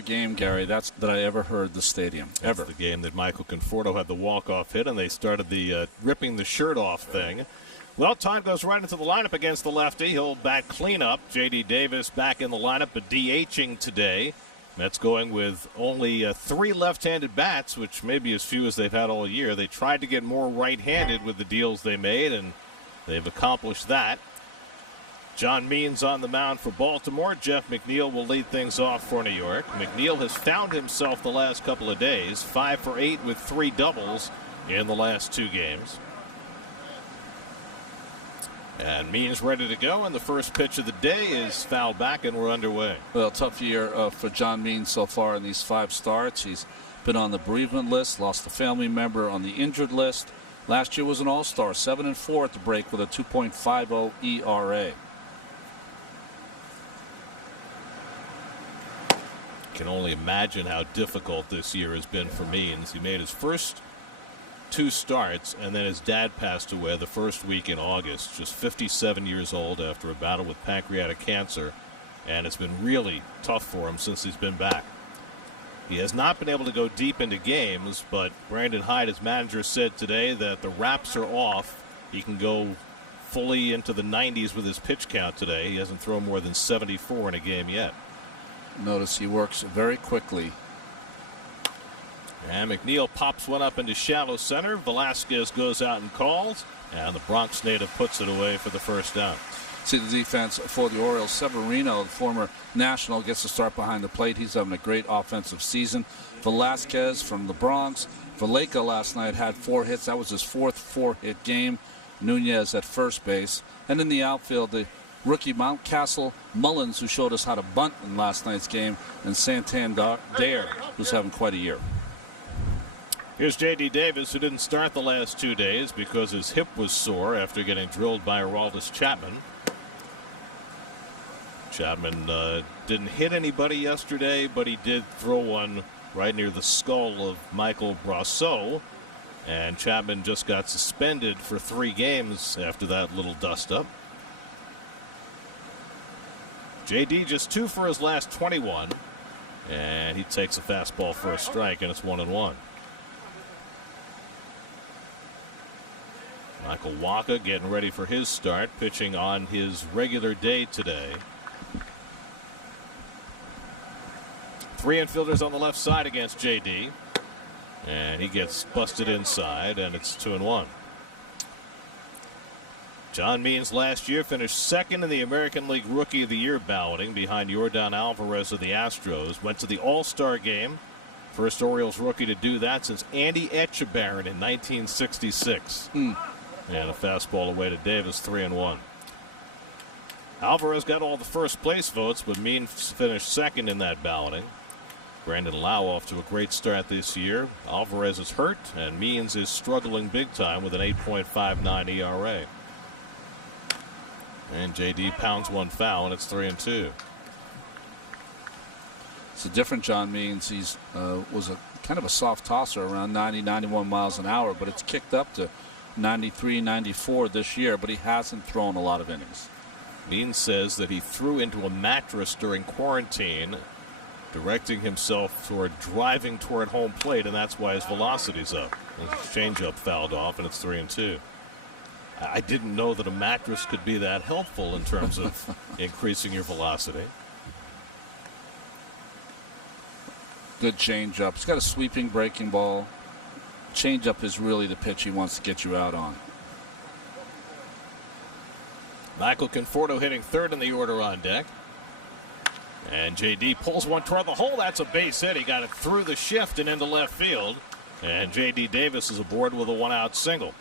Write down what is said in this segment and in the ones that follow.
game, Gary, that I ever heard the stadium. That's the game that Michael Conforto had the walk-off hit, and they started the ripping the shirt off thing. Well, Todd goes right into the lineup against the lefty. He'll bat cleanup. J.D. Davis back in the lineup, but DHing today. Mets going with only 3 left-handed bats, which may be as few as they've had all year. They tried to get more right-handed with the deals they made, and they've accomplished that. John Means on the mound for Baltimore. Jeff McNeil will lead things off for New York. McNeil has found himself the last couple of days, 5 for 8 with 3 doubles in the last 2 games. And Means ready to go, and the first pitch of the day is fouled back, and we're underway. Well, tough year for John Means so far in these 5 starts. He's been on the bereavement list, lost a family member on the injured list. Last year was an all-star, 7-4 at the break with a 2.50 ERA. Can only imagine how difficult this year has been for Means. He made his first 2 starts, and then his dad passed away the first week in August, just 57 years old after a battle with pancreatic cancer, and it's been really tough for him since he's been back. He has not been able to go deep into games, but Brandon Hyde, his manager, said today that the wraps are off. He can go fully into the 90s with his pitch count today. He hasn't thrown more than 74 in a game yet. Notice he works very quickly. And McNeil pops one up into shallow center. Velasquez goes out and calls, and the Bronx native puts it away for the first down. See the defense for the Orioles. Severino, the former National, gets to start behind the plate. He's having a great offensive season. Velasquez from the Bronx. Valleca last night had 4 hits. That was his 4th 4-hit game. Nunez at first base. And in the outfield, the rookie Mountcastle Mullins, who showed us how to bunt in last night's game, and Santander, who's having quite a year. Here's J.D. Davis, who didn't start the last 2 days because his hip was sore after getting drilled by Aroldis Chapman. Chapman didn't hit anybody yesterday, but he did throw one right near the skull of Michael Brosseau. And Chapman just got suspended for 3 games after that little dust-up. J.D. just 2 for his last 21, and he takes a fastball for a strike, and it's 1-1. Michael Wacha getting ready for his start, pitching on his regular day today. 3 infielders on the left side against J.D., and he gets busted inside, and it's 2-1. John Means last year finished 2nd in the American League Rookie of the Year balloting behind Yordan Alvarez of the Astros. Went to the All-Star game. First Orioles rookie to do that since Andy Etchebarren in 1966. And a fastball away to Davis, 3-1. Alvarez got all the first place votes, but Means finished 2nd in that balloting. Brandon Lau off to a great start this year. Alvarez is hurt, and Means is struggling big time with an 8.59 ERA. And J.D. pounds one foul, and it's 3-2. It's a different John Means. He's was a kind of a soft tosser around 90, 91 miles an hour, but it's kicked up to 93, 94 this year, but he hasn't thrown a lot of innings. Means says that he threw into a mattress during quarantine, directing himself toward driving toward home plate, and that's why his velocity's up. His changeup fouled off, and it's 3-2. I didn't know that a mattress could be that helpful in terms of increasing your velocity. Good changeup. He's got a sweeping breaking ball. Changeup is really the pitch he wants to get you out on. Michael Conforto hitting 3rd in the order on deck. And J.D. pulls one toward the hole. That's a base hit. He got it through the shift and into left field. And J.D. Davis is aboard with a 1-out single.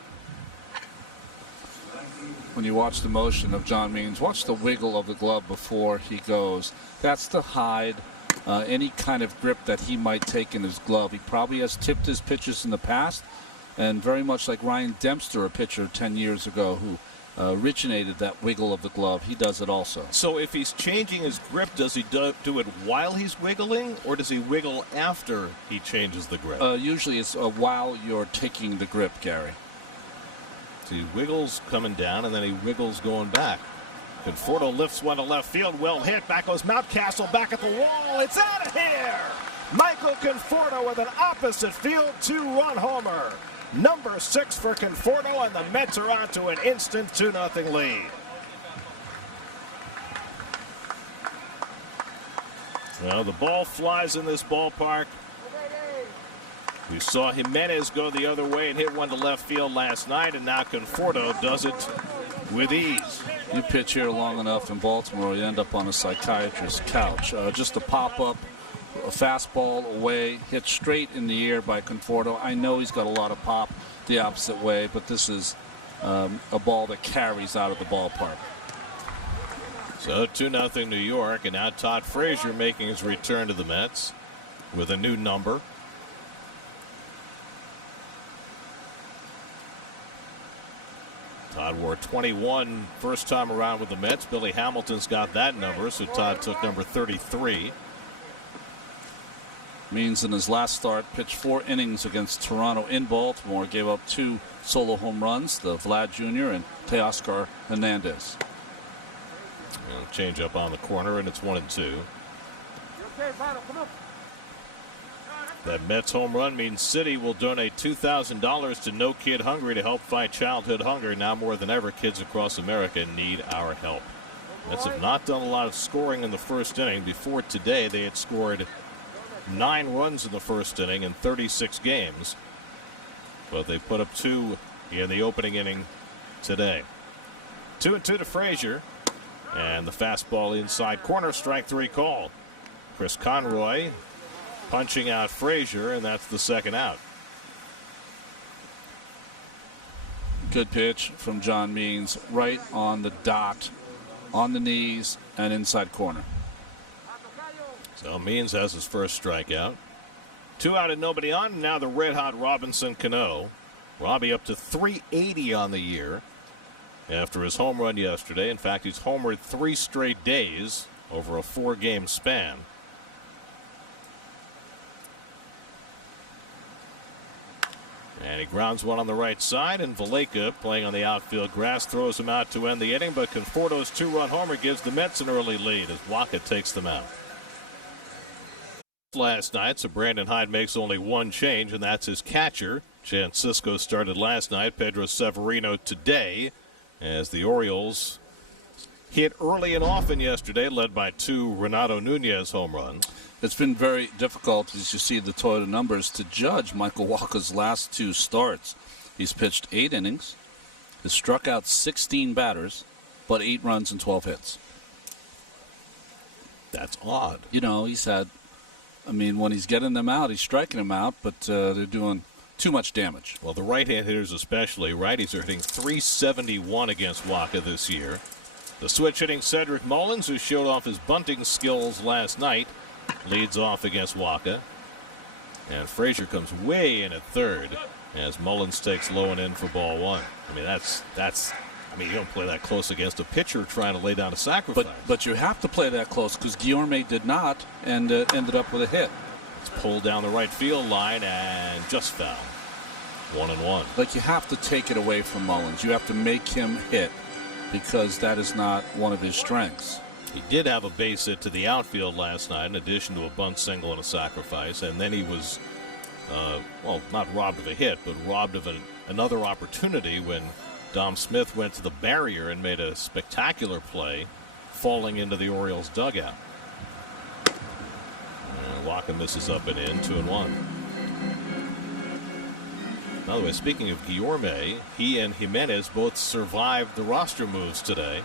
When you watch the motion of John Means, watch the wiggle of the glove before he goes. That's to hide any kind of grip that he might take in his glove. He probably has tipped his pitches in the past, and very much like Ryan Dempster, a pitcher 10 years ago who originated that wiggle of the glove, he does it also. So if he's changing his grip, does he do it while he's wiggling, or does he wiggle after he changes the grip? Usually it's while you're taking the grip, Gary. So he wiggles coming down, and then he wiggles going back. Conforto lifts one to left field. Well hit. Back goes Mountcastle back at the wall. It's out of here. Michael Conforto with an opposite field 2-run homer. Number 6 for Conforto, and the Mets are on to an instant 2-0 lead. Well, the ball flies in this ballpark. We saw Jimenez go the other way and hit one to left field last night, and now Conforto does it with ease. You pitch here long enough in Baltimore, you end up on a psychiatrist's couch. Just a pop-up, a fastball away, hit straight in the air by Conforto. I know he's got a lot of pop the opposite way, but this is a ball that carries out of the ballpark. So 2-0 New York, and now Todd Frazier making his return to the Mets with a new number. Todd wore 21 first time around with the Mets. Billy Hamilton's got that number, so Todd took number 33. Means in his last start pitched 4 innings against Toronto in Baltimore, gave up 2 solo home runs, the Vlad Jr. and Teoscar Hernandez. Change up on the corner, and it's 1-2. That Mets home run means City will donate $2,000 to No Kid Hungry to help fight childhood hunger. Now more than ever, kids across America need our help. Mets have not done a lot of scoring in the first inning. Before today, they had scored 9 runs in the first inning in 36 games. But they put up 2 in the opening inning today. 2-2 to Frazier. And the fastball inside corner, strike 3 call. Chris Conroy punching out Frazier, and that's the second out. Good pitch from John Means, right on the dot, on the knees, and inside corner. So Means has his first strikeout. 2 out and nobody on. Now the red-hot Robinson Cano. Robbie up to 380 on the year after his home run yesterday. In fact, he's homered 3 straight days over a 4-game span. And he grounds one on the right side, and Valleca, playing on the outfield grass, throws him out to end the inning, but Conforto's 2-run homer gives the Mets an early lead as Wacha takes them out. Last night, so Brandon Hyde makes only 1 change, and that's his catcher. Jan Cisco started last night, Pedro Severino today, as the Orioles hit early and often yesterday, led by 2 Renato Nunez home runs. It's been very difficult, as you see the Toyota numbers, to judge Michael Wacha's last 2 starts. He's pitched 8 innings, has struck out 16 batters, but 8 runs and 12 hits. That's odd. You know, he's had, I mean, when he's getting them out, he's striking them out, but they're doing too much damage. Well, the right-hand hitters especially. Righties are hitting .371 against Wacha this year. The switch hitting Cedric Mullins, who showed off his bunting skills last night, leads off against Wacha. And Frazier comes way in at third as Mullins takes low and in for ball 1. I mean, that's I mean, you don't play that close against a pitcher trying to lay down a sacrifice. But you have to play that close because Guillorme did not and ended up with a hit. It's pulled down the right field line and just foul. 1-1. Like, you have to take it away from Mullins. You have to make him hit because that is not one of his strengths. He did have a base hit to the outfield last night in addition to a bunt single and a sacrifice, and then he was, well, not robbed of a hit, but robbed of another opportunity when Dom Smith went to the barrier and made a spectacular play, falling into the Orioles dugout. Wacha misses up and in, 2-1. By the way, speaking of Guillorme, he and Jimenez both survived the roster moves today.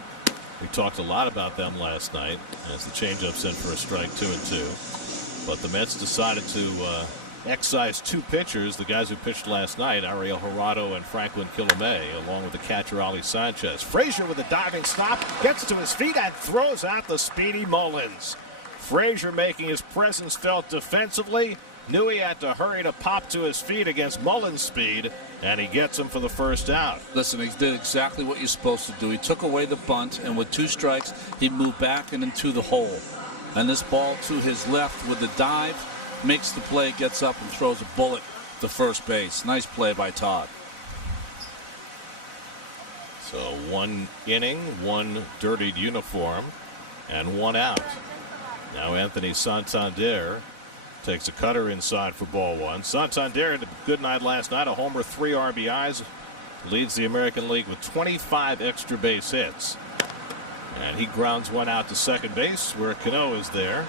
We talked a lot about them last night as the changeup sent for a strike, 2-2. But the Mets decided to excise 2 pitchers, the guys who pitched last night, Ariel Jurado and Franklin Quilomé, along with the catcher Ali Sanchez. Frazier with a diving stop, gets to his feet and throws out the speedy Mullins. Frazier making his presence felt defensively. Knew he had to hurry to pop to his feet against Mullins' speed, and he gets him for the first out. Listen, he did exactly what you're supposed to do. He took away the bunt, and with 2 strikes, he moved back and into the hole. And this ball to his left with the dive makes the play, gets up and throws a bullet to first base. Nice play by Todd. So 1 inning, 1 dirtied uniform, and 1 out. Now Anthony Santander takes a cutter inside for ball 1. Santander had a good night last night, a homer, 3 RBIs, leads the American League with 25 extra base hits. And he grounds 1 out to second base where Cano is there.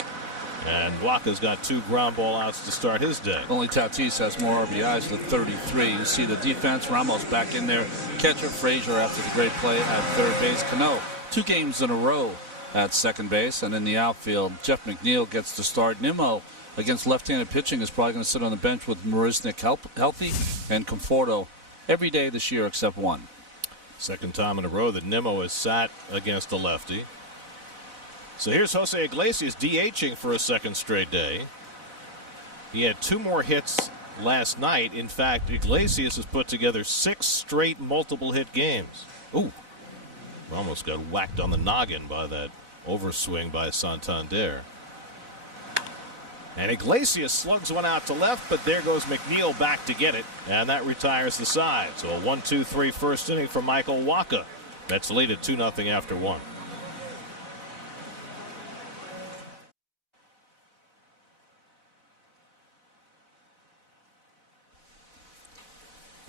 And Waka's got 2 ground ball outs to start his day. Only Tatis has more RBIs with 33. You see the defense. Ramos back in there. Catcher Frazier after the great play at third base. Cano 2 games in a row at second base. And in the outfield, Jeff McNeil gets to start. Nimmo against left-handed pitching is probably going to sit on the bench with Marisnick healthy and Conforto every day this year except 1. Second time in a row that Nimmo has sat against the lefty. So here's Jose Iglesias DHing for a second straight day. He had 2 more hits last night. In fact, Iglesias has put together 6 straight multiple hit games. Ooh, almost got whacked on the noggin by that overswing by Santander. And Iglesias slugs 1 out to left, but there goes McNeil back to get it, and that retires the side. So a 1-2-3 first inning for Michael Wacha. Mets lead at 2-0 after 1.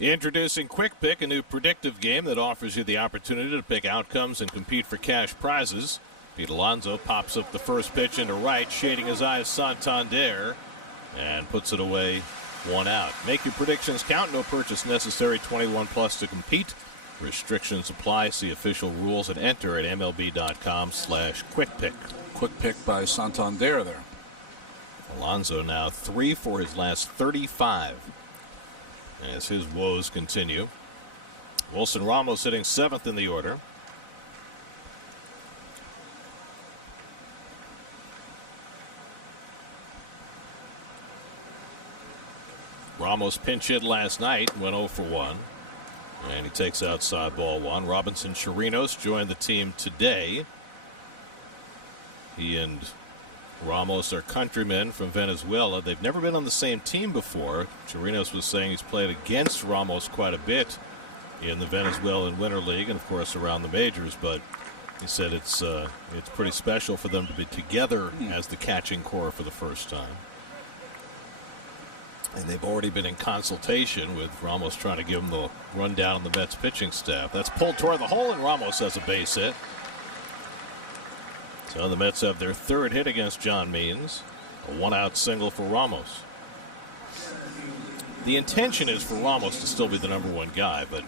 Introducing Quick Pick, a new predictive game that offers you the opportunity to pick outcomes and compete for cash prizes. Pete Alonso pops up the first pitch into right, shading his eyes Santander, and puts it away, 1 out. Make your predictions count. No purchase necessary. 21 plus to compete. Restrictions apply. See official rules and enter at MLB.com/QuickPick. Quick pick by Santander there. Alonso now 3 for his last 35. As his woes continue. Wilson Ramos sitting 7th in the order. Ramos pinch hit last night, went 0 for 1. And he takes outside ball 1. Robinson Chirinos joined the team today. He and Ramos are countrymen from Venezuela. They've never been on the same team before. Chirinos was saying he's played against Ramos quite a bit in the Venezuelan Winter League and, of course, around the majors. But he said it's pretty special for them to be together as the catching core for the first time. And they've already been in consultation with Ramos trying to give him the rundown on the Mets pitching staff. That's pulled toward the hole, and Ramos has a base hit. So the Mets have their 3rd hit against John Means. A 1-out single for Ramos. The intention is for Ramos to still be the #1 guy, but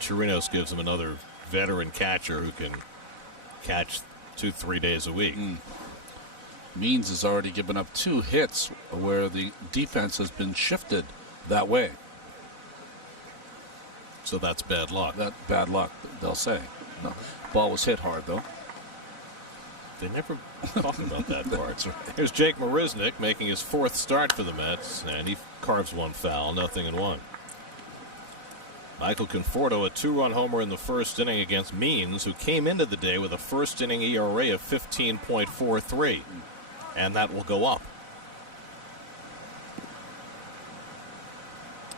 Chirinos gives him another veteran catcher who can catch 2-3 days a week. Means has already given up 2 hits where the defense has been shifted that way. So that's bad luck. That bad luck, they'll say. No, ball was hit hard though. They never talk about that part. That's right. Here's Jake Marisnick making his 4th start for the Mets, and he carves 1 foul, 0-1. Michael Conforto, a 2-run homer in the first inning against Means, who came into the day with a first inning ERA of 15.43, and that will go up.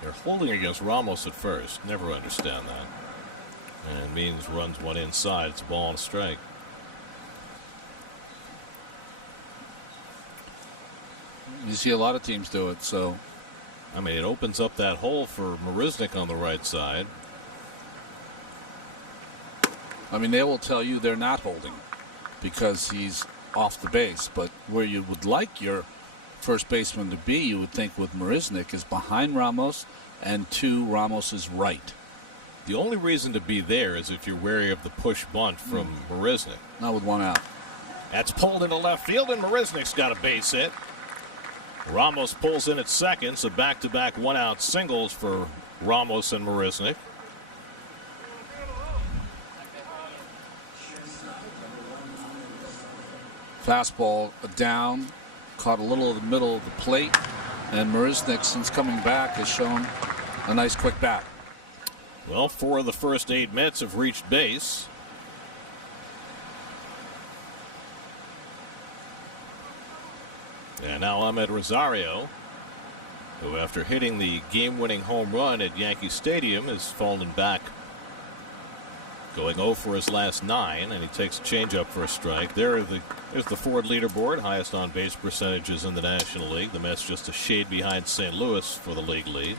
They're holding against Ramos at first. Never understand that. And Means runs 1 inside. It's a ball and a strike. You see a lot of teams do it, so. I mean, it opens up that hole for Marisnick on the right side. I mean, they will tell you they're not holding because he's off the base. But where you would like your first baseman to be, you would think with Marisnick, is behind Ramos and to Ramos's right. The only reason to be there is if you're wary of the push bunt from Marisnick. Not with 1 out. That's pulled into left field, and Marisnick's got a base hit. Ramos pulls in at second, so back-to-back 1-out singles for Ramos and Marisnick. Fastball down, caught a little of the middle of the plate, and Marisnick, since coming back, has shown a nice quick bat. Well, 4 of the first 8 Mets have reached base. And now Ahmed Rosario, who after hitting the game-winning home run at Yankee Stadium has fallen back going 0 for his last 9, and he takes a changeup for a strike. There's the Ford leaderboard, highest on-base percentages in the National League. The Mets just a shade behind St. Louis for the league lead.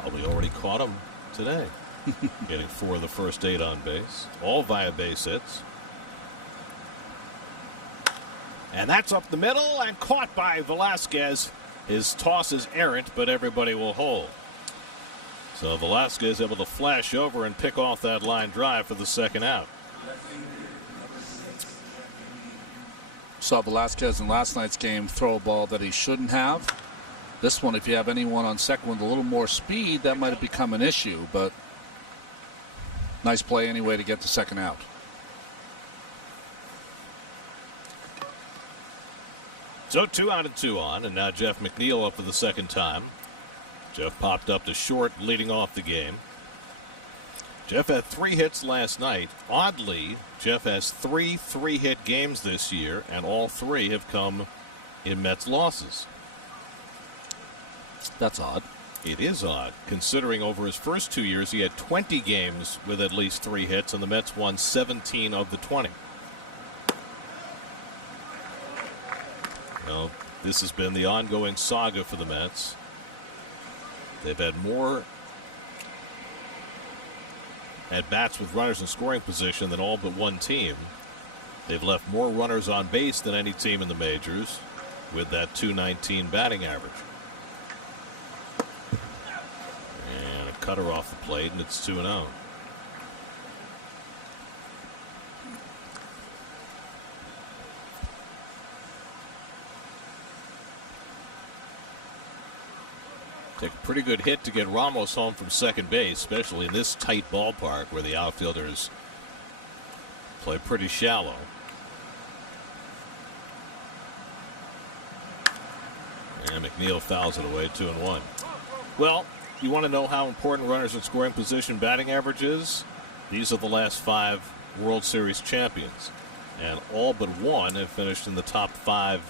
Probably already caught him today. Getting 4 of the first 8 on base, all via base hits. And that's up the middle and caught by Velasquez. His toss is errant, but everybody will hold. So Velasquez able to flash over and pick off that line drive for the second out. Saw Velasquez in last night's game throw a ball that he shouldn't have. This one, if you have anyone on second with a little more speed, that might have become an issue, but nice play anyway to get the second out. So 2 out and 2 on, and now Jeff McNeil up for the second time. Jeff popped up to short, leading off the game. Jeff had 3 hits last night. Oddly, Jeff has 3 3-hit games this year, and all 3 have come in Mets losses. That's odd. It is odd, considering over his first 2 years he had 20 games with at least 3 hits, and the Mets won 17 of the 20. Well, this has been the ongoing saga for the Mets. They've had more at-bats with runners in scoring position than all but one team. They've left more runners on base than any team in the majors with that .219 batting average. And a cutter off the plate, and it's 2-0. Take a pretty good hit to get Ramos home from second base, especially in this tight ballpark where the outfielders play pretty shallow. And McNeil fouls it away, 2-1. Well, you want to know how important runners in scoring position batting average is? These are the last 5 World Series champions, and all but one have finished in the top 5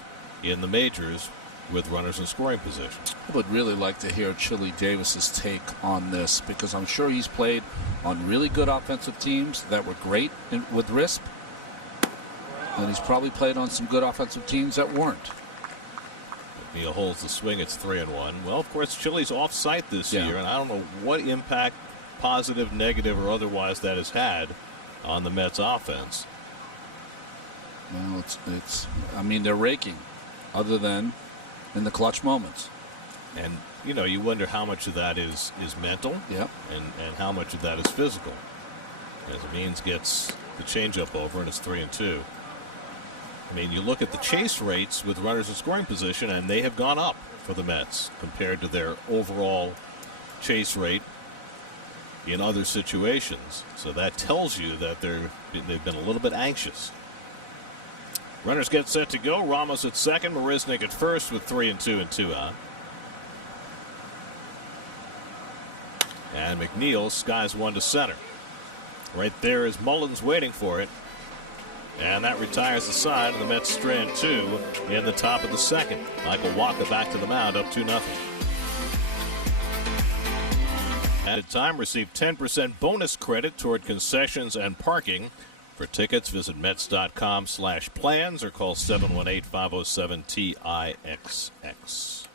in the majors with runners in scoring position. I would really like to hear Chili Davis's take on this, because I'm sure he's played on really good offensive teams that were great with RISP, and he's probably played on some good offensive teams that weren't. McNeil holds the swing. It's 3-1. Well, of course, Chili's off site this year, and I don't know what impact, positive, negative, or otherwise, that has had on the Mets offense. Well, I mean, they're raking, other than in the clutch moments. And, you know, you wonder how much of that is mental, and how much of that is physical. As Means gets the changeup over, and it's 3-2. I mean, you look at the chase rates with runners in scoring position, and they have gone up for the Mets compared to their overall chase rate in other situations. So that tells you that they've been a little bit anxious. Runners get set to go. Ramos at second, Marisnik at first with 3-2 and 2 out. And McNeil skies one to center. Right there is Mullins waiting for it. And that retires the side, and the Mets strand 2 in the top of the second. Michael Wacha back to the mound, up 2-0. At time, receive 10% bonus credit toward concessions and parking. For tickets, visit Mets.com/plans or call 718-507-TIXX.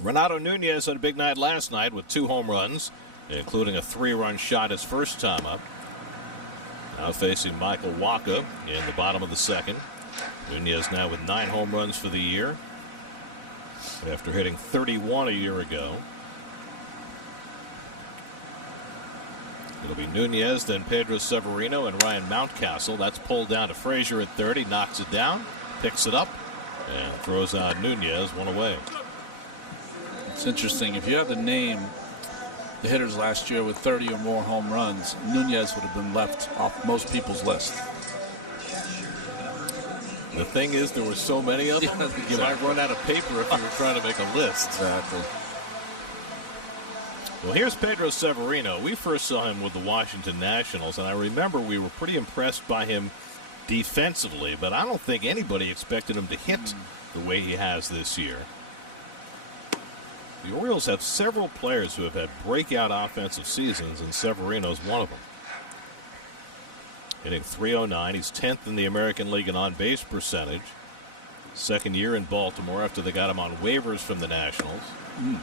Renato Nunez had a big night last night with 2 home runs, including a 3-run shot his first time up. Now facing Michael Wacha in the bottom of the second. Nunez now with 9 home runs for the year, after hitting 31 a year ago. It'll be Nunez, then Pedro Severino, and Ryan Mountcastle. That's pulled down to Frazier at third. He knocks it down, picks it up, and throws out Nunez, one away. It's interesting. If you have to name the hitters last year with 30 or more home runs, Nunez would have been left off most people's list. The thing is, there were so many of them, you might run out of paper if you were trying to make a list. Exactly. Well, here's Pedro Severino. We first saw him with the Washington Nationals, and I remember we were pretty impressed by him defensively, but I don't think anybody expected him to hit the way he has this year. The Orioles have several players who have had breakout offensive seasons, and Severino's one of them. Hitting .309. He's 10th in the American League in on-base percentage. Second year in Baltimore after they got him on waivers from the Nationals. And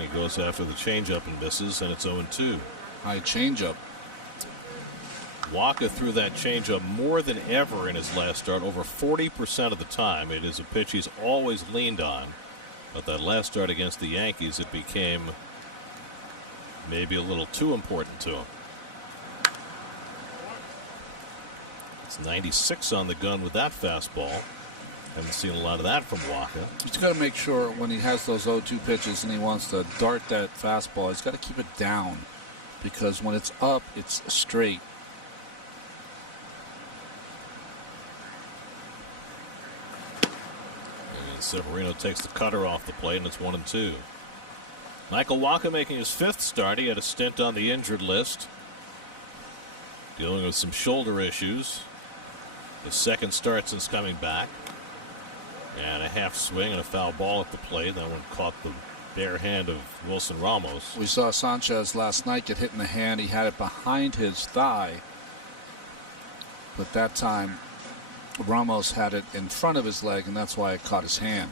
he goes after the changeup and misses, and it's 0-2. High changeup. Wacha threw that changeup more than ever in his last start, over 40% of the time. It is a pitch he's always leaned on. But that last start against the Yankees, it became maybe a little too important to him. It's 96 on the gun with that fastball. Haven't seen a lot of that from Wacha. He's got to make sure when he has those 0-2 pitches and he wants to dart that fastball, he's got to keep it down, because when it's up, it's straight. And Severino takes the cutter off the plate, and it's 1-2. Michael Wacha making his 5th start. He had a stint on the injured list, dealing with some shoulder issues. His 2nd start since coming back. And a half swing and a foul ball at the plate. That one caught the bare hand of Wilson Ramos. We saw Sanchez last night get hit in the hand. He had it behind his thigh. But that time, Ramos had it in front of his leg, and that's why it caught his hand.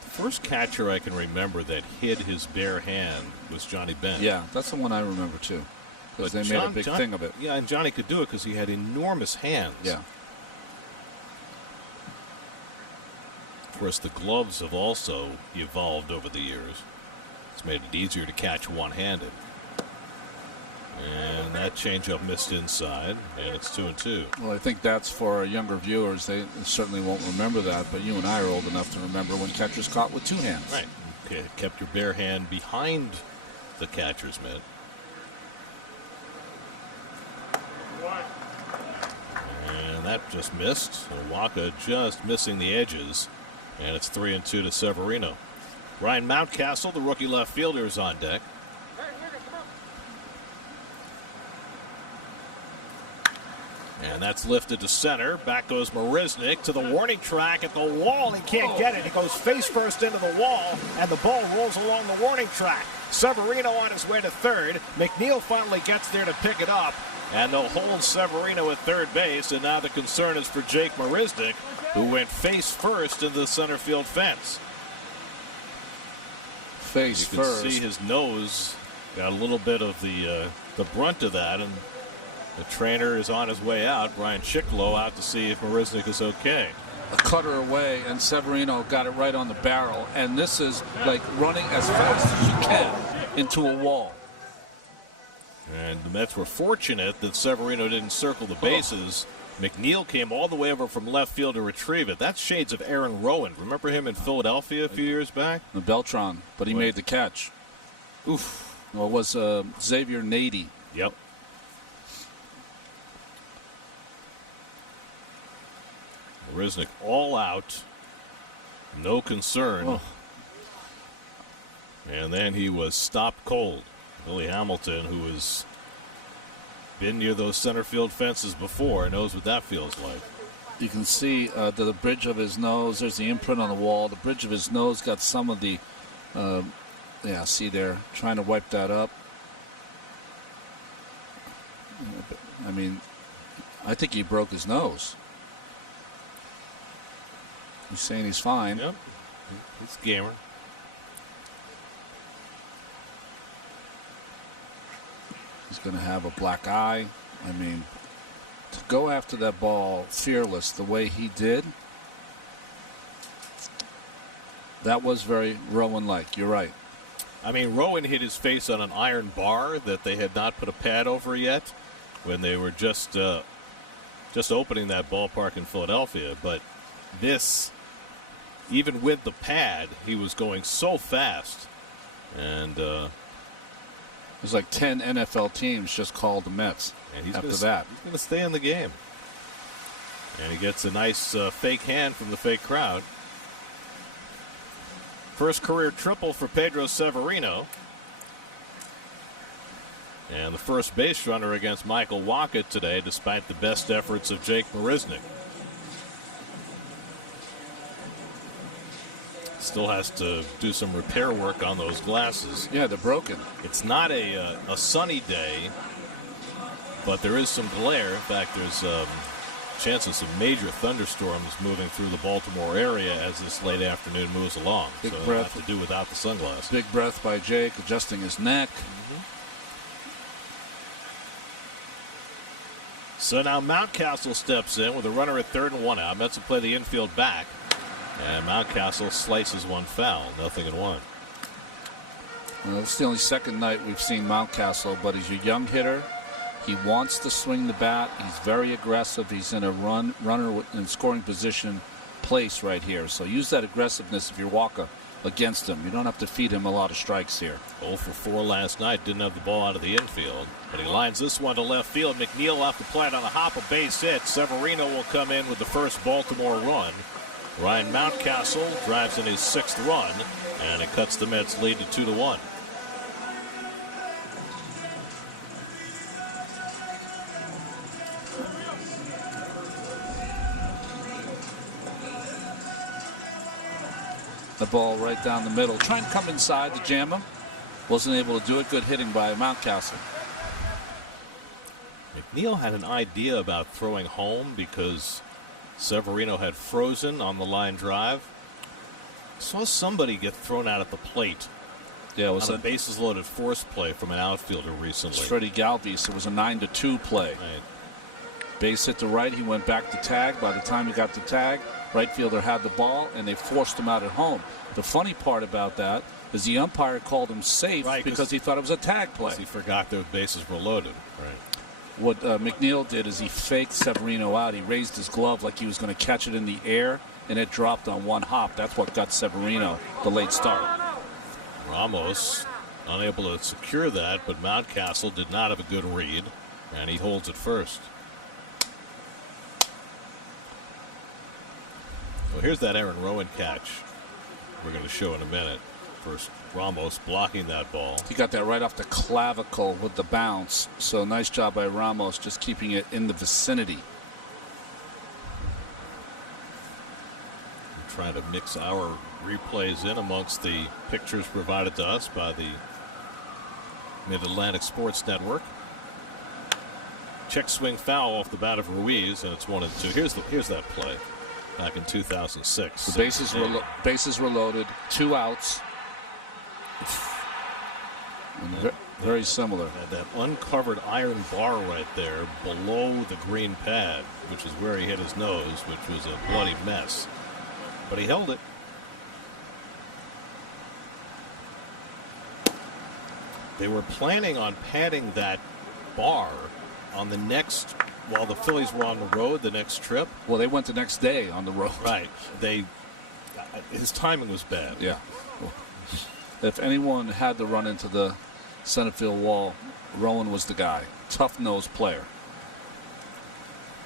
The first catcher I can remember that hid his bare hand was Johnny Bench. Yeah, that's the one I remember, too. Because they made a big thing of it. Yeah, and Johnny could do it because he had enormous hands. Yeah. Of course, the gloves have also evolved over the years. It's made it easier to catch one-handed. And that changeup missed inside, and it's 2-2. Well, I think that's for younger viewers. They certainly won't remember that, but you and I are old enough to remember when catchers caught with 2 hands. Right. Okay, kept your bare hand behind the catcher's mitt. And that just missed. So Wacha just missing the edges. And it's 3-2 to Severino. Ryan Mountcastle, the rookie left fielder, is on deck. And that's lifted to center. Back goes Marisnick to the warning track at the wall. He can't get it. He goes face first into the wall, and the ball rolls along the warning track. Severino on his way to third. McNeil finally gets there to pick it up, and they'll hold Severino at third base. And now the concern is for Jake Marisnick, who went face first into the center field fence. Face you first. You can see his nose got a little bit of the brunt of that, and the trainer is on his way out. Brian Chiclo out to see if Marisnick is okay. A cutter away, and Severino got it right on the barrel. And this is like running as fast as you can into a wall. And the Mets were fortunate that Severino didn't circle the bases. McNeil came all the way over from left field to retrieve it. That's shades of Aaron Rowan. Remember him in Philadelphia a few years back? The Beltron, but he made the catch. Oof. Well, it was Xavier Nady. Yep. Marisnick all out. No concern. Oh. And then he was stopped cold. Billy Hamilton, who has been near those center field fences before, knows what that feels like. You can see the bridge of his nose. There's the imprint on the wall. The bridge of his nose got some of the, see there, trying to wipe that up. I mean, I think he broke his nose. He's saying he's fine. Yep. He's a gamer. He's going to have a black eye. I mean, to go after that ball fearless the way he did, that was very Rowan-like. You're right. I mean, Rowan hit his face on an iron bar that they had not put a pad over yet when they were just opening that ballpark in Philadelphia. But this, even with the pad, he was going so fast. And there's like 10 NFL teams just called the Mets after that. He's going to stay in the game. And he gets a nice fake hand from the fake crowd. First career triple for Pedro Severino. And the first base runner against Michael Wacha today, despite the best efforts of Jake Marisnick. Still has to do some repair work on those glasses. Yeah, they're broken. It's not a sunny day, but there is some glare. In fact, there's chance of some major thunderstorms moving through the Baltimore area as this late afternoon moves along. Big so breath. have to do without the sunglasses. Big breath by Jake, adjusting his neck. So now Mountcastle steps in with a runner at third and one out. Mets will play the infield back. And Mountcastle slices one foul. 0-1. It's the only second night we've seen Mountcastle, but he's a young hitter. He wants to swing the bat. He's very aggressive. He's in a runner in scoring position place right here. So use that aggressiveness if you're Walker against him. You don't have to feed him a lot of strikes here. 0 for 4 last night. Didn't have the ball out of the infield. But he lines this one to left field. McNeil off the plate on a hop, a base hit. Severino will come in with the first Baltimore run. Ryan Mountcastle drives in his 6th run, and it cuts the Mets' lead to 2-1. The ball right down the middle. Trying to come inside to jam him. Wasn't able to do it. Good hitting by Mountcastle. McNeil had an idea about throwing home because Severino had frozen on the line drive. Saw somebody get thrown out at the plate. Yeah, it was on a bases loaded force play from an outfielder recently. Freddie Galvis. It was a 9-2 play. Right. Base hit to right. He went back to tag. By the time he got to tag, right fielder had the ball, and they forced him out at home. The funny part about that is the umpire called him safe because he thought it was a tag play. He forgot the bases were loaded. Right. What McNeil did is he faked Severino out. He raised his glove like he was going to catch it in the air, and it dropped on one hop. That's what got Severino the late start. Ramos unable to secure that, but Mountcastle did not have a good read, and he holds it first. Well, here's that Aaron Rowan catch we're going to show in a minute. First, Ramos blocking that ball. He got that right off the clavicle with the bounce. So nice job by Ramos just keeping it in the vicinity. We're trying to mix our replays in amongst the pictures provided to us by the Mid-Atlantic Sports Network. Check swing foul off the bat of Ruiz, and it's 1-2. Here's that play back in 2006. The bases were loaded, 2 outs. Very similar. Had that uncovered iron bar right there below the green pad, which is where he hit his nose, which was a bloody mess. But he held it. They were planning on padding that bar on the next, while the Phillies were on the road, the next trip. Well, they went the next day on the road. Right. His timing was bad. Yeah. If anyone had to run into the center field wall, Rowan was the guy. Tough-nosed player.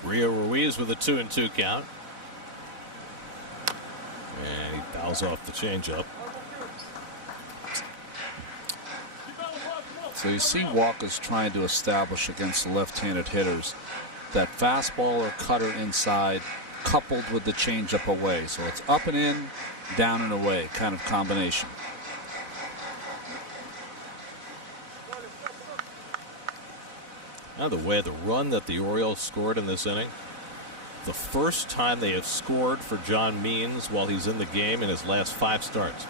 Rio Ruiz with a 2-2 count. And he fouls off the changeup. So you see Walker's trying to establish against the left-handed hitters that fastball or cutter inside coupled with the changeup away. So it's up and in, down and away kind of combination. Now, the way the run that the Orioles scored in this inning, the first time they have scored for John Means while he's in the game in his last 5 starts.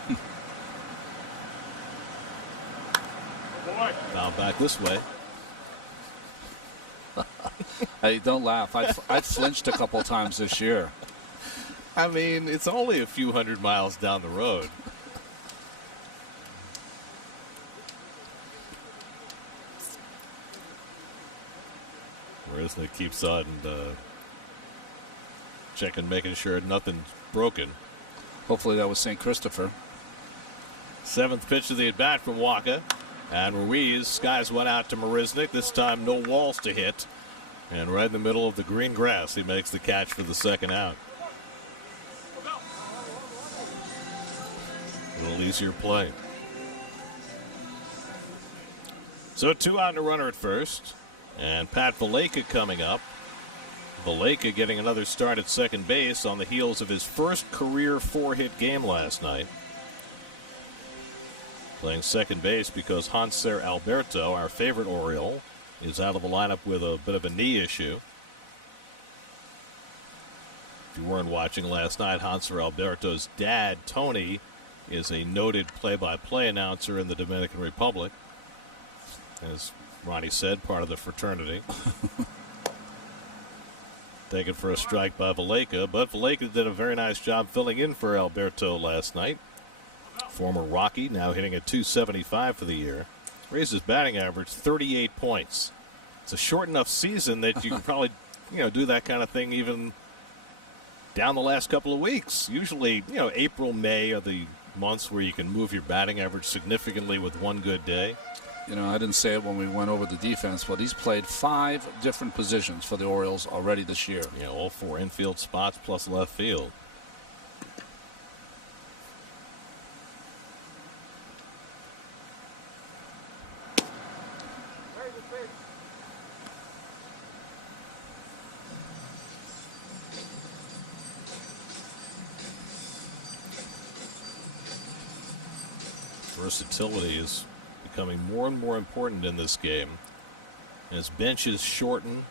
Now back this way. Hey, don't laugh. I flinched a couple times this year. I mean, it's only a few hundred miles down the road. Resnick keeps on checking, making sure nothing's broken. Hopefully that was St. Christopher. 7th pitch of the at-bat from Waka. And Ruiz skies one out to Marisnick. This time no walls to hit. And right in the middle of the green grass, he makes the catch for the 2nd out. A little easier play. So 2 out and a runner at first. And Pat Valaika coming up. Valleca getting another start at second base on the heels of his first career 4-hit game last night. Playing second base because Hanser Alberto, our favorite Oriole, is out of the lineup with a bit of a knee issue. If you weren't watching last night, Hanser Alberto's dad, Tony, is a noted play-by-play announcer in the Dominican Republic. As Ronnie said, part of the fraternity. Taken for a strike by Valleca, but Valleca did a very nice job filling in for Alberto last night. Former Rocky, now hitting at .275 for the year. Raised his batting average 38 points. It's a short enough season that you can probably, do that kind of thing even down the last couple of weeks. Usually, April, May are the months where you can move your batting average significantly with one good day. I didn't say it when we went over the defense, but he's played 5 different positions for the Orioles already this year. All 4 infield spots plus left field. Versatility is becoming more and more important in this game as benches shorten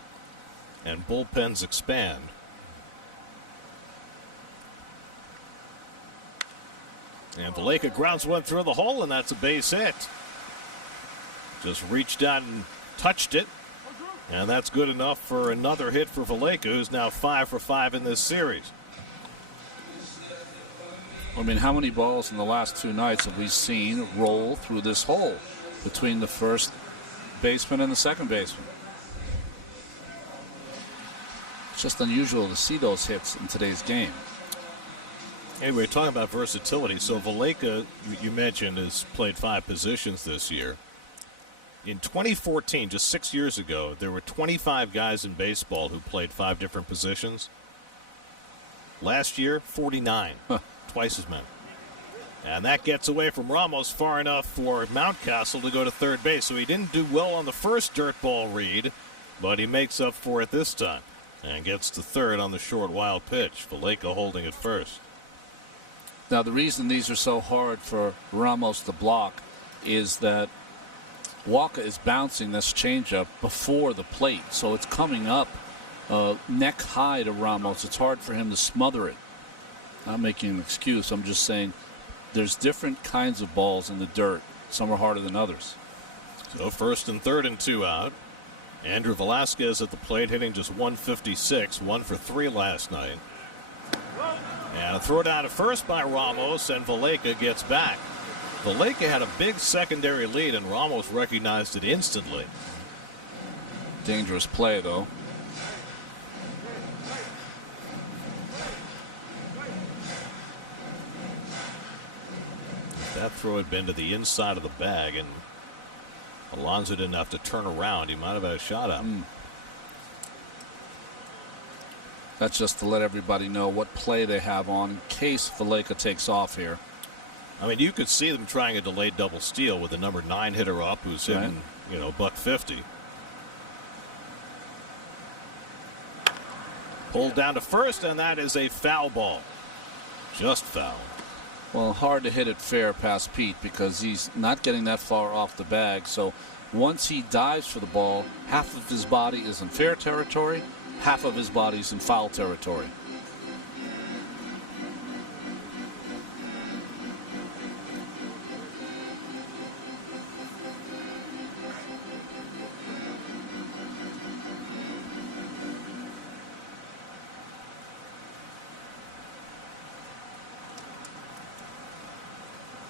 and bullpens expand. And Valleca grounds one through the hole, and that's a base hit. Just reached out and touched it, and that's good enough for another hit for Valleca, who's now 5 for 5 in this series. How many balls in the last 2 nights have we seen roll through this hole between the first baseman and the second baseman? It's just unusual to see those hits in today's game. Anyway, talking about versatility, so Valleca, you mentioned, has played 5 positions this year. In 2014, just 6 years ago, there were 25 guys in baseball who played 5 different positions. Last year, 49. Twice as many. And that gets away from Ramos far enough for Mountcastle to go to third base. So he didn't do well on the first dirt ball read, but he makes up for it this time and gets to third on the short wild pitch. Valleca holding it first. Now, the reason these are so hard for Ramos to block is that Walker is bouncing this changeup before the plate. So it's coming up neck high to Ramos. It's hard for him to smother it. Not making an excuse. I'm just saying there's different kinds of balls in the dirt. Some are harder than others. So first and third and 2 out. Andrew Velasquez at the plate hitting just .156, 1 for 3 last night. And a throw down to first by Ramos, and Valleca gets back. Valleca had a big secondary lead, and Ramos recognized it instantly. Dangerous play, though. That throw had been to the inside of the bag, and Alonso didn't have to turn around. He might have had a shot at him. That's just to let everybody know what play they have on in case Valleca takes off here. You could see them trying a delayed double steal with the number 9 hitter up, who's hitting, $150. Pulled down to first, and that is a foul ball. Just foul. Well, hard to hit it fair past Pete because he's not getting that far off the bag. So once he dives for the ball, half of his body is in fair territory, half of his body is in foul territory.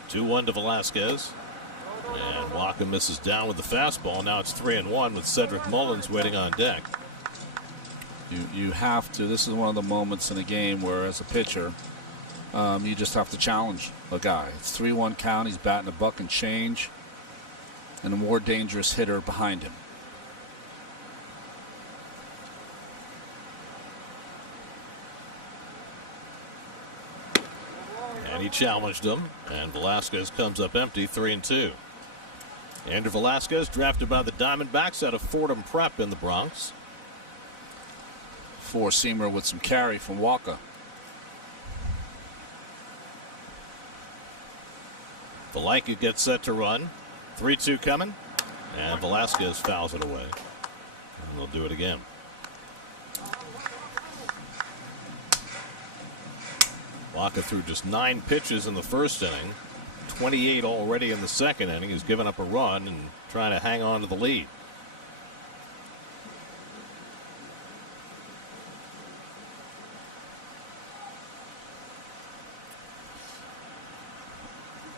Two-1 to Velasquez. And Walker misses down with the fastball. Now it's 3-1 with Cedric Mullins waiting on deck. You have to. This is one of the moments in a game where, as a pitcher, you just have to challenge a guy. It's 3-1 count. He's batting a buck and change, and a more dangerous hitter behind him. And he challenged him, and Velasquez comes up empty, 3-2. Andrew Velasquez, drafted by the Diamondbacks out of Fordham Prep in the Bronx. four-seamer with some carry from Walker. Valaica gets set to run. 3-2 coming. And Velasquez fouls it away. And they'll do it again. Walker threw just 9 pitches in the first inning. 28 already in the second inning. He's given up a run and trying to hang on to the lead.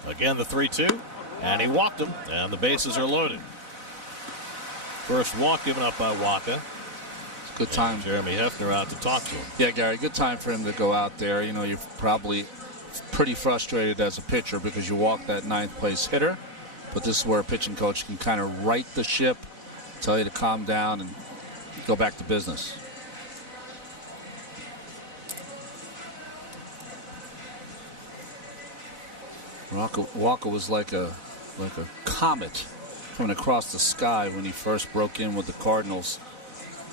Again, the 3-2, and he walked him, and the bases are loaded. First walk given up by Walker. Good time. And Jeremy Hefner out to talk to him. Yeah, Gary, good time for him to go out there. You know, you're probably pretty frustrated as a pitcher because you walked that 9th place hitter, but this is where a pitching coach can kind of right the ship, tell you to calm down and go back to business. Walker was like a comet coming across the sky when he first broke in with the Cardinals.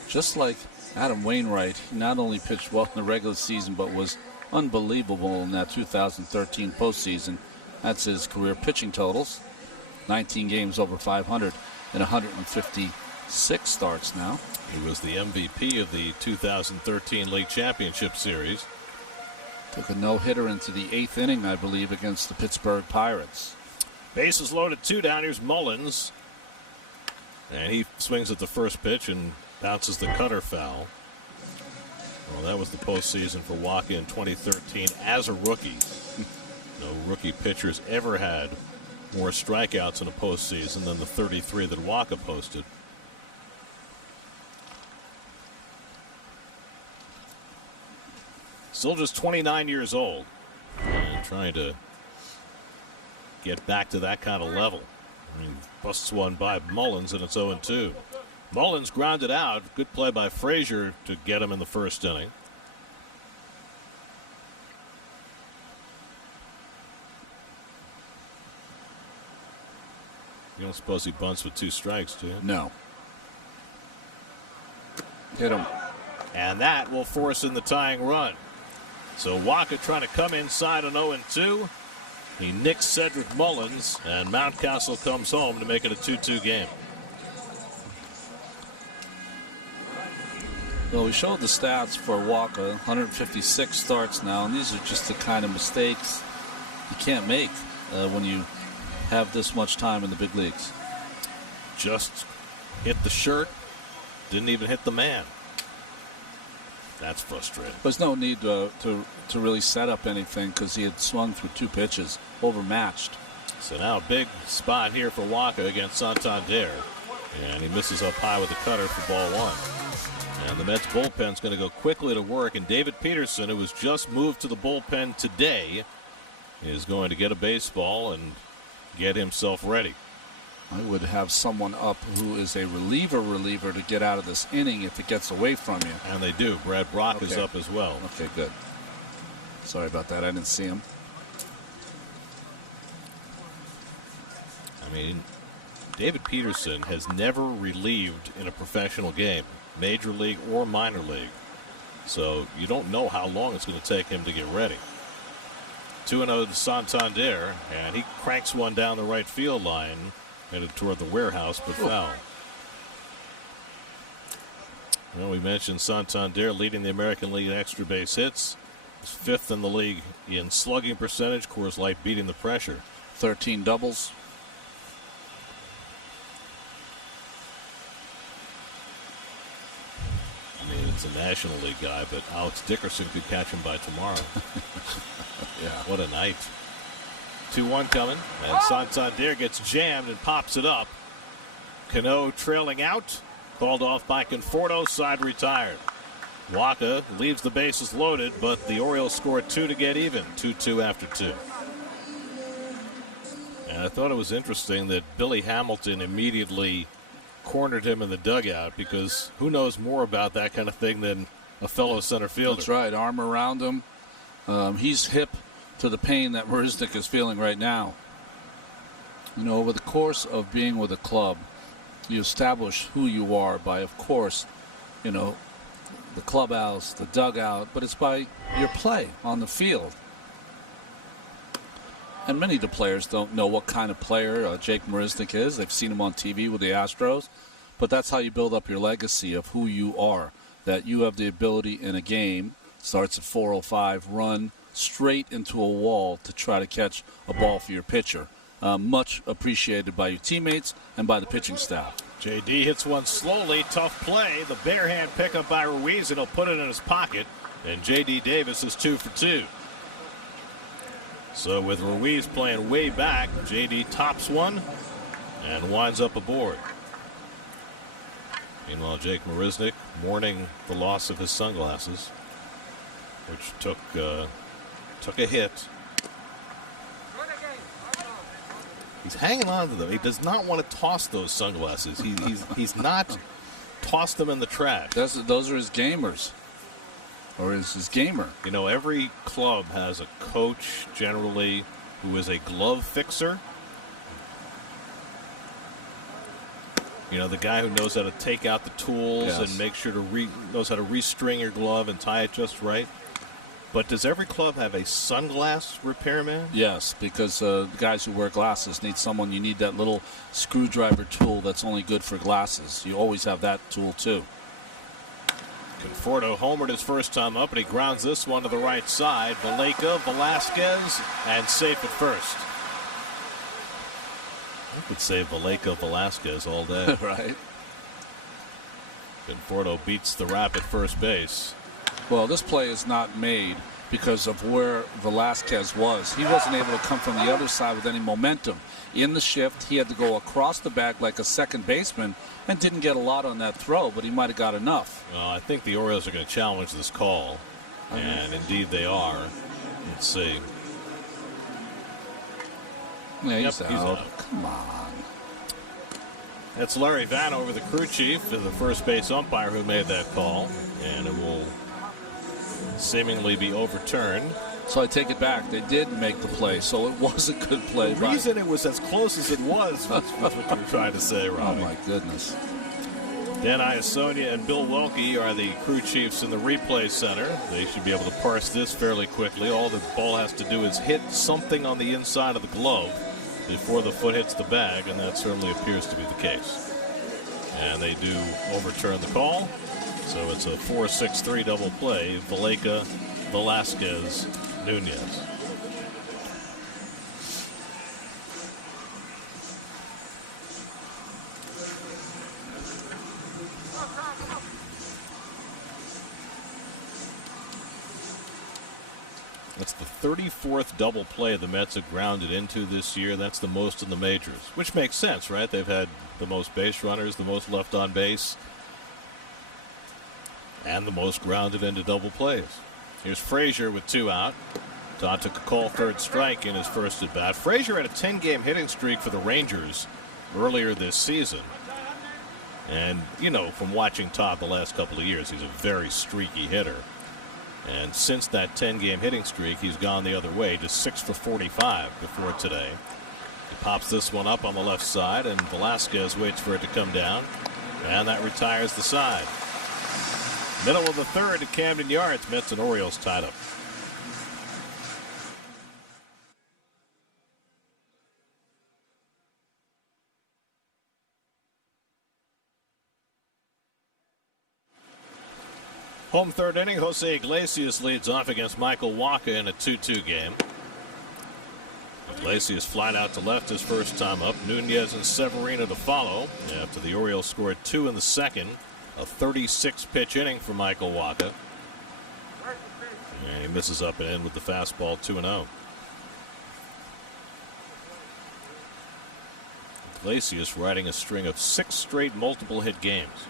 Just like Adam Wainwright, he not only pitched well in the regular season, but was unbelievable in that 2013 postseason. That's his career pitching totals. 19 games over 500 and 156 starts now. He was the MVP of the 2013 League Championship Series. Took a no-hitter into the 8th inning, I believe, against the Pittsburgh Pirates. Bases loaded, 2 down. Here's Mullins. And he swings at the first pitch and bounces the cutter foul. Well, that was the postseason for Walker in 2013 as a rookie. No rookie pitchers ever had more strikeouts in a postseason than the 33 that Walker posted. Still just 29 years old and trying to get back to that kind of level. I mean, busts one by Mullins and it's 0-2. Mullins grounded out. Good play by Frazier to get him in the first inning. You don't suppose he bunts with 2 strikes, do you? No. Hit him. And that will force in the tying run. So Walker trying to come inside an 0-2. He nicks Cedric Mullins, and Mountcastle comes home to make it a 2-2 game. Well, we showed the stats for Walker, 156 starts now, and these are just the kind of mistakes you can't make when you have this much time in the big leagues. Just hit the shirt, didn't even hit the man. That's frustrating. There's no need to really set up anything because he had swung through 2 pitches, overmatched. So now a big spot here for Walker against Santander. And he misses up high with the cutter for ball 1. And the Mets bullpen's going to go quickly to work. And David Peterson, who was just moved to the bullpen today, is going to get a baseball and get himself ready. I would have someone up who is a reliever to get out of this inning if it gets away from you. And they do. Brad Brock is up as well. Okay, good. Sorry about that. I didn't see him. I mean, David Peterson has never relieved in a professional game, major league or minor league. So you don't know how long it's going to take him to get ready. 2-0 to Santander, and he cranks one down the right field line, headed toward the warehouse, but foul. Well, we mentioned Santander leading the American League in extra base hits. He's 5th in the league in slugging percentage. Coors Light beating the pressure. 13 doubles. I mean, it's a National League guy, but Alex Dickerson could catch him by tomorrow. Yeah. What a night. 2-1 coming, and Santander gets jammed and pops it up. Cano trailing out, called off by Conforto, side retired. Walker leaves the bases loaded, but the Orioles score 2 to get even, 2-2 after 2. And I thought it was interesting that Billy Hamilton immediately cornered him in the dugout, because who knows more about that kind of thing than a fellow center fielder. That's right, arm around him. He's hip to the pain that Marisnik is feeling right now. You know, over the course of being with a club, you establish who you are by, of course, you know, the clubhouse, the dugout, but it's by your play on the field. And many of the players don't know what kind of player Jake Marisnick is. They've seen him on TV with the Astros. But that's how you build up your legacy of who you are, that you have the ability in a game, starts at 4:05, run straight into a wall to try to catch a ball for your pitcher. Much appreciated by your teammates and by the pitching staff. J.D. hits one slowly, tough play. The bare hand pickup by Ruiz, and he'll put it in his pocket. And J.D. Davis is 2 for 2. So with Ruiz playing way back, J.D. tops one and winds up aboard. Meanwhile, Jake Marisnick mourning the loss of his sunglasses, which took a hit. He's hanging on to them. He does not want to toss those sunglasses. He's not tossed them in the trash. Those are his gamers. Or is his gamer. You know, every club has a coach generally who is a glove fixer. You know, the guy who knows how to take out the tools and make sure to knows how to restring your glove and tie it just right. But does every club have a sunglass repairman? Yes, because the guys who wear glasses need someone. You need that little screwdriver tool that's only good for glasses. You always have that tool too. Conforto homered his first time up, and he grounds this one to the right side. Valleca, Velasquez, and safe at first. I could say Valleca, Velasquez all day. Right. Conforto beats the Rap at first base. Well, this play is not made because of where Velasquez was. He wasn't able to come from the other side with any momentum. In the shift, he had to go across the bag like a second baseman and didn't get a lot on that throw, but he might have got enough. Well, I think the Orioles are going to challenge this call, and indeed they are. Let's see. Yeah, he's He's out. out. Come on. That's Larry Vanover, the crew chief, and the first base umpire who made that call, and it will seemingly be overturned. So I take it back. They did make the play, so it was a good play. The reason it was as close as it was what you were trying to say, Robbie. Oh, my goodness. Dan Iasonia and Bill Welke are the crew chiefs in the replay center. They should be able to parse this fairly quickly. All the ball has to do is hit something on the inside of the glove before the foot hits the bag, and that certainly appears to be the case. And they do overturn the call. So it's a 4-6-3 double play. Valleca, Velasquez, Nunez. That's the 34th double play the Mets have grounded into this year. That's the most in the majors, which makes sense, right? They've had the most base runners, the most left on base, and the most grounded into double plays. Here's Frazier with 2 out. Todd took a call, third strike in his first at bat. Frazier had a 10-game hitting streak for the Rangers earlier this season. And, you know, from watching Todd the last couple of years, he's a very streaky hitter. And since that 10-game hitting streak, he's gone the other way to 6 for 45 before today. He pops this one up on the left side, and Velasquez waits for it to come down. And that retires the side. Middle of the third at Camden Yards. Mets and Orioles tied up. Home third inning, Jose Iglesias leads off against Michael Wacha in a 2-2 game. Iglesias flying out to left his first time up. Nunez and Severino to follow after the Orioles scored 2 in the second. A 36-pitch inning for Michael Wacha. And he misses up and in with the fastball, 2-0. Iglesias riding a string of 6 straight multiple hit games.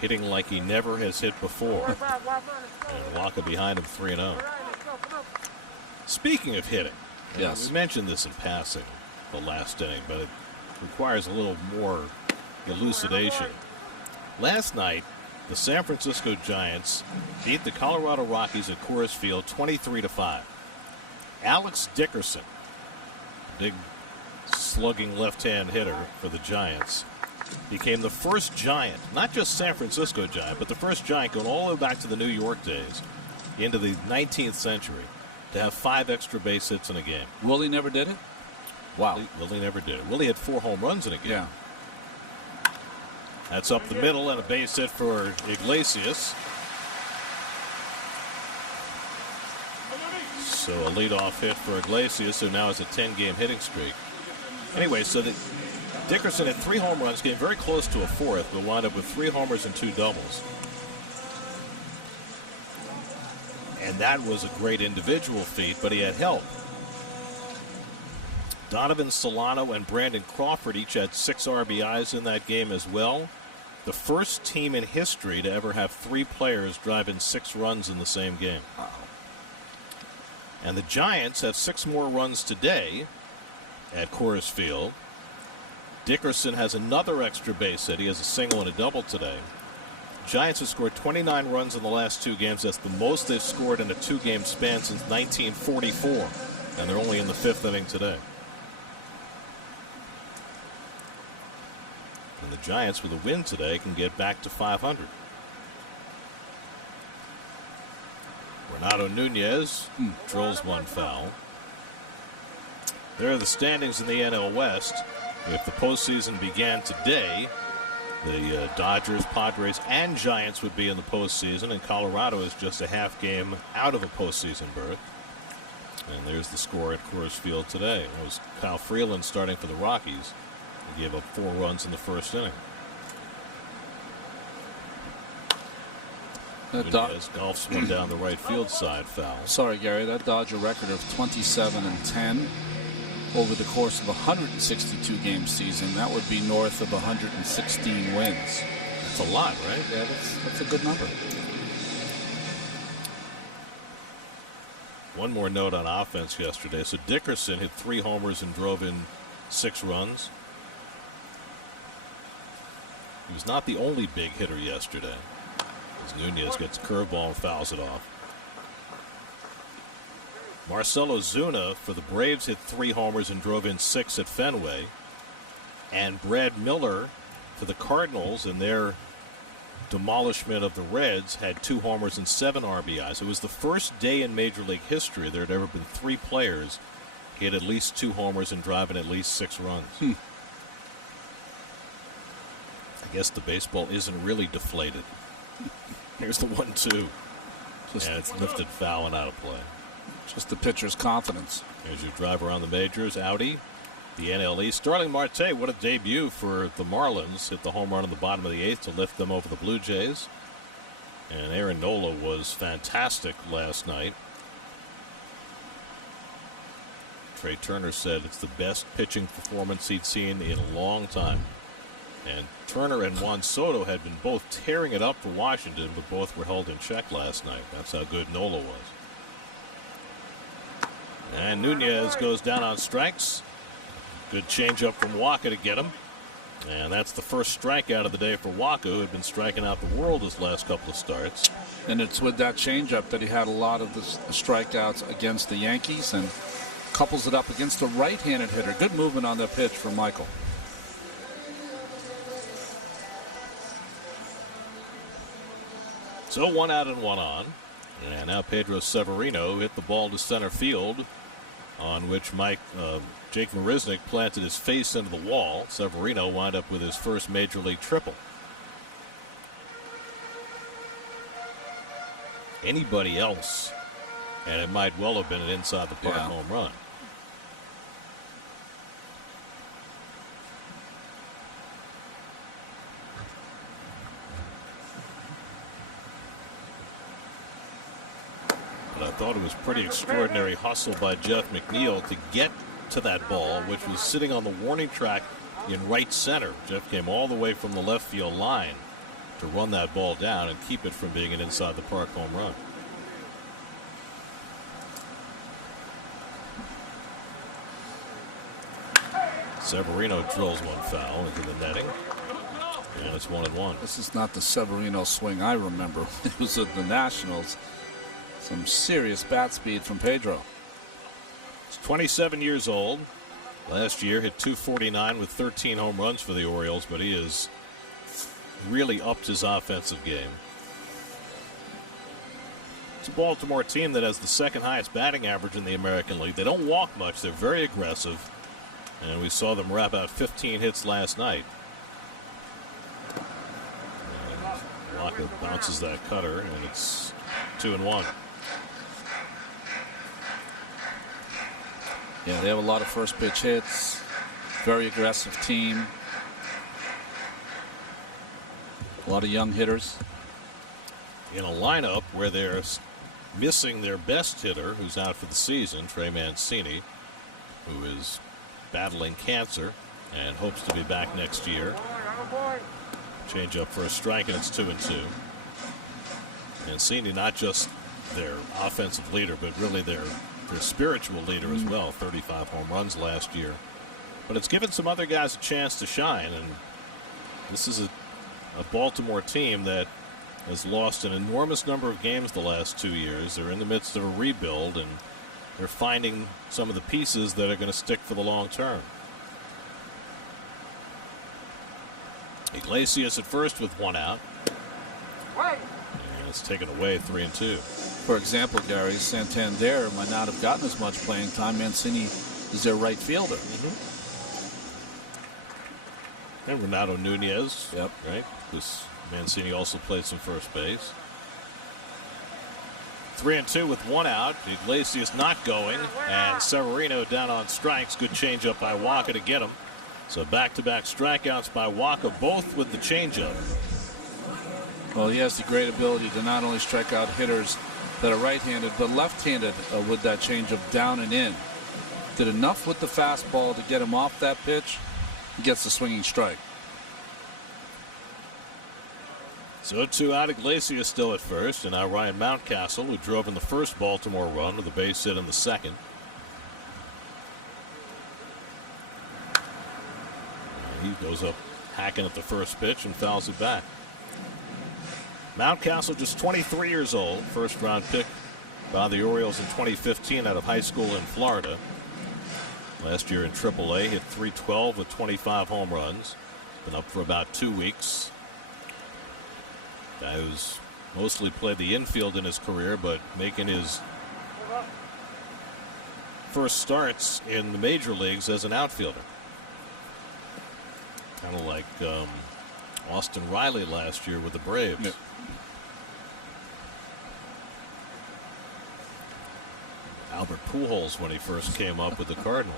Hitting like he never has hit before. And Wacha behind him, 3-0. Speaking of hitting, yes, we mentioned this in passing the last inning, but it requires a little more elucidation. Last night, the San Francisco Giants beat the Colorado Rockies at Coors Field 23-5. Alex Dickerson, big slugging left-hand hitter for the Giants, became the first Giant, not just San Francisco Giant, but the first Giant going all the way back to the New York days into the 19th century to have 5 extra base hits in a game. Willie never did it? Wow. Willie never did it. Willie had 4 home runs in a game. Yeah. That's up the middle and a base hit for Iglesias. So a leadoff hit for Iglesias, who now has a 10-game hitting streak. Anyway, so Dickerson had 3 home runs, came very close to a 4th, but wound up with 3 homers and 2 doubles. And that was a great individual feat, but he had help. Donovan Solano and Brandon Crawford each had 6 RBIs in that game as well. The first team in history to ever have 3 players drive in 6 runs in the same game. Wow. And the Giants have 6 more runs today at Coors Field. Dickerson has another extra base hit. He has a single and a double today. Giants have scored 29 runs in the last 2 games. That's the most they've scored in a 2-game span since 1944. And they're only in the 5th inning today. And the Giants, with a win today, can get back to 500. Renato Nunez drills one foul. There are the standings in the NL West. If the postseason began today, the Dodgers, Padres, and Giants would be in the postseason, and Colorado is just a half game out of a postseason berth. And there's the score at Coors Field today. It was Kyle Freeland starting for the Rockies. He gave up 4 runs in the first inning. Nunez golfs one down the right field side foul. Sorry, Gary, that Dodger record of 27-10 over the course of a 162-game season, that would be north of 116 wins. That's a lot, right? Yeah, that's a good number. One more note on offense yesterday. So Dickerson hit 3 homers and drove in 6 runs. He was not the only big hitter yesterday, as Nunez gets a curveball and fouls it off. Marcell Ozuna for the Braves hit 3 homers and drove in 6 at Fenway. And Brad Miller for the Cardinals in their demolishment of the Reds had 2 homers and 7 RBIs. It was the first day in Major League history there had ever been 3 players hit at least 2 homers and drive in at least 6 runs. I guess the baseball isn't really deflated. Here's the 1-2. And it's lifted foul and out of play. Just the pitcher's confidence. Here's your drive around the majors. Audi, the NL East. Starling Marte, what a debut for the Marlins. Hit the home run in the bottom of the 8th to lift them over the Blue Jays. And Aaron Nola was fantastic last night. Trey Turner said it's the best pitching performance he'd seen in a long time. And Turner and Juan Soto had been both tearing it up for Washington, but both were held in check last night. That's how good Nola was. And Nunez goes down on strikes. Good changeup from Waka to get him. And that's the first strikeout of the day for Waka, who had been striking out the world his last couple of starts. And it's with that changeup that he had a lot of the strikeouts against the Yankees and couples it up against a right-handed hitter. Good movement on that pitch from Michael. So 1 out and 1 on. And now Pedro Severino hit the ball to center field, on which Jake Marisnick planted his face into the wall. Severino wound up with his first major league triple. Anybody else, and it might well have been an inside the park home run. I thought it was pretty extraordinary hustle by Jeff McNeil to get to that ball, which was sitting on the warning track in right center. Jeff came all the way from the left field line to run that ball down and keep it from being an inside the park home run. Severino drills one foul into the netting, and it's 1-1. This is not the Severino swing I remember. It was at the Nationals. Some serious bat speed from Pedro. He's 27 years old. Last year hit .249 with 13 home runs for the Orioles, but he has really upped his offensive game. It's a Baltimore team that has the second highest batting average in the American League. They don't walk much. They're very aggressive. And we saw them wrap out 15 hits last night. Walker bounces that cutter, and it's 2-1. Yeah, they have a lot of first pitch hits. Very aggressive team. A lot of young hitters. In a lineup where they're missing their best hitter, who's out for the season, Trey Mancini, who is battling cancer and hopes to be back next year. Change up for a strike, and it's 2-2. Mancini, not just their offensive leader, but really their spiritual leader as well. 35 home runs last year. But it's given some other guys a chance to shine, and this is a Baltimore team that has lost an enormous number of games the last 2 years. They're in the midst of a rebuild, and they're finding some of the pieces that are going to stick for the long term. Iglesias at first with one out. And it's taken away, 3-2. For example, Gary, Santander might not have gotten as much playing time. Mancini is their right fielder. And Renato Nunez. Yep. Right? This Mancini also played some first base. 3-2 with one out. Iglesias not going. And Severino down on strikes. Good changeup by Waka to get him. So back-to-back strikeouts by Waka, both with the changeup. Well, he has the great ability to not only strike out hitters that are right-handed, but left-handed with that changeup down and in. Did enough with the fastball to get him off that pitch. He gets the swinging strike. So 2 out. Iglesias still at first, and now Ryan Mountcastle, who drove in the first Baltimore run with a base hit in the second. He goes up hacking at the first pitch and fouls it back. Mountcastle, just 23 years old, first round pick by the Orioles in 2015 out of high school in Florida. Last year in AAA, hit .312 with 25 home runs. Been up for about 2 weeks. Guy who's mostly played the infield in his career, but making his first starts in the major leagues as an outfielder. Kind of like Austin Riley last year with the Braves. Yep. Albert Pujols when he first came up with the Cardinals.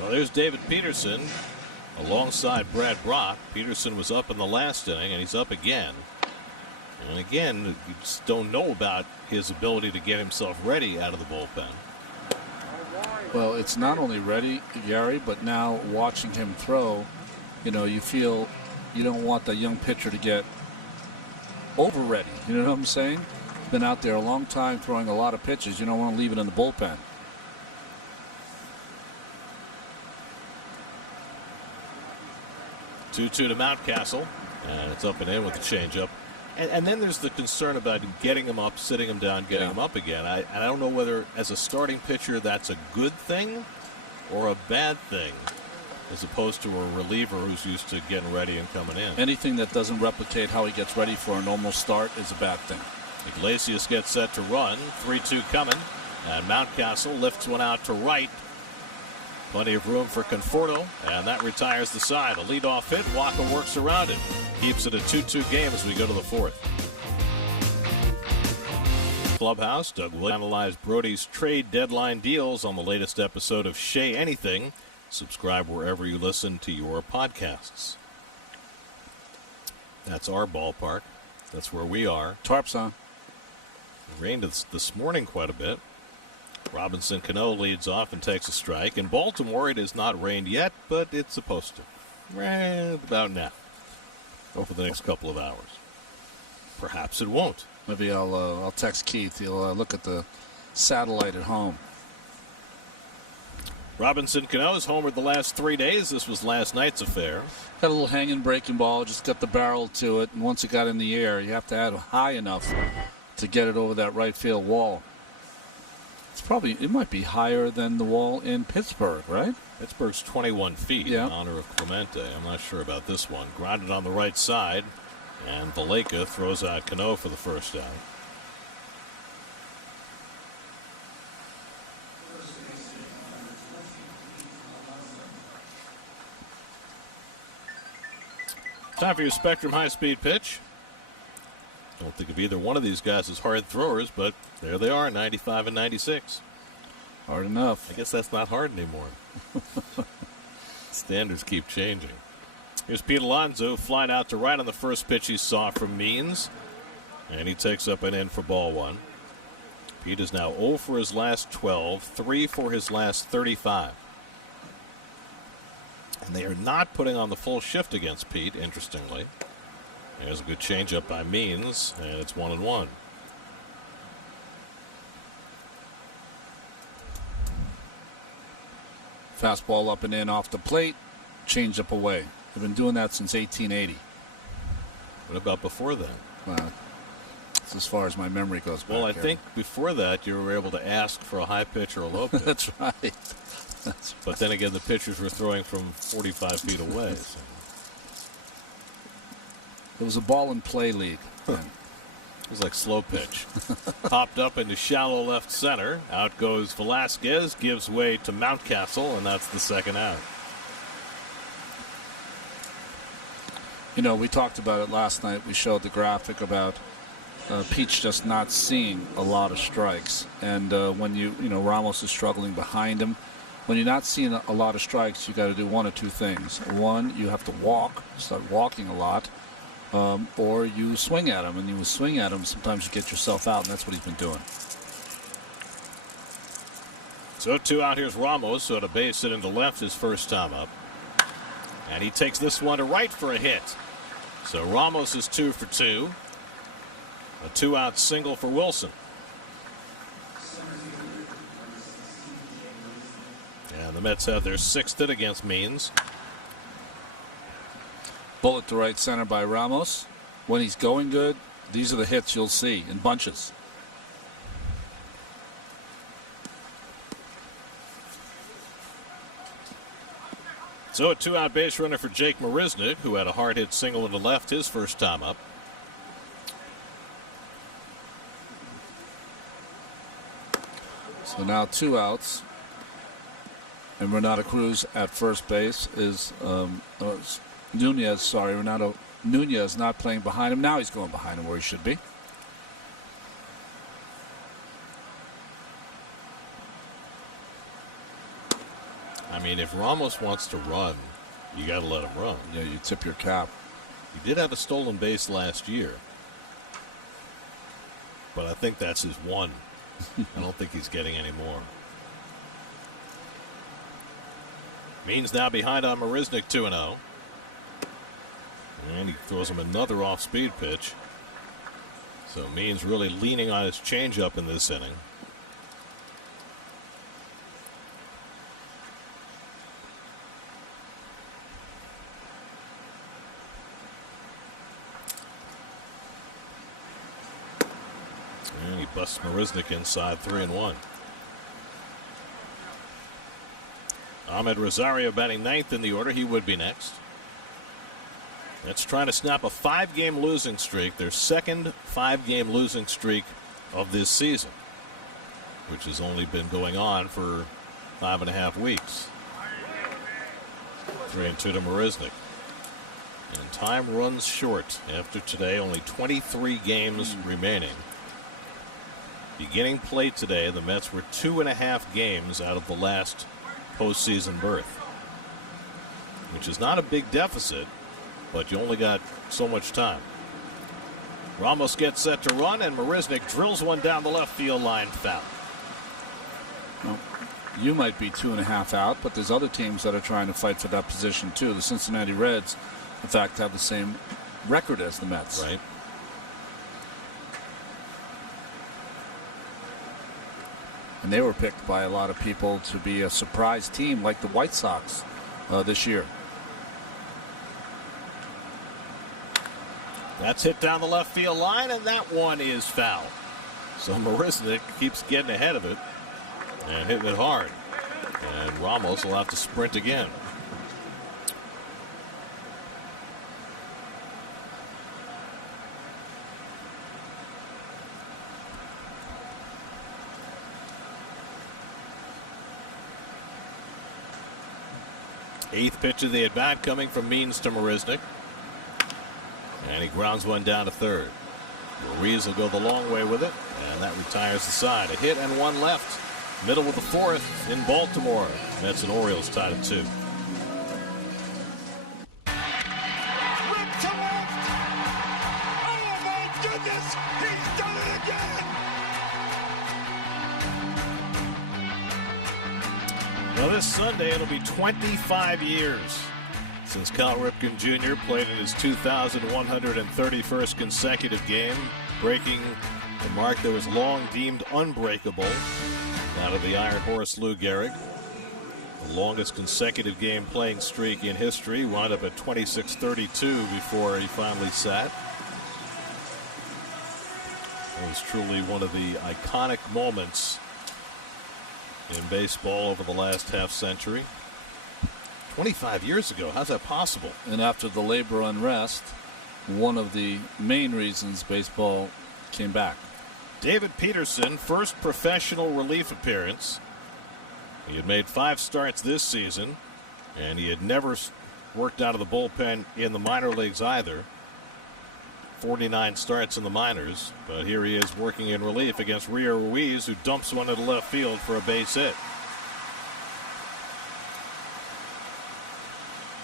Well, there's David Peterson alongside Brad Brock. Peterson was up in the last inning, and he's up again. And again, you just don't know about his ability to get himself ready out of the bullpen. Well, it's not only ready, Gary, but now watching him throw, you feel you don't want the young pitcher to get over ready. You know what I'm saying? Been out there a long time throwing a lot of pitches. You don't want to leave it in the bullpen. Two to Mountcastle, and it's up and in with the changeup. And then there's the concern about getting him up, sitting him down, getting him up again. I don't know whether, as a starting pitcher, that's a good thing or a bad thing, as opposed to a reliever who's used to getting ready and coming in. Anything that doesn't replicate how he gets ready for a normal start is a bad thing. Iglesias gets set to run. 3-2 coming. And Mountcastle lifts one out to right. Plenty of room for Conforto, and that retires the side. A leadoff hit. Waka works around it. Keeps it a 2-2 game as we go to the fourth. Clubhouse. Doug will analyze Brody's trade deadline deals on the latest episode of Shea Anything. Subscribe wherever you listen to your podcasts. That's our ballpark. That's where we are. Tarps on. It rained this morning quite a bit. Robinson Cano leads off and takes a strike. In Baltimore, it has not rained yet, but it's supposed to. About now. Over the next couple of hours. Perhaps it won't. Maybe I'll text Keith. He'll look at the satellite at home. Robinson Cano's homered the last 3 days. This was last night's affair. Got a little hanging breaking ball, just got the barrel to it, and once it got in the air, you have to add high enough to get it over that right field wall. It might be higher than the wall in Pittsburgh, right? Pittsburgh's 21 feet in honor of Clemente. I'm not sure about this one. Grounded on the right side, and Valleca throws out Cano for the first out. Time for your Spectrum high-speed pitch. Don't think of either one of these guys as hard throwers, but there they are, 95 and 96. Hard enough. I guess that's not hard anymore. Standards keep changing. Here's Pete Alonso flying out to right on the first pitch he saw from Means. And he takes up an in for ball one. Pete is now 0 for his last 12, 3 for his last 35. And they are not putting on the full shift against Pete, interestingly. There's a good changeup by Means, and it's 1-1. Fastball up and in off the plate, changeup away. They've been doing that since 1880. What about before then? That's as far as my memory goes back. Well, I think before that you were able to ask for a high pitch or a low pitch. That's right. But then again, the pitchers were throwing from 45 feet away. So. It was a ball and play league then. It was like slow pitch. Popped up into shallow left center. Out goes Velasquez, gives way to Mountcastle, and that's the second out. You know, we talked about it last night. We showed the graphic about Peach just not seeing a lot of strikes. And when you know, Ramos is struggling behind him. When you're not seeing a lot of strikes, you got to do one of two things. One, you have to start walking a lot. Or you swing at him, and you swing at him, sometimes you get yourself out, and that's what he's been doing. So 2 out. Here's Ramos, so to base it into left his first time up. And he takes this one to right for a hit. So Ramos is 2 for 2. A 2-out single for Wilson. And the Mets have their 6th hit against Means. Bullet to right center by Ramos. When he's going good, these are the hits you'll see in bunches. So a 2-out base runner for Jake Marisnick, who had a hard hit single into left his first time up. So now 2 outs. And Renato Cruz at first base is Renato Nunez not playing behind him. Now he's going behind him where he should be. I mean, if Ramos wants to run, you got to let him run. Yeah, you tip your cap. He did have a stolen base last year. But I think that's his one. I don't think he's getting any more. Means now behind on Marisnick 2-0. And he throws him another off-speed pitch. So Means really leaning on his changeup in this inning. And he busts Marisnick inside 3-1. Ahmed Rosario batting 9th in the order. He would be next. That's trying to snap a 5-game losing streak, their second 5-game losing streak of this season, which has only been going on for 5.5 weeks. 3-2 to Marisnick. And time runs short after today, only 23 games remaining. Beginning play today, the Mets were 2.5 games out of the last postseason berth, which is not a big deficit, but you only got so much time. Ramos gets set to run, and Marisnick drills one down the left field line, foul. Well, you might be 2.5 out, but there's other teams that are trying to fight for that position too. The Cincinnati Reds, in fact, have the same record as the Mets. Right. And they were picked by a lot of people to be a surprise team like the White Sox this year. That's hit down the left field line, and that one is foul. So Marisnick keeps getting ahead of it and hitting it hard. And Ramos will have to sprint again. Eighth pitch of the at-bat coming from Means to Marisnick. And he grounds one down to third. Ruiz will go the long way with it, and that retires the side. A hit and one left. Middle of the fourth in Baltimore. Mets and Orioles tied at 2. Ripped to left. Oh my goodness, he's done it again. Now this Sunday it'll be 25 years since Cal Ripken Jr. played in his 2,131st consecutive game, breaking the mark that was long deemed unbreakable out of the Iron Horse Lou Gehrig. The longest consecutive game playing streak in history wound up at 26-32 before he finally sat. It was truly one of the iconic moments in baseball over the last half century. 25 years ago, how's that possible? And after the labor unrest, one of the main reasons baseball came back. David Peterson, first professional relief appearance. He had made 5 starts this season, and he had never worked out of the bullpen in the minor leagues either. 49 starts in the minors, but here he is working in relief against Rio Ruiz, who dumps one into left field for a base hit.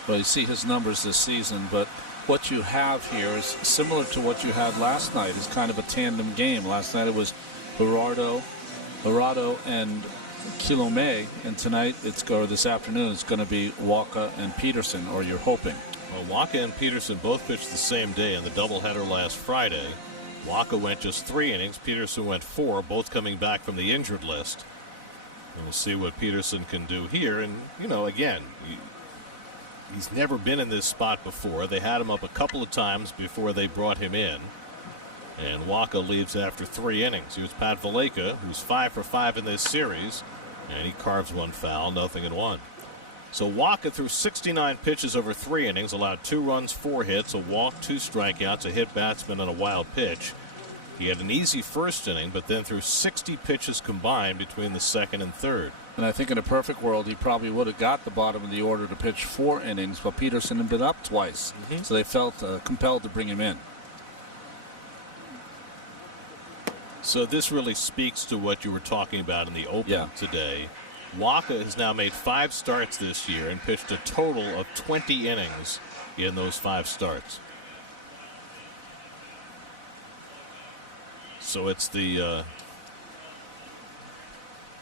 Well, you see his numbers this season, but what you have here is similar to what you had last night. It's kind of a tandem game. Last night it was Gerardo and Kilome, and tonight this afternoon it's going to be Wacha and Peterson, or you're hoping. Well, Wacha and Peterson both pitched the same day in the doubleheader last Friday. Wacha went just 3 innings. Peterson went 4, both coming back from the injured list. And we'll see what Peterson can do here. And, again, he's never been in this spot before. They had him up a couple of times before they brought him in. And Wacha leaves after 3 innings. Here's Pat Valaika, who's 5 for 5 in this series. And he carves one foul, 0-1. So Wacha threw 69 pitches over 3 innings, allowed 2 runs, 4 hits, a walk, 2 strikeouts, a hit batsman, and a wild pitch. He had an easy first inning, but then threw 60 pitches combined between the second and third. And I think in a perfect world, he probably would have got the bottom of the order to pitch 4 innings, but Peterson had been up twice. So they felt compelled to bring him in. So this really speaks to what you were talking about in the open today. Wacha has now made 5 starts this year and pitched a total of 20 innings in those 5 starts. So it's the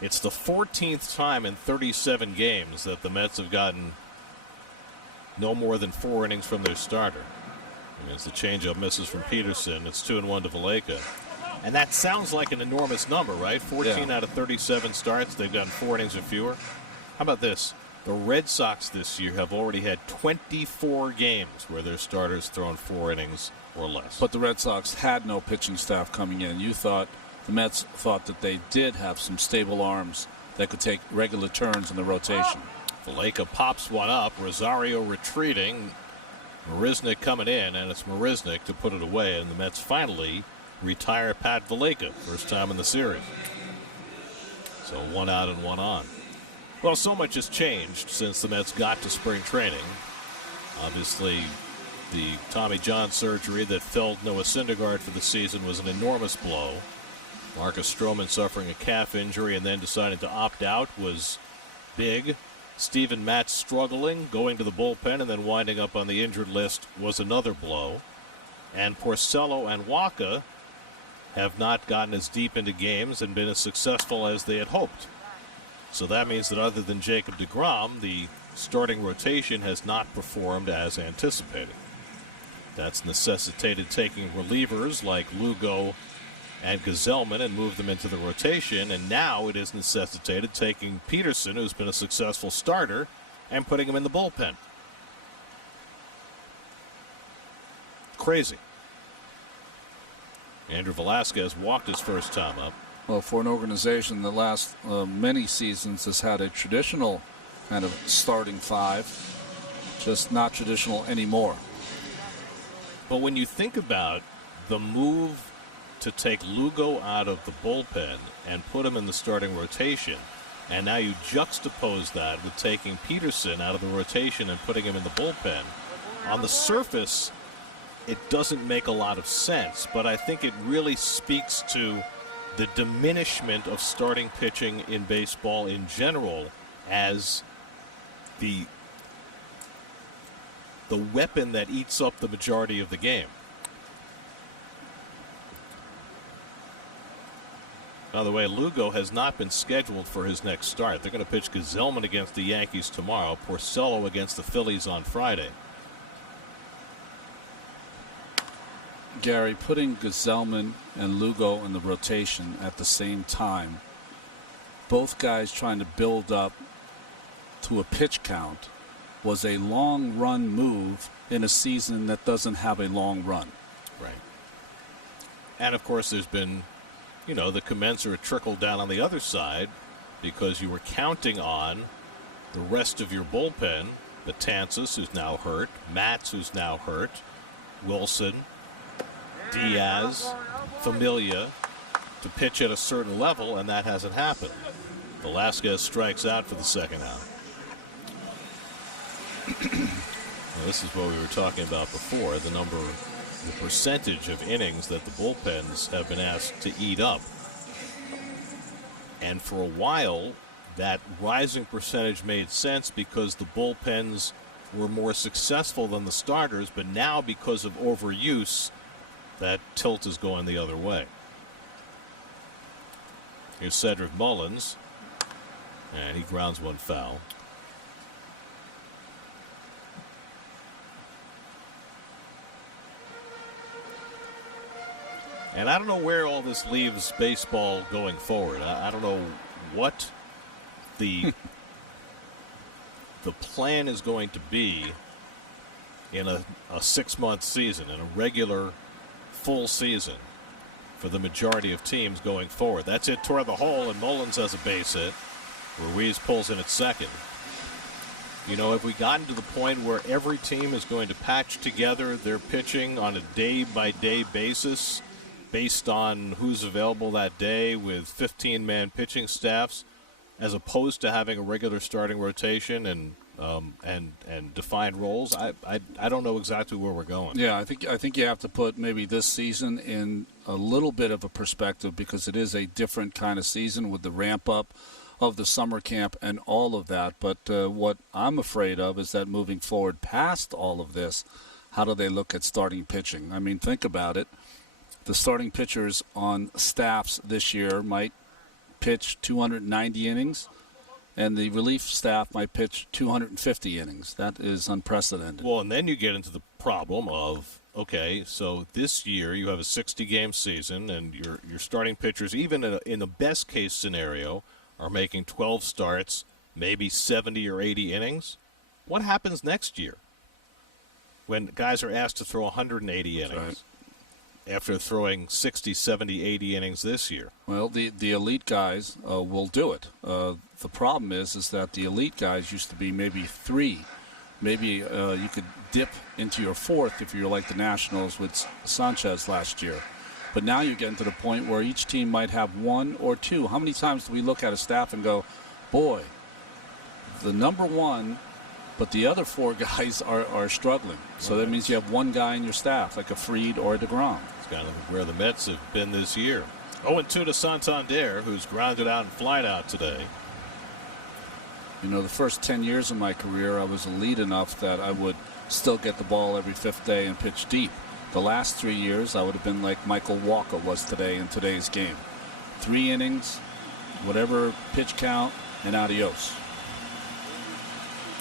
14th time in 37 games that the Mets have gotten no more than 4 innings from their starter. And as the changeup misses from Peterson, it's 2-1 to Valaika. And that sounds like an enormous number, right? 14 out of 37 starts, they've gotten 4 innings or fewer. How about this? The Red Sox this year have already had 24 games where their starters thrown 4 innings or less. But the Red Sox had no pitching staff coming in. The Mets thought that they did have some stable arms that could take regular turns in the rotation. Valaika pops one up. Rosario retreating. Marisnick coming in, and it's Marisnick to put it away, and the Mets finally retire Pat Valaika, first time in the series. So 1 out and 1 on. Well, so much has changed since the Mets got to spring training. Obviously, the Tommy John surgery that felled Noah Syndergaard for the season was an enormous blow. Marcus Stroman suffering a calf injury and then deciding to opt out was big. Steven Matz struggling, going to the bullpen and then winding up on the injured list was another blow. And Porcello and Wacha have not gotten as deep into games and been as successful as they had hoped. So that means that other than Jacob deGrom, the starting rotation has not performed as anticipated. That's necessitated taking relievers like Lugo and Gazelman and moved them into the rotation, and now it is necessitated taking Peterson, who's been a successful starter, and putting him in the bullpen. Crazy. Andrew Velasquez walked his first time up. Well, for an organization the last many seasons has had a traditional kind of starting five, just not traditional anymore. But when you think about the move to take Lugo out of the bullpen and put him in the starting rotation, and now you juxtapose that with taking Peterson out of the rotation and putting him in the bullpen, on the surface, it doesn't make a lot of sense, but I think it really speaks to the diminishment of starting pitching in baseball in general as the weapon that eats up the majority of the game. By the way, Lugo has not been scheduled for his next start. They're going to pitch Gazelman against the Yankees tomorrow, Porcello against the Phillies on Friday. Gary, putting Gazelman and Lugo in the rotation at the same time, both guys trying to build up to a pitch count, was a long run move in a season that doesn't have a long run. Right. And of course there's been, the commensurate trickle down on the other side because you were counting on the rest of your bullpen, Betances, who's now hurt, Matz, who's now hurt, Wilson, Diaz, Familia, to pitch at a certain level, and that hasn't happened. Velasquez strikes out for the second out. Now, this is what we were talking about before, the percentage of innings that the bullpens have been asked to eat up. And for a while, that rising percentage made sense because the bullpens were more successful than the starters, but now because of overuse, that tilt is going the other way. Here's Cedric Mullins, and he grounds one foul. And I don't know where all this leaves baseball going forward. I don't know what the plan is going to be in a 6-month season, in a regular full season for the majority of teams going forward. That's it toward the hole, and Mullins has a base hit. Ruiz pulls in at second. Have we gotten to the point where every team is going to patch together their pitching on a day-by-day basis based on who's available that day with 15-man pitching staffs, as opposed to having a regular starting rotation and defined roles? I don't know exactly where we're going. Yeah, I think you have to put maybe this season in a little bit of a perspective because it is a different kind of season with the ramp up of the summer camp and all of that. But what I'm afraid of is that moving forward past all of this, how do they look at starting pitching? I mean, think about it. The starting pitchers on staffs this year might pitch 290 innings, and the relief staff might pitch 250 innings. That is unprecedented. Well, and then you get into the problem of, okay, so this year you have a 60-game season, and your starting pitchers, even in the best-case scenario, are making 12 starts, maybe 70 or 80 innings. What happens next year when guys are asked to throw 180 innings? Right. After throwing 60, 70, 80 innings this year? Well, the elite guys will do it. The problem is that the elite guys used to be maybe 3. Maybe you could dip into your 4th if you're like the Nationals with Sanchez last year. But now you're getting to the point where each team might have 1 or 2. How many times do we look at a staff and go, boy, the number 1, but the other 4 guys are struggling. So that means you have 1 guy in your staff, like a Fried or a DeGrom. It's kind of where the Mets have been this year. 0-2 to Santander, who's grounded out and flied out today. The first 10 years of my career, I was elite enough that I would still get the ball every 5th day and pitch deep. The last 3 years, I would have been like Michael Walker was today in today's game. 3 innings, whatever pitch count, and adios.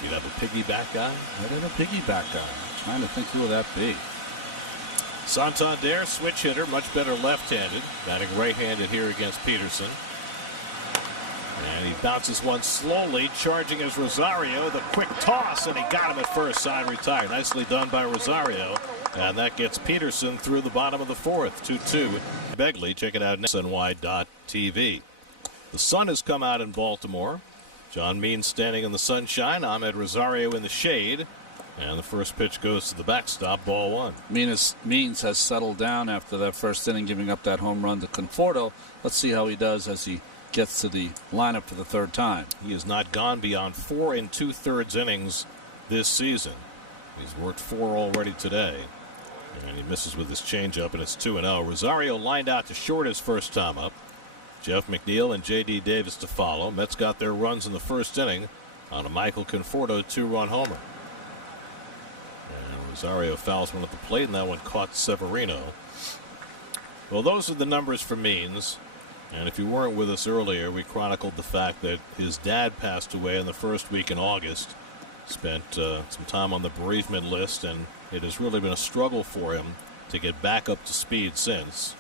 You'd have a piggyback guy? I'd have a piggyback guy. I'm trying to think who would that be. Santander, switch hitter, much better left-handed. Batting right-handed here against Peterson. And he bounces one slowly, charging as Rosario. The quick toss, and he got him at first. Side retired. Nicely done by Rosario. And that gets Peterson through the bottom of the fourth. 2-2. Begley, check it out, SNY.TV. The sun has come out in Baltimore. John Means standing in the sunshine. Ahmed Rosario in the shade. And the first pitch goes to the backstop, ball one. Means has settled down after that first inning, giving up that home run to Conforto. Let's see how he does as he gets to the lineup for the third time. He has not gone beyond 4 2/3 innings this season. He's worked 4 already today. And he misses with his changeup, and it's 2-0. Rosario lined out to short his first time up. Jeff McNeil and J.D. Davis to follow. Mets got their runs in the first inning on a Michael Conforto 2-run homer. And Rosario fouls one at the plate, and that one caught Severino. Well, those are the numbers for Means. And if you weren't with us earlier, we chronicled the fact that his dad passed away in the first week in August. Spent some time on the bereavement list, and it has really been a struggle for him to get back up to speed since.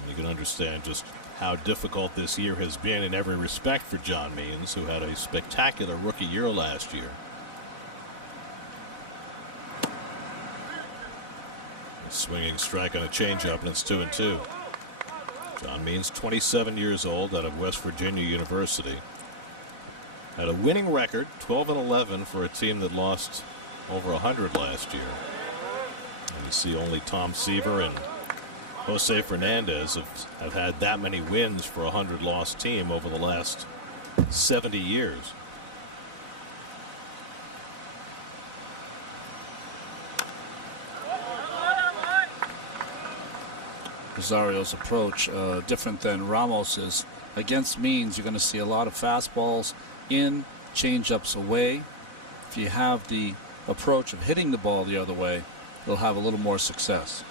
And you can understand just how difficult this year has been in every respect for John Means, who had a spectacular rookie year last year. A swinging strike on a changeup, and it's 2-2. John Means, 27 years old, out of West Virginia University. Had a winning record, 12-11 for a team that lost over 100 last year. And you see only Tom Seaver and Jose Fernandez have had that many wins for a 100-loss team over the last 70 years. Rosario's approach, different than Ramos's. Against Means, you're going to see a lot of fastballs in, changeups away. If you have the approach of hitting the ball the other way, you'll have a little more success.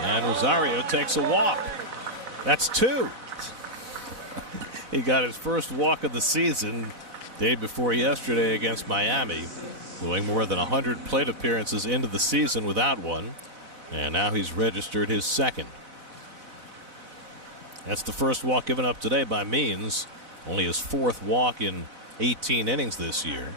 And Rosario takes a walk. That's 2. He got his first walk of the season day before yesterday against Miami, going more than 100 plate appearances into the season without one, and now he's registered his second. That's the first walk given up today by Means, only his 4th walk in 18 innings this year.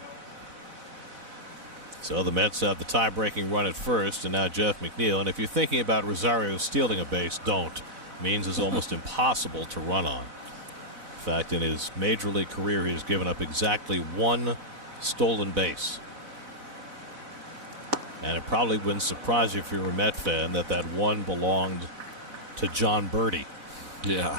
So the Mets have the tie-breaking run at first, and now Jeff McNeil. And if you're thinking about Rosario stealing a base, don't. Means is almost impossible to run on. In fact, in his major league career, he's given up exactly 1 stolen base. And it probably wouldn't surprise you if you're a Met fan that that one belonged to John Birdie. Yeah.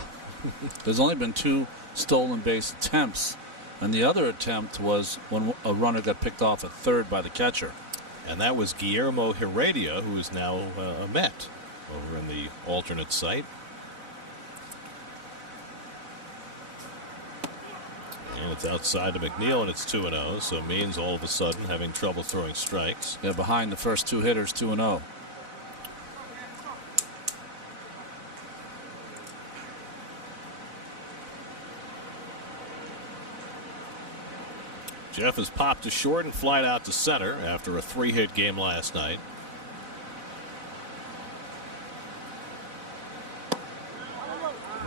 There's only been 2 stolen base attempts, and the other attempt was when a runner got picked off at third by the catcher. And that was Guillermo Heredia, who is now a Met over in the alternate site. And it's outside to McNeil, and it's 2-0. So Means all of a sudden having trouble throwing strikes. Yeah, behind the first 2 hitters, 2-0. Jeff has popped to short and flied out to center after a 3-hit game last night.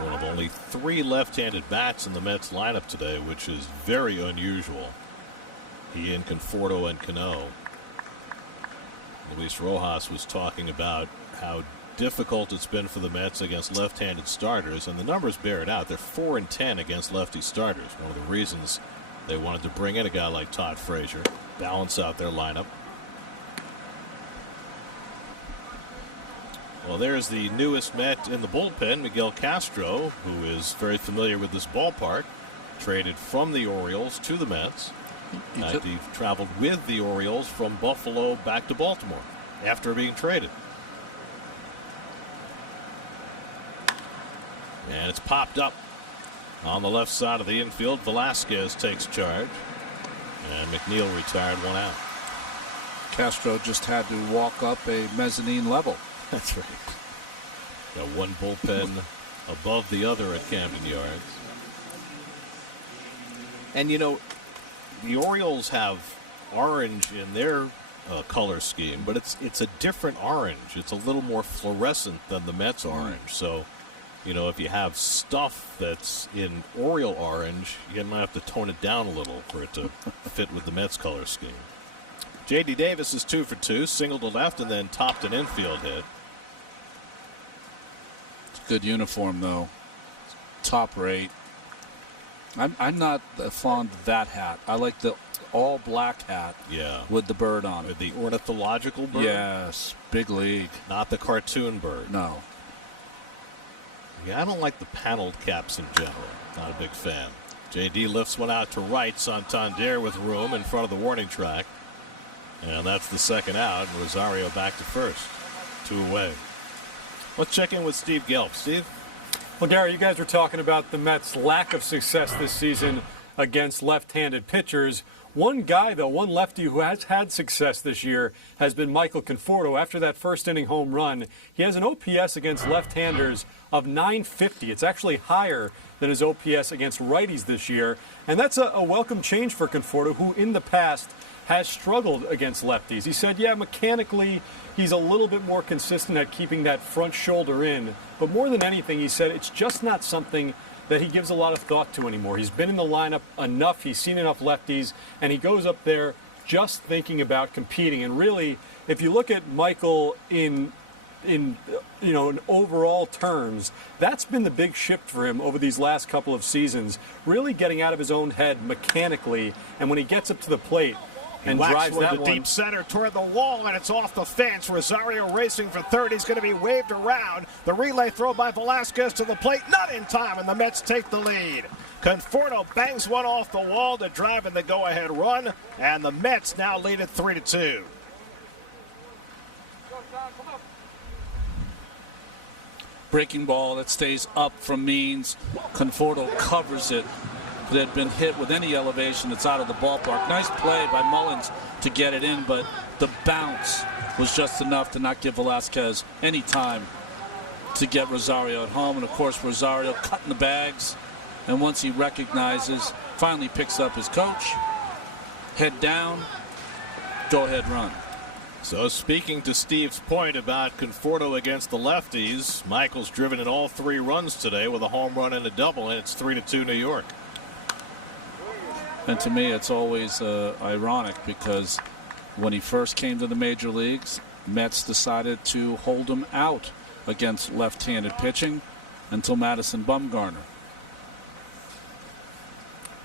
One of only 3 left-handed bats in the Mets lineup today, which is very unusual. He and Conforto and Cano. Luis Rojas was talking about how difficult it's been for the Mets against left-handed starters, and the numbers bear it out. They're 4-10 against lefty starters. One of the reasons they wanted to bring in a guy like Todd Frazier, balance out their lineup. Well, there's the newest Met in the bullpen, Miguel Castro, who is very familiar with this ballpark. Traded from the Orioles to the Mets. He traveled with the Orioles from Buffalo back to Baltimore after being traded. And it's popped up on the left side of the infield. Velasquez takes charge, and McNeil retired 1 out. Castro just had to walk up a mezzanine level. That's right. Got one bullpen above the other at Camden Yards. And you know, the Orioles have orange in their color scheme, but it's a different orange. It's a little more fluorescent than the Mets orange. So, if you have stuff that's in Oriole orange, you might have to tone it down a little for it to fit with the Mets color scheme. J.D. Davis is 2 for 2, single to left, and then topped an infield hit. It's a good uniform, though. Top rate. I'm not fond of that hat. I like the all black hat with the bird on it. The ornithological bird? Yes, big league. Not the cartoon bird. No. Yeah, I don't like the paneled caps in general. Not a big fan. J.D. lifts one out to right. Santander with room in front of the warning track. And that's the second out. Rosario back to first. 2 away. Let's check in with Steve Gelf. Steve? Well, Gary, you guys were talking about the Mets' lack of success this season against left-handed pitchers. One guy, though, one lefty who has had success this year has been Michael Conforto. After that first-inning home run, he has an OPS against left-handers of .950. It's actually higher than his OPS against righties this year. And that's a welcome change for Conforto, who in the past has struggled against lefties. He said, mechanically, he's a little bit more consistent at keeping that front shoulder in. But more than anything, he said it's just not something that he gives a lot of thought to anymore. He's been in the lineup enough, he's seen enough lefties, and he goes up there just thinking about competing. And really, if you look at Michael in overall terms, that's been the big shift for him over these last couple of seasons, really getting out of his own head mechanically, and when he gets up to the plate, and drives that one deep center toward the wall, and it's off the fence. Rosario racing for third. He's going to be waved around. The relay throw by Velasquez to the plate, not in time, and the Mets take the lead. Conforto bangs one off the wall to drive in the go-ahead run, and the Mets now lead at 3-2. Breaking ball that stays up from Means. Conforto covers it. That had been hit with any elevation that's out of the ballpark. Nice play by Mullins to get it in, but the bounce was just enough to not give Velasquez any time to get Rosario at home. And of course, Rosario cutting the bags, and once he recognizes, finally picks up his coach, head down, go ahead run. So speaking to Steve's point about Conforto against the lefties, Michael's driven in all 3 runs today with a home run and a double, and it's 3-2 New York. And to me, it's always ironic because when he first came to the major leagues, Mets decided to hold him out against left-handed pitching until Madison Bumgarner.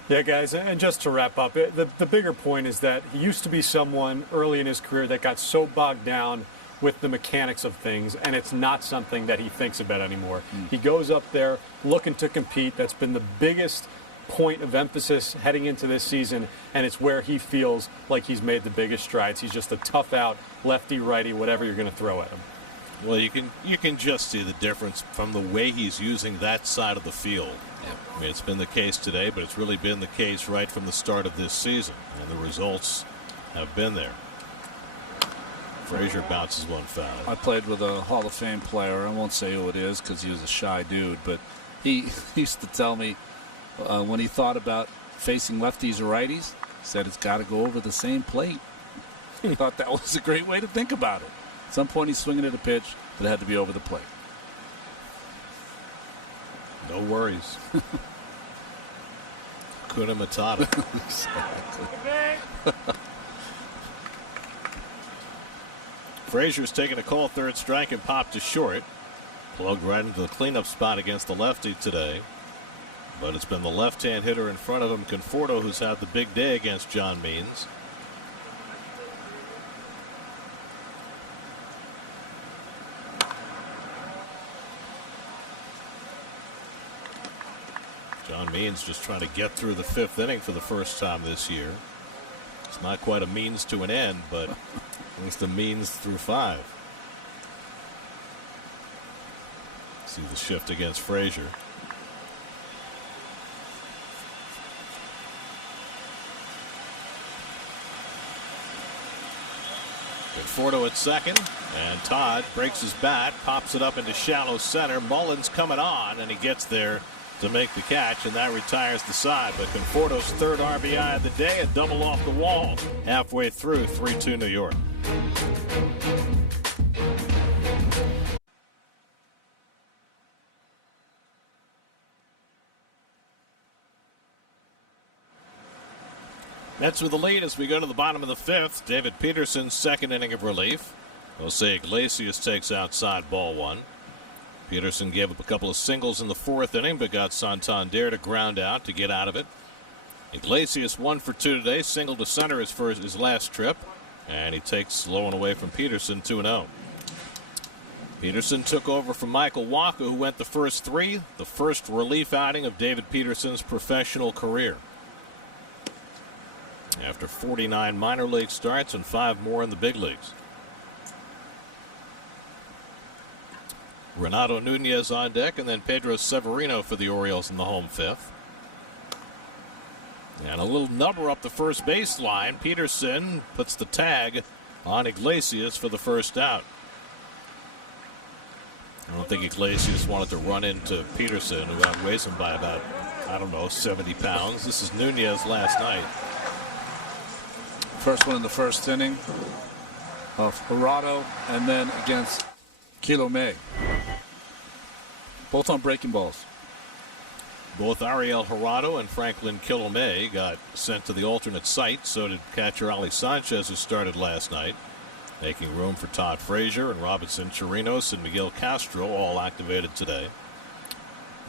Yeah, guys, and just to wrap up, the bigger point is that he used to be someone early in his career that got so bogged down with the mechanics of things, and it's not something that he thinks about anymore. He goes up there looking to compete. That's been the biggest point of emphasis heading into this season, and it's where he feels like he's made the biggest strides. He's just a tough out lefty, righty, whatever you're going to throw at him. Well, you can just see the difference from the way he's using that side of the field. I mean, it's been the case today, but it's really been the case right from the start of this season, and the results have been there. Frazier bounces one foul. I played with a Hall of Fame player. I won't say who it is because he was a shy dude, but he used to tell me when he thought about facing lefties or righties, he said it's got to go over the same plate. I thought that was a great way to think about it. At some point he's swinging at a pitch, but it had to be over the plate. No worries. Kuna Matata. Frazier's taking a call, third strike, and popped to short. Plugged right into the cleanup spot against the lefty today. But it's been the left-hand hitter in front of him, Conforto, who's had the big day against John Means. John Means just trying to get through the 5th inning for the first time this year. It's not quite a means to an end, but at least a means through 5. See the shift against Frazier. Conforto at second, and Todd breaks his bat, pops it up into shallow center. Mullins coming on, and he gets there to make the catch, and that retires the side. But Conforto's third RBI of the day, a double off the wall halfway through. 3-2 New York. Mets with the lead as we go to the bottom of the fifth. David Peterson's second inning of relief. Jose Iglesias takes outside ball one. Peterson gave up a couple of singles in the fourth inning, but got Santander to ground out to get out of it. Iglesias 1 for 2 today, single to center his last trip, and he takes low and away from Peterson 2-0. Peterson took over from Michael Wacha, who went the first three, the first relief outing of David Peterson's professional career. After 49 minor league starts and 5 more in the big leagues. Renato Nunez on deck, and then Pedro Severino for the Orioles in the home fifth. And a little number up the first baseline. Peterson puts the tag on Iglesias for the first out. I don't think Iglesias wanted to run into Peterson, who outweighs him by about, 70 pounds. This is Nunez last night. First one in the first inning of Hirado, and then against Kilome. Both on breaking balls. Both Ariel Hirado and Franklin Kilome got sent to the alternate site. So did catcher Ali Sanchez, who started last night, making room for Todd Frazier and Robinson Chirinos and Miguel Castro, all activated today.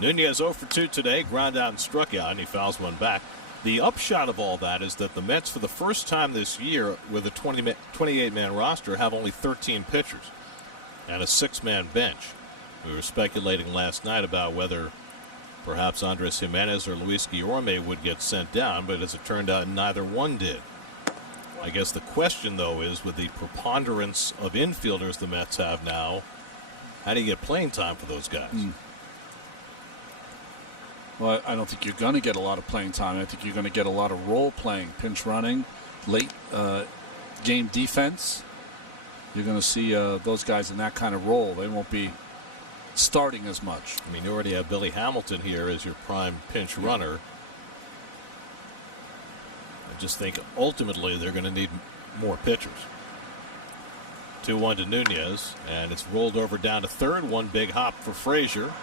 Nunez 0 for 2 today, ground out and struck out, and he fouls one back. The upshot of all that is that the Mets, for the first time this year, with a 28-man roster, have only 13 pitchers and a 6-man bench. We were speculating last night about whether perhaps Andres Jimenez or Luis Guillorme would get sent down, but as it turned out, neither one did. I guess the question, though, is with the preponderance of infielders the Mets have now, how do you get playing time for those guys? Well, I don't think you're going to get a lot of playing time. I think you're going to get a lot of role playing, pinch running, late game defense. You're going to see those guys in that kind of role. They won't be starting as much. I mean, you already have Billy Hamilton here as your prime pinch runner. I just think ultimately they're going to need more pitchers. 2-1 to Nunez, and it's rolled over down to third. One big hop for Frazier.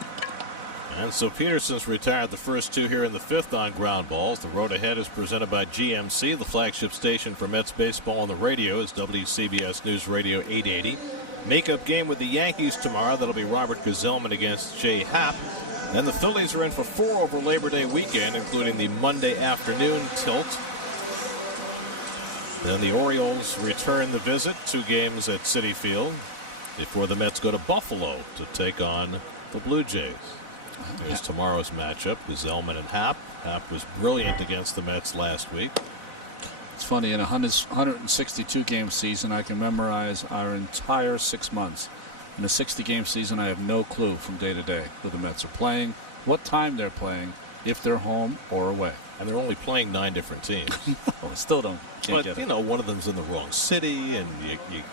And so Peterson's retired the first two here in the fifth on ground balls. The road ahead is presented by GMC. The flagship station for Mets baseball on the radio is WCBS News Radio 880. Makeup game with the Yankees tomorrow. That'll be Robert Gazelman against Jay Happ. Then the Phillies are in for 4 over Labor Day weekend, including the Monday afternoon tilt. Then the Orioles return the visit, 2 games at Citi Field, before the Mets go to Buffalo to take on the Blue Jays. Here's tomorrow's matchup, Gazelman and Happ. Happ was brilliant against the Mets last week. It's funny, in a 162-game season, I can memorize our entire 6 months. In a 60-game season, I have no clue from day to day who the Mets are playing, what time they're playing, if they're home or away. And they're only playing 9 different teams. Oh, still can't get it. But, one of them's in the wrong city, and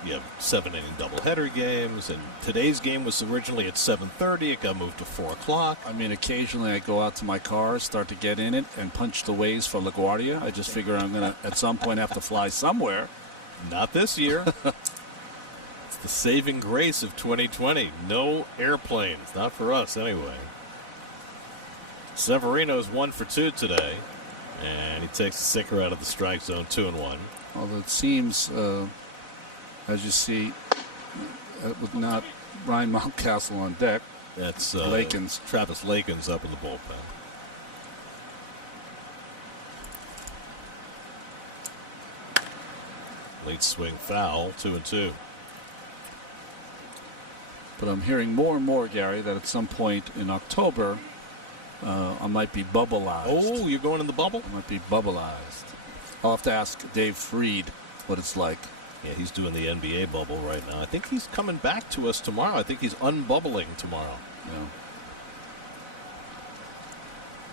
you have 7-inning doubleheader games, and today's game was originally at 7:30. It got moved to 4 o'clock. I mean, occasionally I go out to my car, start to get in it, and punch the ways for LaGuardia. I just figure I'm going to, at some point, have to fly somewhere. Not this year. It's the saving grace of 2020. No airplanes. Not for us, anyway. Severino's 1 for 2 today. And he takes the sinker out of the strike zone, 2-1. Although it seems, as you see, with not Ryan Mountcastle on deck. That's Lakins. Travis Lakins up in the bullpen. Late swing foul, 2-2. But I'm hearing more and more, Gary, that at some point in October, I might be bubbleized. Oh, you're going in the bubble? I might be bubbleized. I'll have to ask Dave Freed what it's like. Yeah, he's doing the NBA bubble right now. I think he's coming back to us tomorrow. I think he's unbubbling tomorrow.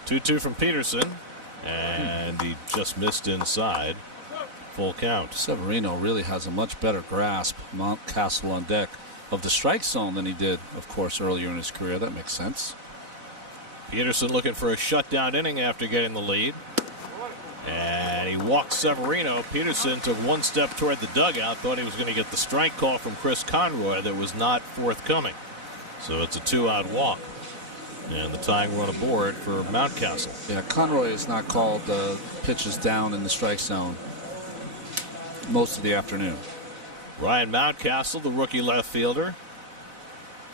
Yeah. 2-2 from Peterson, and he just missed inside. Full count. Severino really has a much better grasp, Mountcastle on deck, of the strike zone than he did, of course, earlier in his career. That makes sense. Peterson looking for a shutdown inning after getting the lead. And he walked Severino. Peterson took one step toward the dugout, thought he was going to get the strike call from Chris Conroy that was not forthcoming. So it's a 2-out walk. And the tying run aboard for Mountcastle. Yeah, Conroy has not called pitches down in the strike zone most of the afternoon. Ryan Mountcastle, the rookie left fielder,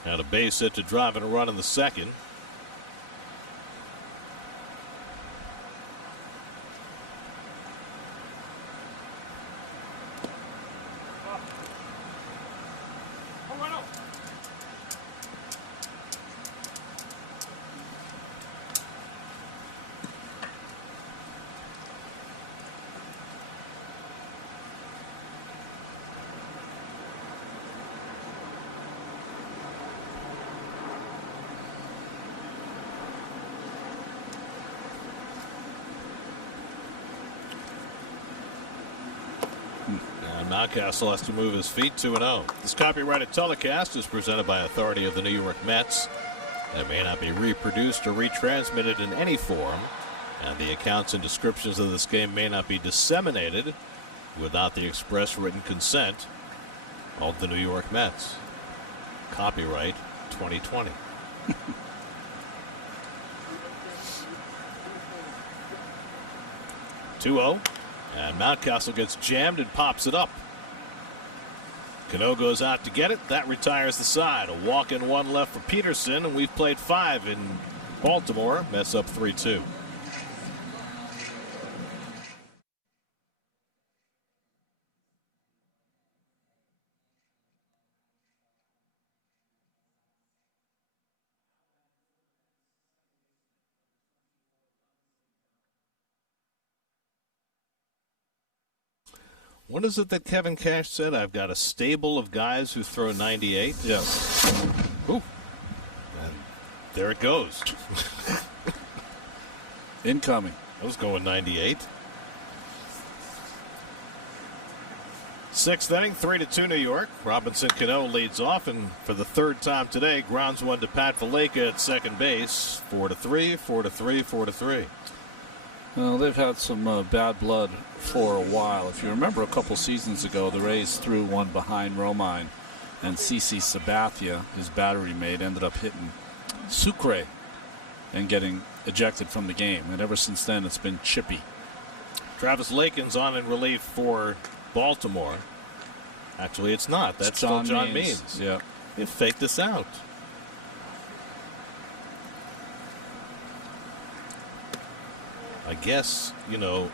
had a base hit to drive and a run in the second. Mountcastle has to move his feet 2-0. This copyrighted telecast is presented by authority of the New York Mets. It may not be reproduced or retransmitted in any form, and the accounts and descriptions of this game may not be disseminated without the express written consent of the New York Mets. Copyright 2020. And Mountcastle gets jammed and pops it up. Cano goes out to get it. That retires the side. A walk and one left for Peterson, and we've played 5 in Baltimore. Mets up 3-2. What is it that Kevin Cash said? I've got a stable of guys who throw 98. Yes. Ooh. And there it goes. Incoming. I was going 98. 6th inning, 3-2 New York. Robinson Cano leads off, and for the third time today, grounds one to Pat Valaika at second base. 4-3, 4-3, 4-3. Well, they've had some bad blood for a while. If you remember a couple seasons ago, the Rays threw one behind Romine, and CC Sabathia, his battery mate, ended up hitting Sucre and getting ejected from the game. And ever since then, it's been chippy. Travis Lakin's on in relief for Baltimore. Actually, it's not. That's still John Means. Yeah. They faked this out. I guess, you know,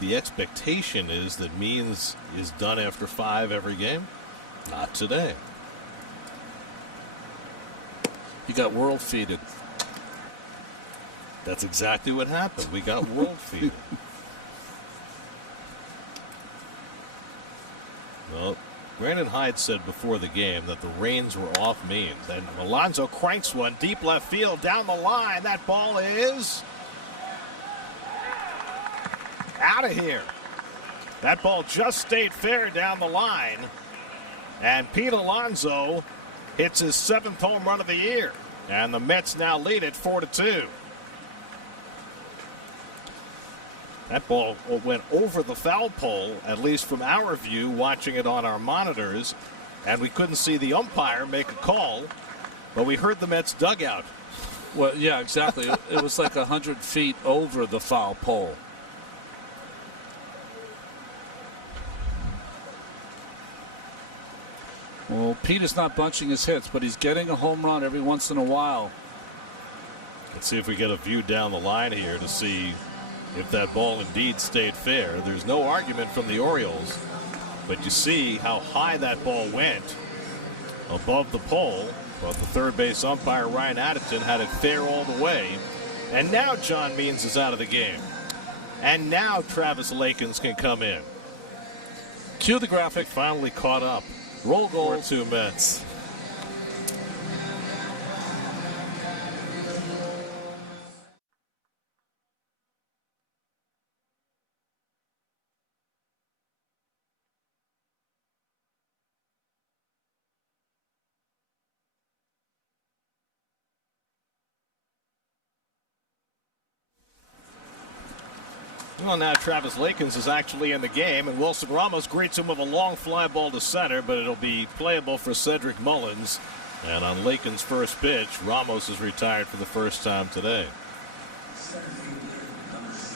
the expectation is that Means is done after 5 every game. Not today. He got world feeded. That's exactly what happened. We got world feeded. Well, Brandon Hyde said before the game that the reins were off Means. And Alonso cranks one deep left field down the line. That ball is out of here. That ball just stayed fair down the line. And Pete Alonso hits his 7th home run of the year. And the Mets now lead it 4-2. That ball went over the foul pole, at least from our view, watching it on our monitors, and we couldn't see the umpire make a call, but we heard the Mets dugout. Well, yeah, exactly. It was like 100 feet over the foul pole. Well, Pete is not bunching his hits, but he's getting a home run every once in a while. Let's see if we get a view down the line here to see if that ball indeed stayed fair. There's no argument from the Orioles, but you see how high that ball went above the pole. But the third base umpire, Ryan Addington, had it fair all the way. And now John Means is out of the game. And now Travis Lakins can come in. Cue the graphic. Finally caught up. Roll goal. 4-2 Mets. Well, now Travis Lakins is actually in the game, and Wilson Ramos greets him with a long fly ball to center, but it'll be playable for Cedric Mullins. And on Lakins' first pitch, Ramos is retired for the first time today.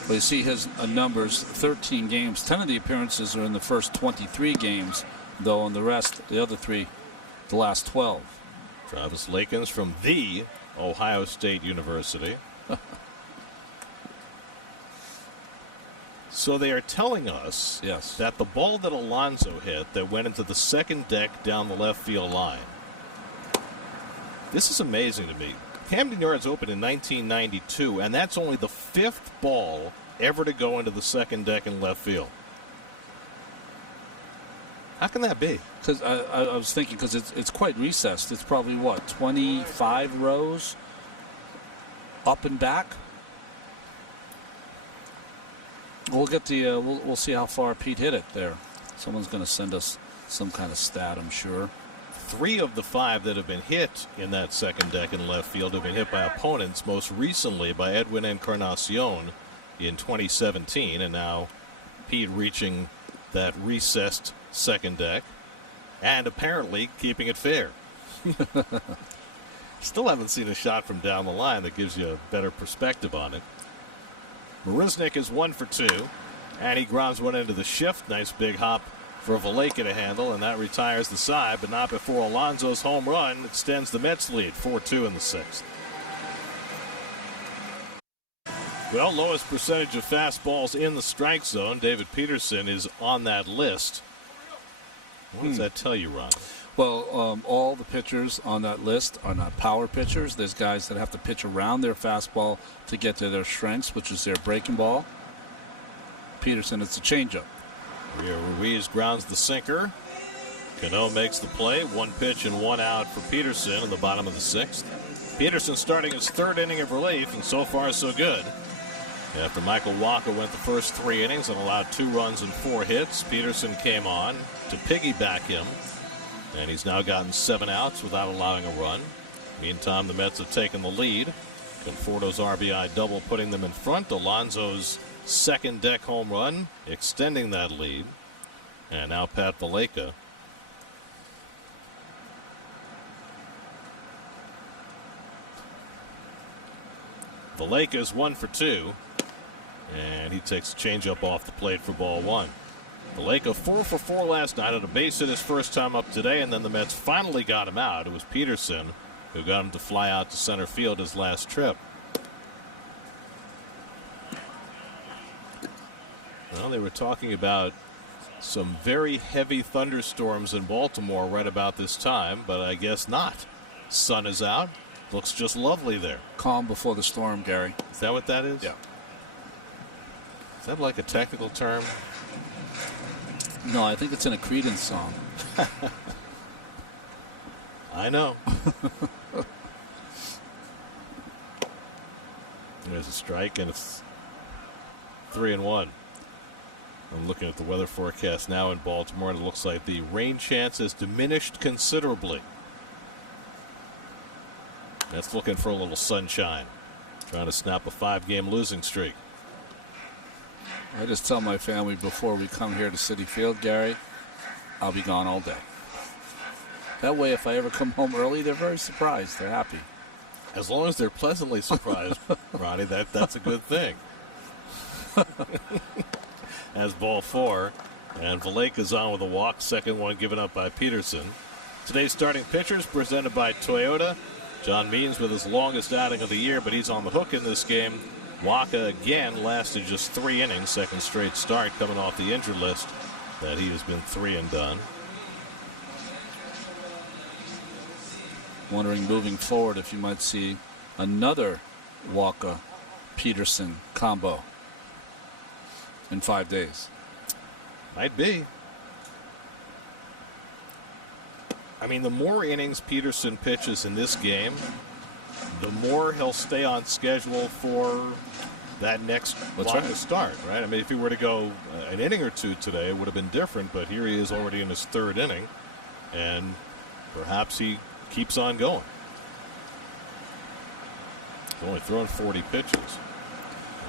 Well, you see his numbers, 13 games. 10 of the appearances are in the first 23 games, though, and the rest, the other 3, the last 12. Travis Lakins from the Ohio State University. So they are telling us Yes. that the ball that Alonso hit that went into the second deck down the left field line. This is amazing to me. Camden Yards opened in 1992, and that's only the 5th ball ever to go into the second deck in left field. How can that be? Because I was thinking, because it's quite recessed. It's probably, what, 25 rows up and back? We'll get the we'll see how far Pete hit it there. Someone's going to send us some kind of stat, I'm sure. 3 of the 5 that have been hit in that second deck in left field have been hit by opponents, most recently by Edwin Encarnacion in 2017, and now Pete reaching that recessed second deck and apparently keeping it fair. Still haven't seen a shot from down the line that gives you a better perspective on it. Marisnik is 1 for 2, and he grounds one into the shift. Nice big hop for Valleca to handle, and that retires the side, but not before Alonso's home run extends the Mets lead, 4-2 in the 6th. Well, lowest percentage of fastballs in the strike zone. David Peterson is on that list. What does that tell you, Ron? Well, all the pitchers on that list are not power pitchers. There's guys that have to pitch around their fastball to get to their strengths, which is their breaking ball. Peterson, it's a changeup. Ruiz grounds the sinker. Cano makes the play. 1 pitch and 1 out for Peterson in the bottom of the 6th. Peterson starting his 3rd inning of relief, and so far so good. After Michael Wacha went the first 3 innings and allowed 2 runs and 4 hits, Peterson came on to piggyback him. And he's now gotten 7 outs without allowing a run. Meantime, the Mets have taken the lead. Conforto's RBI double putting them in front. Alonso's second deck home run extending that lead. And now Pat Valleca. Valleca's 1 for 2. And he takes a changeup off the plate for ball 1. Valleca 4 for 4 last night, at a base hit his first time up today, and then the Mets finally got him out. It was Peterson who got him to fly out to center field his last trip. Well, they were talking about some very heavy thunderstorms in Baltimore right about this time, but I guess not. Sun is out. Looks just lovely there. Calm before the storm, Gary. Is that what that is? Yeah. Is that like a technical term? No, I think it's in a Creedence song. I know. There's a strike, and it's 3-1. I'm looking at the weather forecast now in Baltimore, and it looks like the rain chance has diminished considerably. That's looking for a little sunshine. Trying to snap a 5-game losing streak. I just tell my family before we come here to Citi Field, Gary, I'll be gone all day. That way, if I ever come home early, they're very surprised. They're happy. As long as they're pleasantly surprised, Ronnie, that's a good thing. As ball 4, and Valleca's on with a walk, second one given up by Peterson. Today's starting pitchers presented by Toyota. John Means with his longest outing of the year, but he's on the hook in this game. Wacha again lasted just 3 innings, second straight start coming off the injured list that he has been 3 and done. Wondering moving forward if you might see another Wacha-Peterson combo in 5 days. Might be. I mean, the more innings Peterson pitches in this game, the more he'll stay on schedule for that next block to start, right? I mean, if he were to go an inning or 2 today, it would have been different, but here he is already in his 3rd inning, and perhaps he keeps on going. He's only thrown 40 pitches.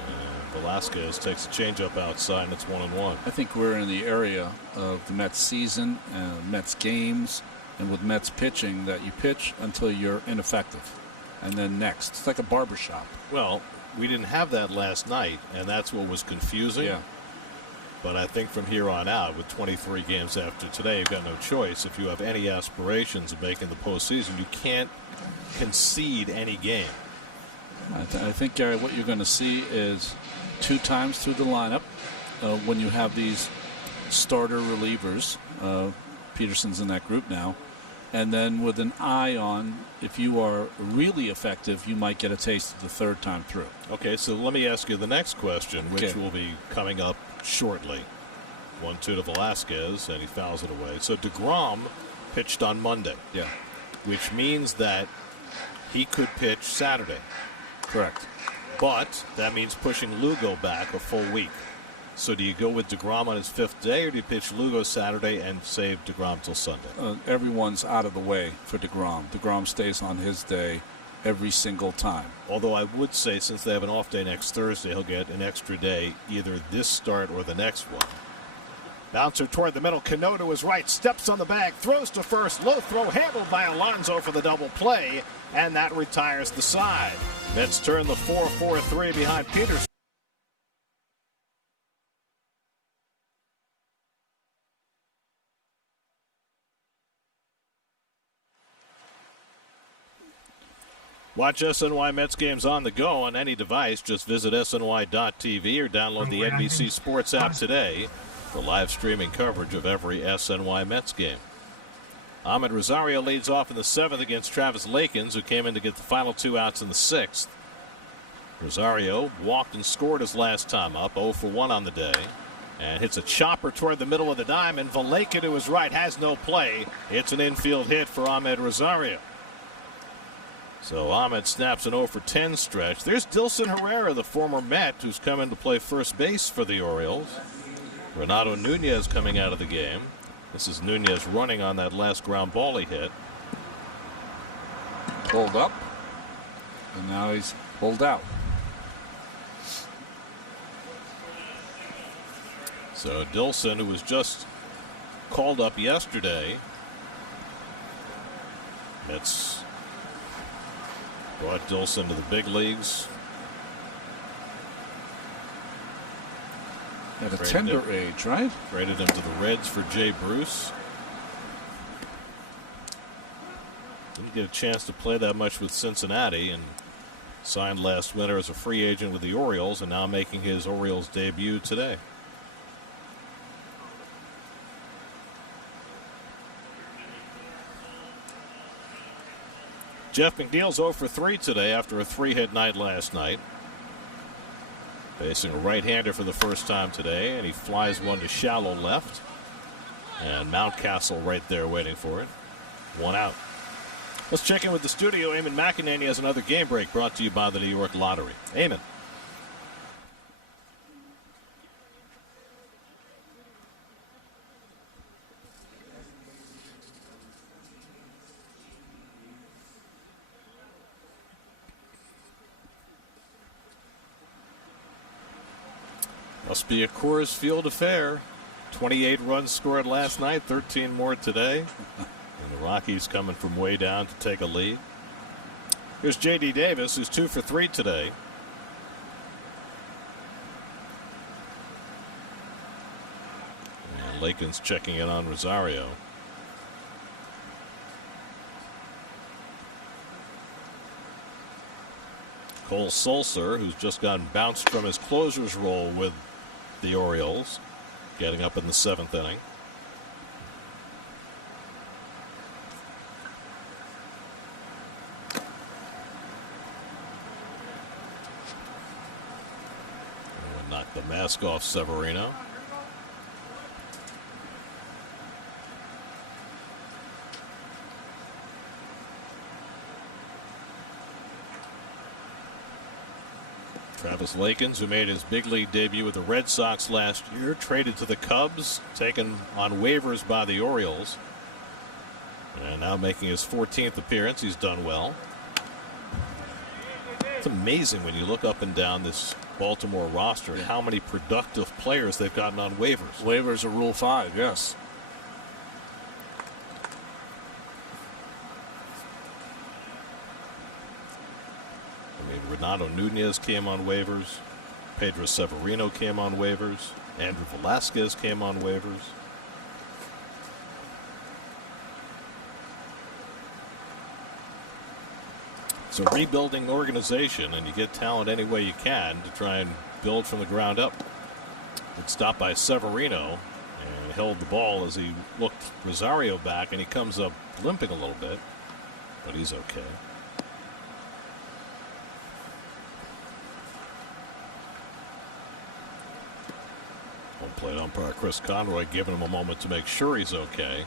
And Velasquez takes a changeup outside, and it's 1-1. I think we're in the area of the Mets season and Mets games, and with Mets pitching, that you pitch until you're ineffective, and then next. It's like a barbershop. Well, we didn't have that last night, and that's what was confusing. Yeah. But I think from here on out, with 23 games after today, you've got no choice. If you have any aspirations of making the postseason, you can't concede any game. I think, Gary, what you're going to see is 2 times through the lineup when you have these starter relievers. Peterson's in that group now. And then with an eye on, if you are really effective, you might get a taste of the 3rd time through. Okay, so let me ask you the next question, which will be coming up shortly. 1-2 to Velasquez, and he fouls it away. So DeGrom pitched on Monday. Yeah. Which means that he could pitch Saturday. Correct. But that means pushing Lugo back a full week. So do you go with DeGrom on his 5th day, or do you pitch Lugo Saturday and save DeGrom till Sunday? Everyone's out of the way for DeGrom. DeGrom stays on his day every single time. Although I would say, since they have an off day next Thursday, he'll get an extra day either this start or the next one. Bouncer toward the middle. Cano to his right, steps on the bag, throws to first. Low throw handled by Alonso for the double play, and that retires the side. Mets turn the 4-4-3 behind Peterson. Watch SNY Mets games on the go on any device. Just visit SNY.TV or download the NBC Sports app today for live streaming coverage of every SNY Mets game. Ahmed Rosario leads off in the 7th against Travis Lakins, who came in to get the final 2 outs in the 6th. Rosario walked and scored his last time up, 0 for 1 on the day, and hits a chopper toward the middle of the diamond. Valleca to his right has no play. It's an infield hit for Ahmed Rosario. So Ahmed snaps an 0 for 10 stretch. There's Dilson Herrera, the former Met, who's come in to play first base for the Orioles. Renato Nunez coming out of the game. This is Nunez running on that last ground ball he hit. Pulled up, and now he's pulled out. So Dilson, who was just called up yesterday, Mets brought Dilson to the big leagues. At a tender age, right? Traded him to the Reds for Jay Bruce. Didn't get a chance to play that much with Cincinnati, and signed last winter as a free agent with the Orioles, and now making his Orioles debut today. Jeff McNeil's 0 for 3 today after a 3-hit night last night. Facing a right-hander for the first time today, and he flies one to shallow left. And Mountcastle right there waiting for it. 1 out. Let's check in with the studio. Eamon McEnany has another game break brought to you by the New York Lottery. Eamon. Must be a Coors Field affair. 28 runs scored last night, 13 more today. And the Rockies coming from way down to take a lead. Here's J.D. Davis, who's 2 for 3 today. And Lakins checking in on Rosario. Cole Sulser, who's just gotten bounced from his closer's role with the Orioles, getting up in the 7th inning. Knock the mask off Severino. Travis Lakins, who made his big league debut with the Red Sox last year, traded to the Cubs, taken on waivers by the Orioles, and now making his 14th appearance. He's done well. It's amazing when you look up and down this Baltimore roster and how many productive players they've gotten on waivers. Waivers are Rule 5, yes. I mean, Renato Nunez came on waivers. Pedro Severino came on waivers. Andrew Velasquez came on waivers. It's a rebuilding organization, and you get talent any way you can to try and build from the ground up. It's stopped by Severino and held the ball as he looked Rosario back, and he comes up limping a little bit, but he's okay. Home plate umpire Chris Conroy giving him a moment to make sure he's okay.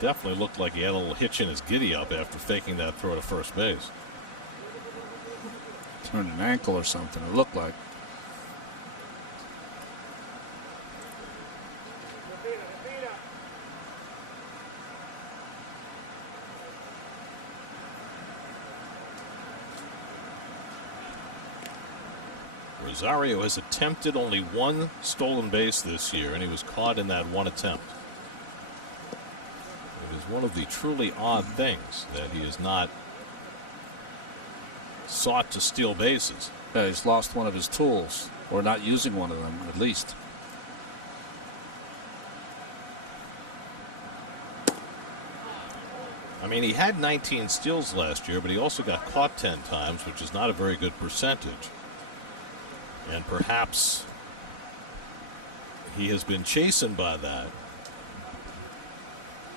Definitely looked like he had a little hitch in his giddy up after faking that throw to first base. Turned an ankle or something, it looked like. Rosario has attempted only one stolen base this year, and he was caught in that one attempt. It is one of the truly odd things that he has not sought to steal bases. Yeah, he's lost one of his tools, or not using one of them, at least. I mean, he had 19 steals last year, but he also got caught 10 times, which is not a very good percentage. And perhaps he has been chastened by that.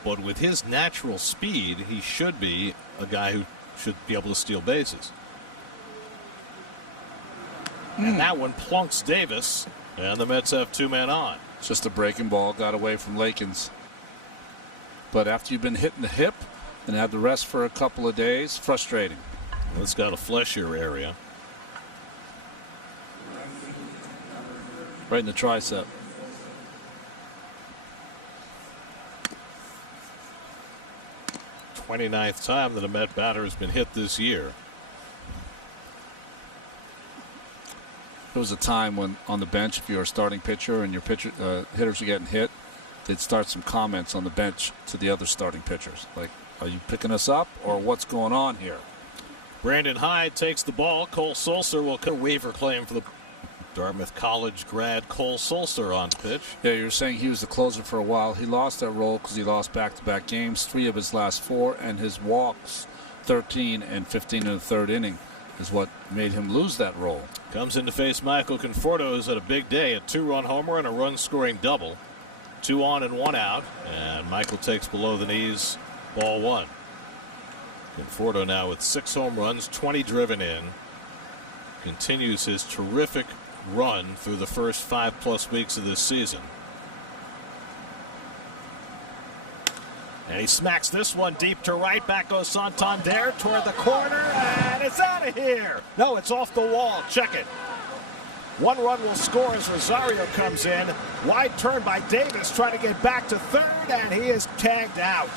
But with his natural speed, he should be a guy who should be able to steal bases. And that one plunks Davis, and the Mets have two men on. Just a breaking ball, got away from Lakins. But after you've been hit in the hip and had to rest for a couple of days, frustrating. It's got a fleshier area. Right in the tricep. The 29th time that a Met batter has been hit this year. There was a time when on the bench, if you're a starting pitcher and your hitters are getting hit, they'd start some comments on the bench to the other starting pitchers. Like, are you picking us up or what's going on here? Brandon Hyde takes the ball. Cole Sulser will cut a waiver claim for the Dartmouth College grad Cole Sulser on pitch. Yeah, you're saying he was the closer for a while. He lost that role because he lost back-to-back games, 3 of his last 4, and his walks, 13 and 15 in the third inning, is what made him lose that role. Comes in to face Michael Conforto, who's had a big day, a 2-run homer and a run-scoring double. 2 on and 1 out, and Michael takes below the knees, ball 1. Conforto now with 6 home runs, 20 driven in, continues his terrific run through the first 5+ weeks of this season. And he smacks this one deep to right. Back goes Santander toward the corner, and it's out of here. No, it's off the wall. Check it. 1 run will score as Rosario comes in. Wide turn by Davis, trying to get back to third, and he is tagged out.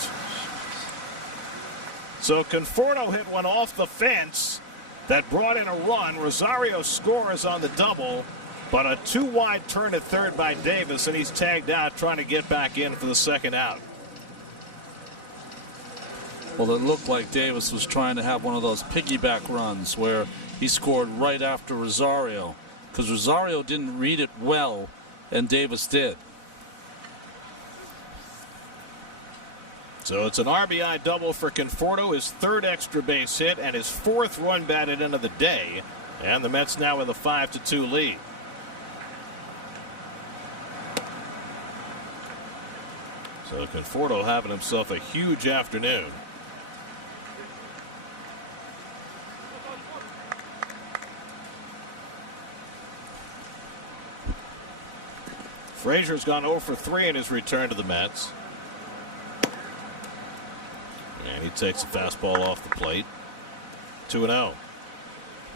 So Conforto hit one off the fence that brought in a run. Rosario scores on the double, but a 2-wide turn at third by Davis, and he's tagged out trying to get back in for the second out. Well, it looked like Davis was trying to have one of those piggyback runs where he scored right after Rosario, because Rosario didn't read it well, and Davis did. So it's an RBI double for Conforto, his 3rd extra base hit, and his 4th run batted in of the day. And the Mets now with a 5-2 lead. So Conforto having himself a huge afternoon. Frazier's gone 0 for 3 in his return to the Mets. And he takes a fastball off the plate. 2-0.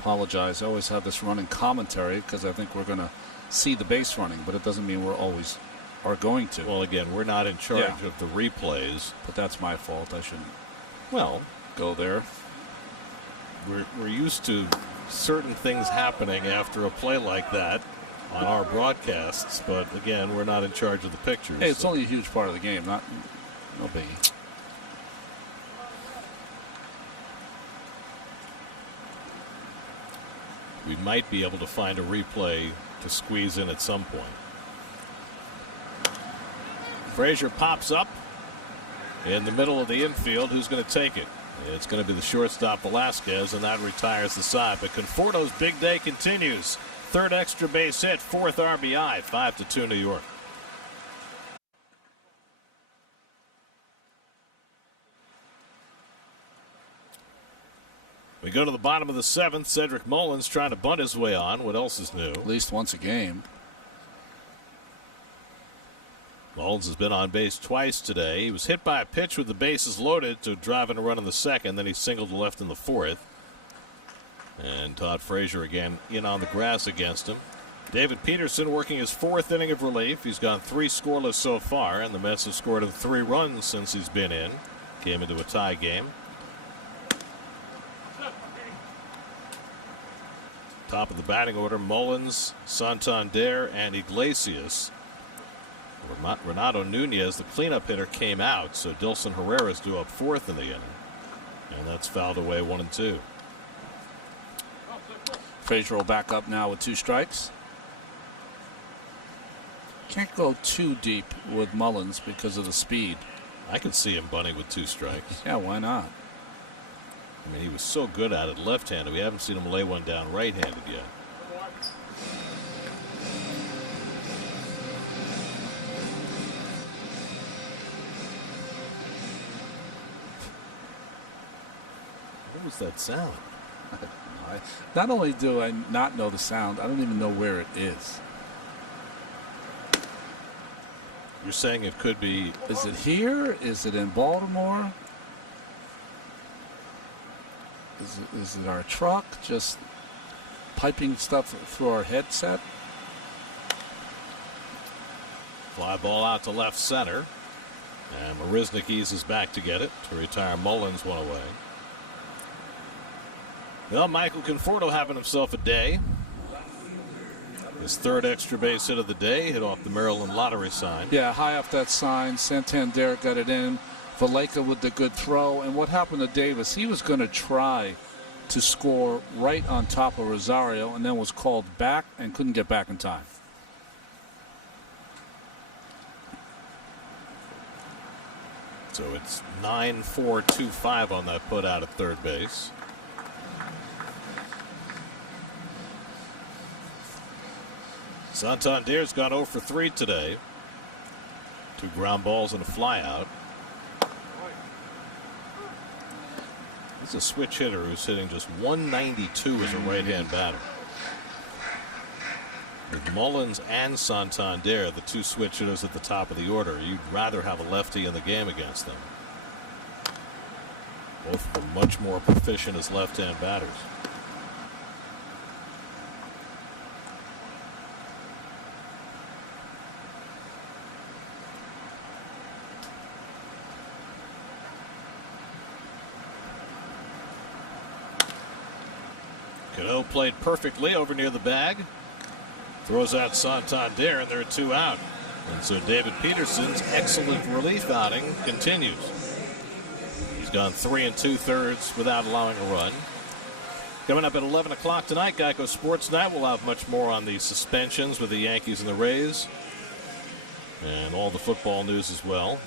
Apologize. I always have this running commentary because I think we're going to see the base running, but it doesn't mean we're always are going to. Well, again, we're not in charge of the replays. But that's my fault. I shouldn't Well, go there. we're used to certain things happening after a play like that on our broadcasts, but again, we're not in charge of the pictures. Hey, it's only a huge part of the game, no biggie. We might be able to find a replay to squeeze in at some point. Frazier pops up in the middle of the infield. Who's going to take it? It's going to be the shortstop Velasquez, and that retires the side. But Conforto's big day continues. Third extra base hit, fourth RBI, 5-2 New York. We go to the bottom of the seventh. Cedric Mullins trying to bunt his way on. What else is new? At least once a game. Mullins has been on base twice today. He was hit by a pitch with the bases loaded to drive in a run in the second. Then he singled to left in the fourth. And Todd Frazier again in on the grass against him. David Peterson working his fourth inning of relief. He's gone 3 scoreless so far, and the Mets have scored 3 runs since he's been in. Came into a tie game. Top of the batting order, Mullins, Santander, and Iglesias. Renato Nunez, the cleanup hitter, came out, so Dilson Herrera's due up fourth in the inning. And that's fouled away 1-2. Frazier will back up now with 2 strikes. Can't go too deep with Mullins because of the speed. I could see him bunting with 2 strikes. Yeah, why not? I mean, he was so good at it left-handed. We haven't seen him lay one down right-handed yet. What was that sound? Not only do I not know the sound, I don't even know where it is. You're saying it could be... Is it here? Is it in Baltimore? Is it our truck just piping stuff through our headset? Fly ball out to left center. And Marisnik eases back to get it to retire Mullins one away. Well, Michael Conforto having himself a day. His third extra base hit of the day, hit off the Maryland lottery sign. Yeah, high off that sign. Santander got it in. Valleca with the good throw. And what happened to Davis? He was going to try to score right on top of Rosario and then was called back and couldn't get back in time. So it's 9-4-2-5 on that put out at third base. Santander's gone 0 for 3 today. 2 ground balls and a fly out. He's a switch hitter who's hitting just 192 as a right-hand batter. With Mullins and Santander, the 2 switch hitters at the top of the order, you'd rather have a lefty in the game against them. Both of them much more proficient as left-hand batters. Cano played perfectly over near the bag. Throws out Santander, and there are 2 out. And so David Peterson's excellent relief outing continues. He's gone 3 2/3 without allowing a run. Coming up at 11 o'clock tonight, Geico Sports Night. We'll have much more on the suspensions with the Yankees and the Rays. And all the football news as well.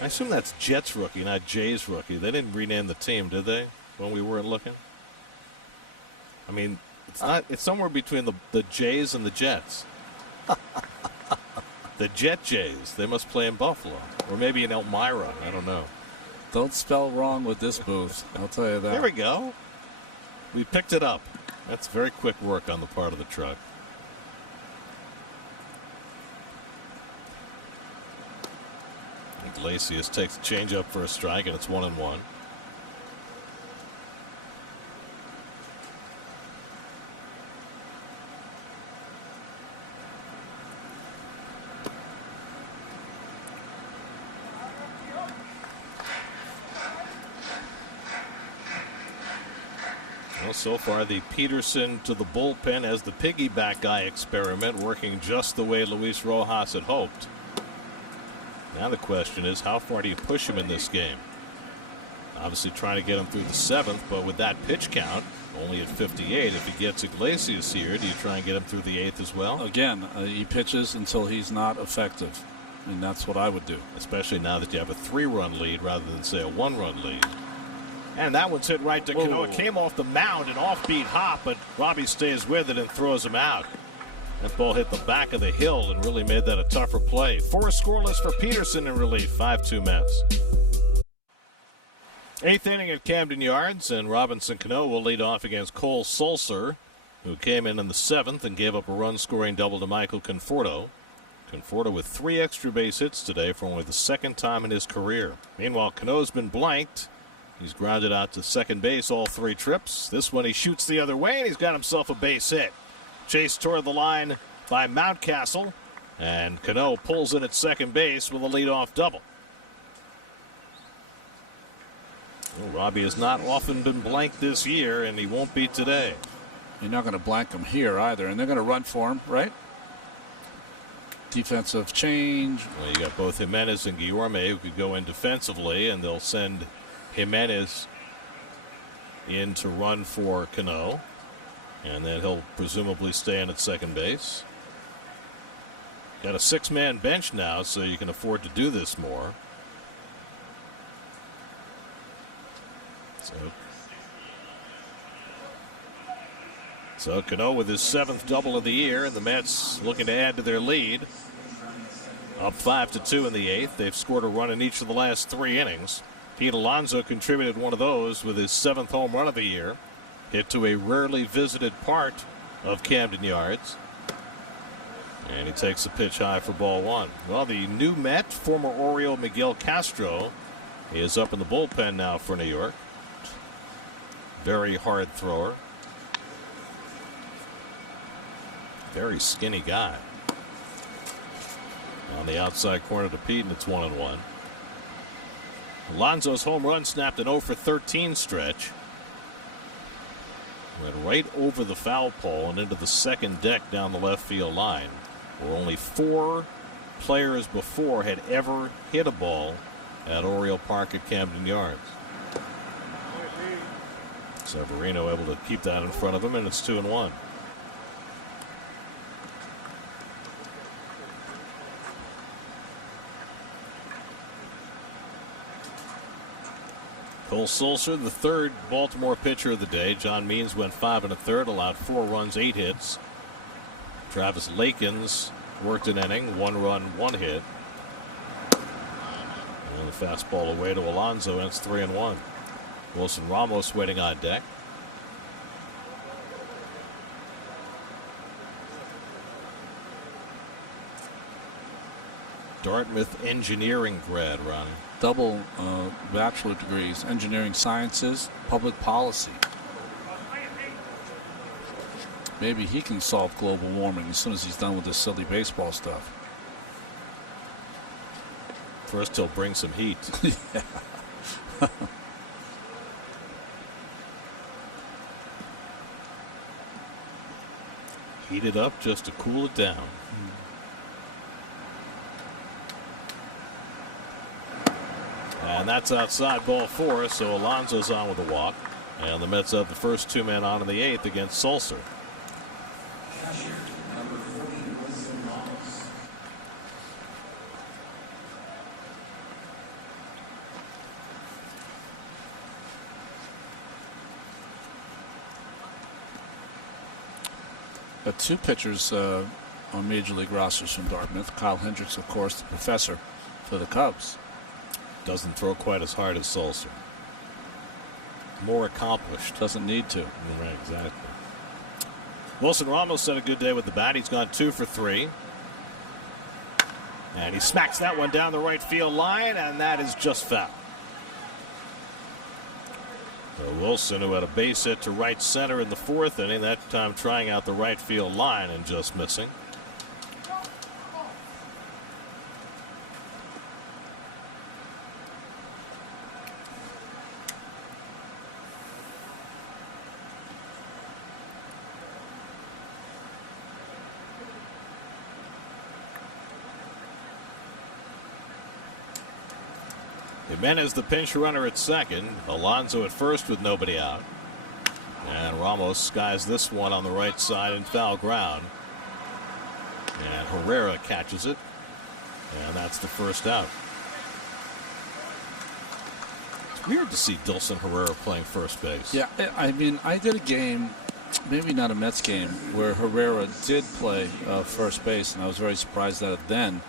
I assume that's Jets rookie, not Jays rookie. They didn't rename the team, did they, when we weren't looking? I mean, it's not. It's somewhere between the Jays and the Jets. The Jet Jays. They must play in Buffalo, or maybe in Elmira. I don't know. Don't spell wrong with this booth. I'll tell you that. There we go. We picked it up. That's very quick work on the part of the truck. Iglesias takes the changeup for a strike, and it's 1-1. Well, so far the Peterson to the bullpen as the piggyback guy experiment working just the way Luis Rojas had hoped. Now the question is, how far do you push him in this game? Obviously trying to get him through the 7th, but with that pitch count only at 58, if he gets Iglesias here, do you try and get him through the 8th as well? Again, he pitches until he's not effective, and that's what I would do. Especially now that you have a 3-run lead rather than, say, a 1-run lead. And that one's hit right to Cano. It came off the mound, an offbeat hop, but Robbie stays with it and throws him out. That ball hit the back of the hill and really made that a tougher play. 4 scoreless for Peterson in relief, 5-2 Mets. 8th inning at Camden Yards, and Robinson Cano will lead off against Cole Sulser, who came in the 7th and gave up a run-scoring double to Michael Conforto. Conforto with 3 extra base hits today for only the 2nd time in his career. Meanwhile, Cano's been blanked. He's grounded out to second base all 3 trips. This one he shoots the other way, and he's got himself a base hit. Chased toward the line by Mountcastle, and Cano pulls in at second base with a leadoff double. Well, Robbie has not often been blanked this year, and he won't be today. You're not going to blank him here either, and they're going to run for him, right? Defensive change. Well, you got both Jimenez and Guillorme who could go in defensively, and they'll send Jimenez in to run for Cano, and then he'll presumably stay in at second base. Got a 6-man bench now, so you can afford to do this more. So Cano with his 7th double of the year, and the Mets looking to add to their lead. Up 5-2 in the 8th. They've scored a run in each of the last 3 innings. Pete Alonso contributed one of those with his 7th home run of the year. Hit to a rarely visited part of Camden Yards. And he takes the pitch high for ball 1. Well, the new Met, former Oriole Miguel Castro, is up in the bullpen now for New York. Very hard thrower. Very skinny guy. On the outside corner to Pete, and it's 1-1. Alonso's home run snapped an 0-for-13 stretch. Went right over the foul pole and into the second deck down the left field line, where only 4 players before had ever hit a ball at Oriole Park at Camden Yards. Severino able to keep that in front of him, and it's 2-1. Cole Sulser, the 3rd Baltimore pitcher of the day. John Means went 5 1/3, allowed 4 runs, 8 hits. Travis Lakins worked an inning, 1 run, 1 hit. And the fastball away to Alonso, and it's 3-1. Wilson Ramos waiting on deck. Dartmouth engineering grad, Ronnie. Double bachelor degrees, engineering sciences, public policy. Maybe he can solve global warming as soon as he's done with this silly baseball stuff. First, he'll bring some heat. Yeah. Heat it up just to cool it down. And that's outside, ball 4, so Alonso's on with a walk. And the Mets have the first 2 men on in the 8th against Sulser. Got 2 pitchers on Major League rosters from Dartmouth. Kyle Hendricks, of course, the professor for the Cubs. Doesn't throw quite as hard as Sulser. More accomplished. Doesn't need to. Right, exactly. Wilson Ramos had a good day with the bat. He's gone 2 for 3. And he smacks that one down the right field line, and that is just foul. So Wilson, who had a base hit to right center in the 4th inning, that time trying out the right field line and just missing. Jimenez, the pinch runner at second. Alonso at first with nobody out. And Ramos skies this one on the right side in foul ground. And Herrera catches it. And that's the first out. It's weird to see Dilson Herrera playing first base. Yeah, I mean, I did a game, maybe not a Mets game, where Herrera did play first base, and I was very surprised at it then.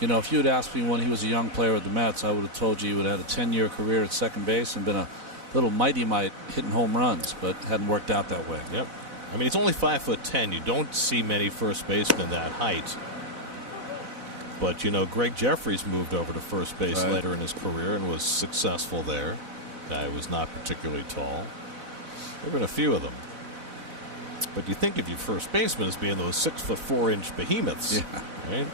You know, if you had asked me when he was a young player at the Mets, I would have told you he would have had a 10-year career at second base and been a little mighty mite hitting home runs, but hadn't worked out that way. Yep. I mean, he's only 5'10". You don't see many first basemen that height. But, you know, Greg Jeffries moved over to first base later in his career and was successful there. Guy was not particularly tall. There have been a few of them. But you think of your first baseman as being those 6'4" behemoths. Yeah. Right?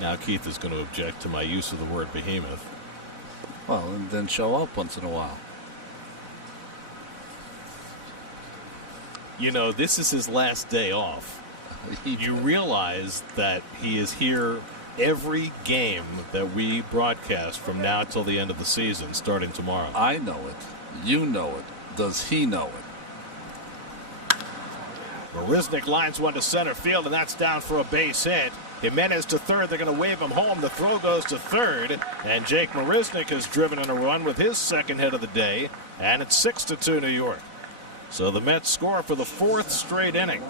Now Keith is going to object to my use of the word behemoth. Well, and then show up once in a while. You know, this is his last day off. You realize that he is here every game that we broadcast from now till the end of the season, starting tomorrow. I know it. You know it. Does he know it? Marisnick lines one to center field, and that's down for a base hit. Jimenez to third. They're going to wave him home. The throw goes to third, and Jake Marisnick has driven in a run with his second hit of the day, and it's 6-2 New York. So the Mets score for the fourth straight inning.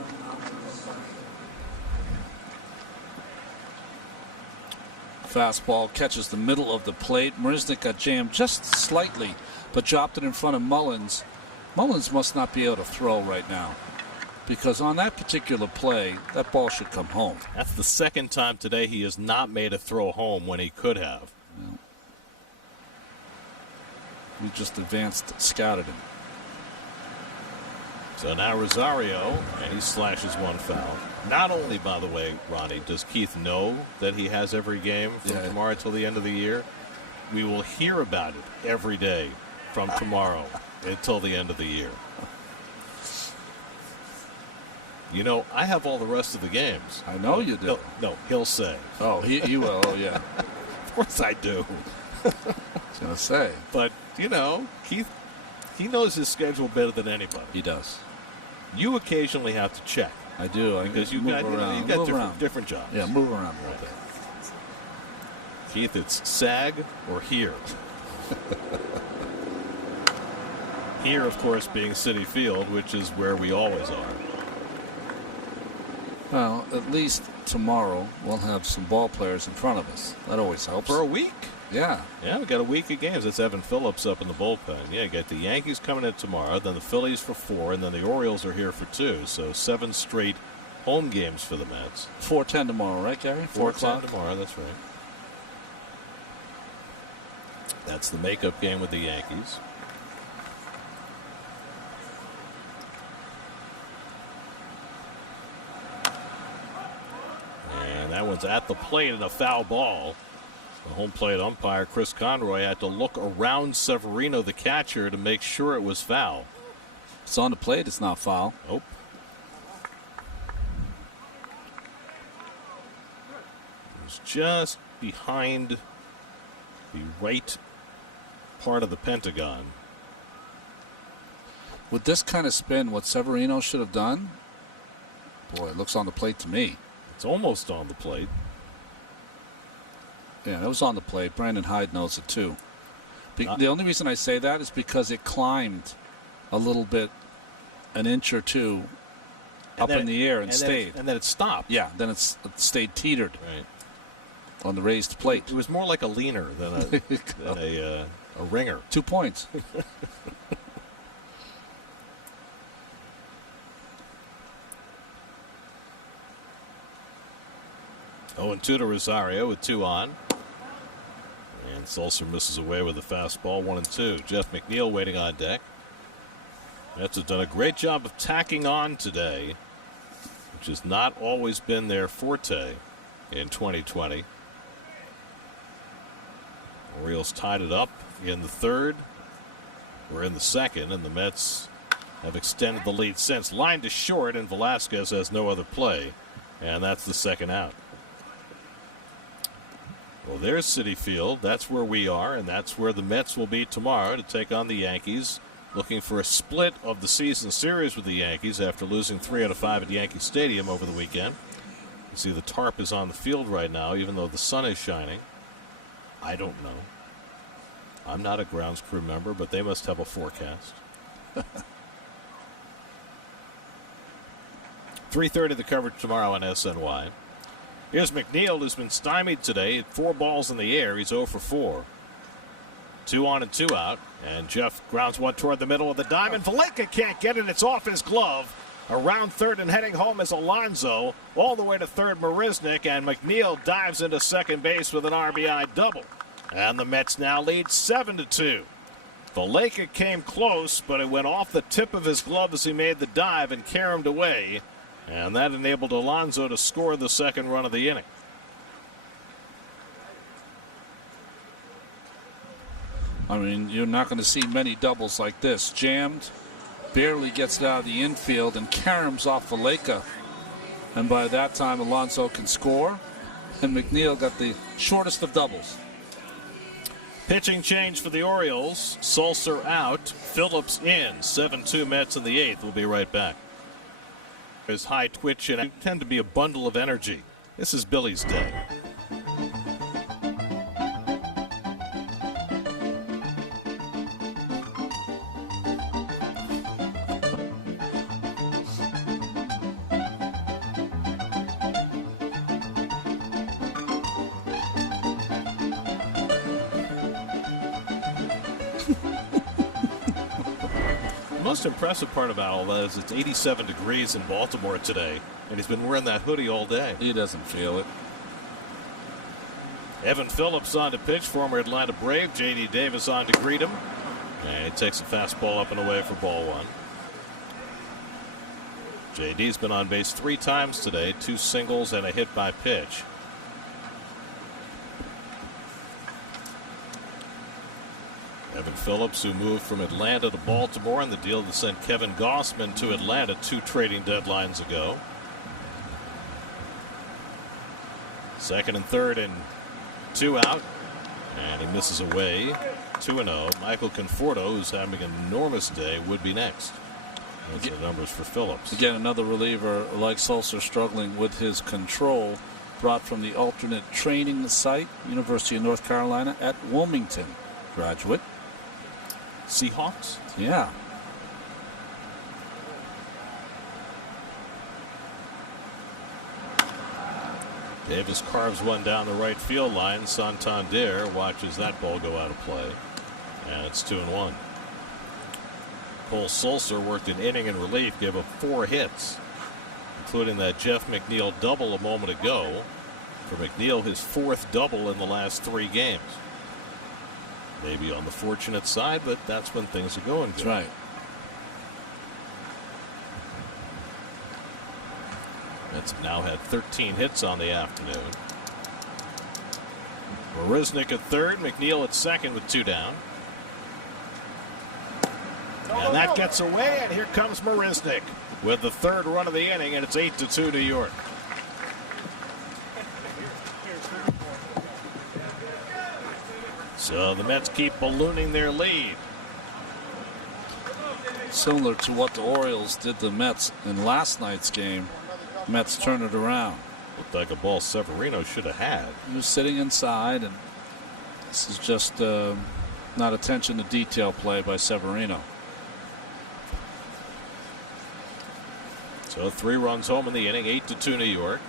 Fastball catches the middle of the plate. Marisnick got jammed just slightly, but dropped it in front of Mullins. Mullins must not be able to throw right now, because on that particular play, that ball should come home. That's the second time today he has not made a throw home when he could have. Yeah. We just advanced, scouted him. So now Rosario, and he slashes one foul. Not only, by the way, Ronnie, does Keith know that he has every game from tomorrow till the end of the year, we will hear about it every day from tomorrow until the end of the year. You know, I have all the rest of the games. I know you do. No, he'll say. Oh, he will. Oh, yeah. Of course I do. I was going to say. But, you know, Keith, he knows his schedule better than anybody. He does. You occasionally have to check. I do. Because you've got different jobs. Yeah, move around a little bit. Keith, it's SAG or here. Here, of course, being Citi Field, which is where we always are. Well, at least tomorrow we'll have some ball players in front of us. That always helps. For a week? Yeah. Yeah, we got a week of games. That's Evan Phillips up in the bullpen. Yeah, you got the Yankees coming in tomorrow, then the Phillies for 4, and then the Orioles are here for 2. So 7 straight home games for the Mets. 4:10 tomorrow, right, Gary? 4 o'clock tomorrow, that's right. That's the makeup game with the Yankees. And that one's at the plate and a foul ball. The home plate umpire, Chris Conroy, had to look around Severino, the catcher, to make sure it was foul. It's on the plate. It's not foul. Nope. It was just behind the right part of the Pentagon. With this kind of spin, what Severino should have done, boy, it looks on the plate to me. It's almost on the plate. Yeah, it was on the plate. Brandon Hyde knows it too. The only reason I say that is because it climbed a little bit, an inch or two up in the air and stayed. And then it stopped. Yeah, then it stayed teetered Right. on the raised plate. It was more like a leaner than a ringer. 2 points. 0-2 to Rosario with 2 on. And Sulcer misses away with a fastball, 1-2. Jeff McNeil waiting on deck. Mets have done a great job of tacking on today, which has not always been their forte in 2020. Orioles tied it up in the third. We're in the second, and the Mets have extended the lead since. Line to short, and Velasquez has no other play, and that's the second out. Well, there's Citi Field. That's where we are, and that's where the Mets will be tomorrow to take on the Yankees, looking for a split of the season series with the Yankees after losing 3 out of 5 at Yankee Stadium over the weekend. You see the tarp is on the field right now, even though the sun is shining. I don't know. I'm not a grounds crew member, but they must have a forecast. 3:30 the coverage tomorrow on SNY. Here's McNeil, who's been stymied today. 4 balls in the air. He's 0 for 4. 2 on and 2 out. And Jeff grounds one toward the middle of the diamond. Valleca can't get it. It's off his glove. Around third and heading home is Alonso. All the way to third, Marisnick. And McNeil dives into second base with an RBI double. And the Mets now lead 7-2. Valleca came close, but it went off the tip of his glove as he made the dive and caromed away. And that enabled Alonso to score the second run of the inning. I mean, you're not going to see many doubles like this. Jammed, barely gets it out of the infield, and caroms off Valleca. And by that time, Alonso can score. And McNeil got the shortest of doubles. Pitching change for the Orioles. Sulser out. Phillips in. 7-2 Mets in the 8th. We'll be right back. His high twitch and I tend to be a bundle of energy. This is Billy's day. The most impressive part about all that is it's 87 degrees in Baltimore today, and he's been wearing that hoodie all day. He doesn't feel it. Evan Phillips on to pitch, former Atlanta Brave. J.D. Davis on to greet him, and he takes a fastball up and away for ball 1. J.D.'s been on base 3 times today, 2 singles and a hit by pitch. Evan Phillips, who moved from Atlanta to Baltimore in the deal that sent Kevin Gossman to Atlanta 2 trading deadlines ago. Second and third and 2 out. And he misses away. 2-0. Michael Conforto, who's having an enormous day, would be next. That's the numbers for Phillips. Again, another reliever like Sulser struggling with his control. Brought from the alternate training site, University of North Carolina at Wilmington. Graduate. Seahawks? Yeah. Davis carves one down the right field line. Santander watches that ball go out of play. And it's 2-1. Cole Sulser worked an inning in relief, gave up 4 hits, including that Jeff McNeil double a moment ago. For McNeil, his 4th double in the last 3 games. Maybe on the fortunate side, but that's when things are going good. That's right. Mets have now had 13 hits on the afternoon. Marisnick at third, McNeil at second with 2 down. And that gets away, and here comes Marisnick with the 3rd run of the inning, and it's 8-2 New York. So the Mets keep ballooning their lead. Similar to what the Orioles did to the Mets in last night's game. Mets turn it around. Looked like a ball Severino should have had. He was sitting inside, and this is just not attention to detail play by Severino. So 3 runs home in the inning, 8-2 New York.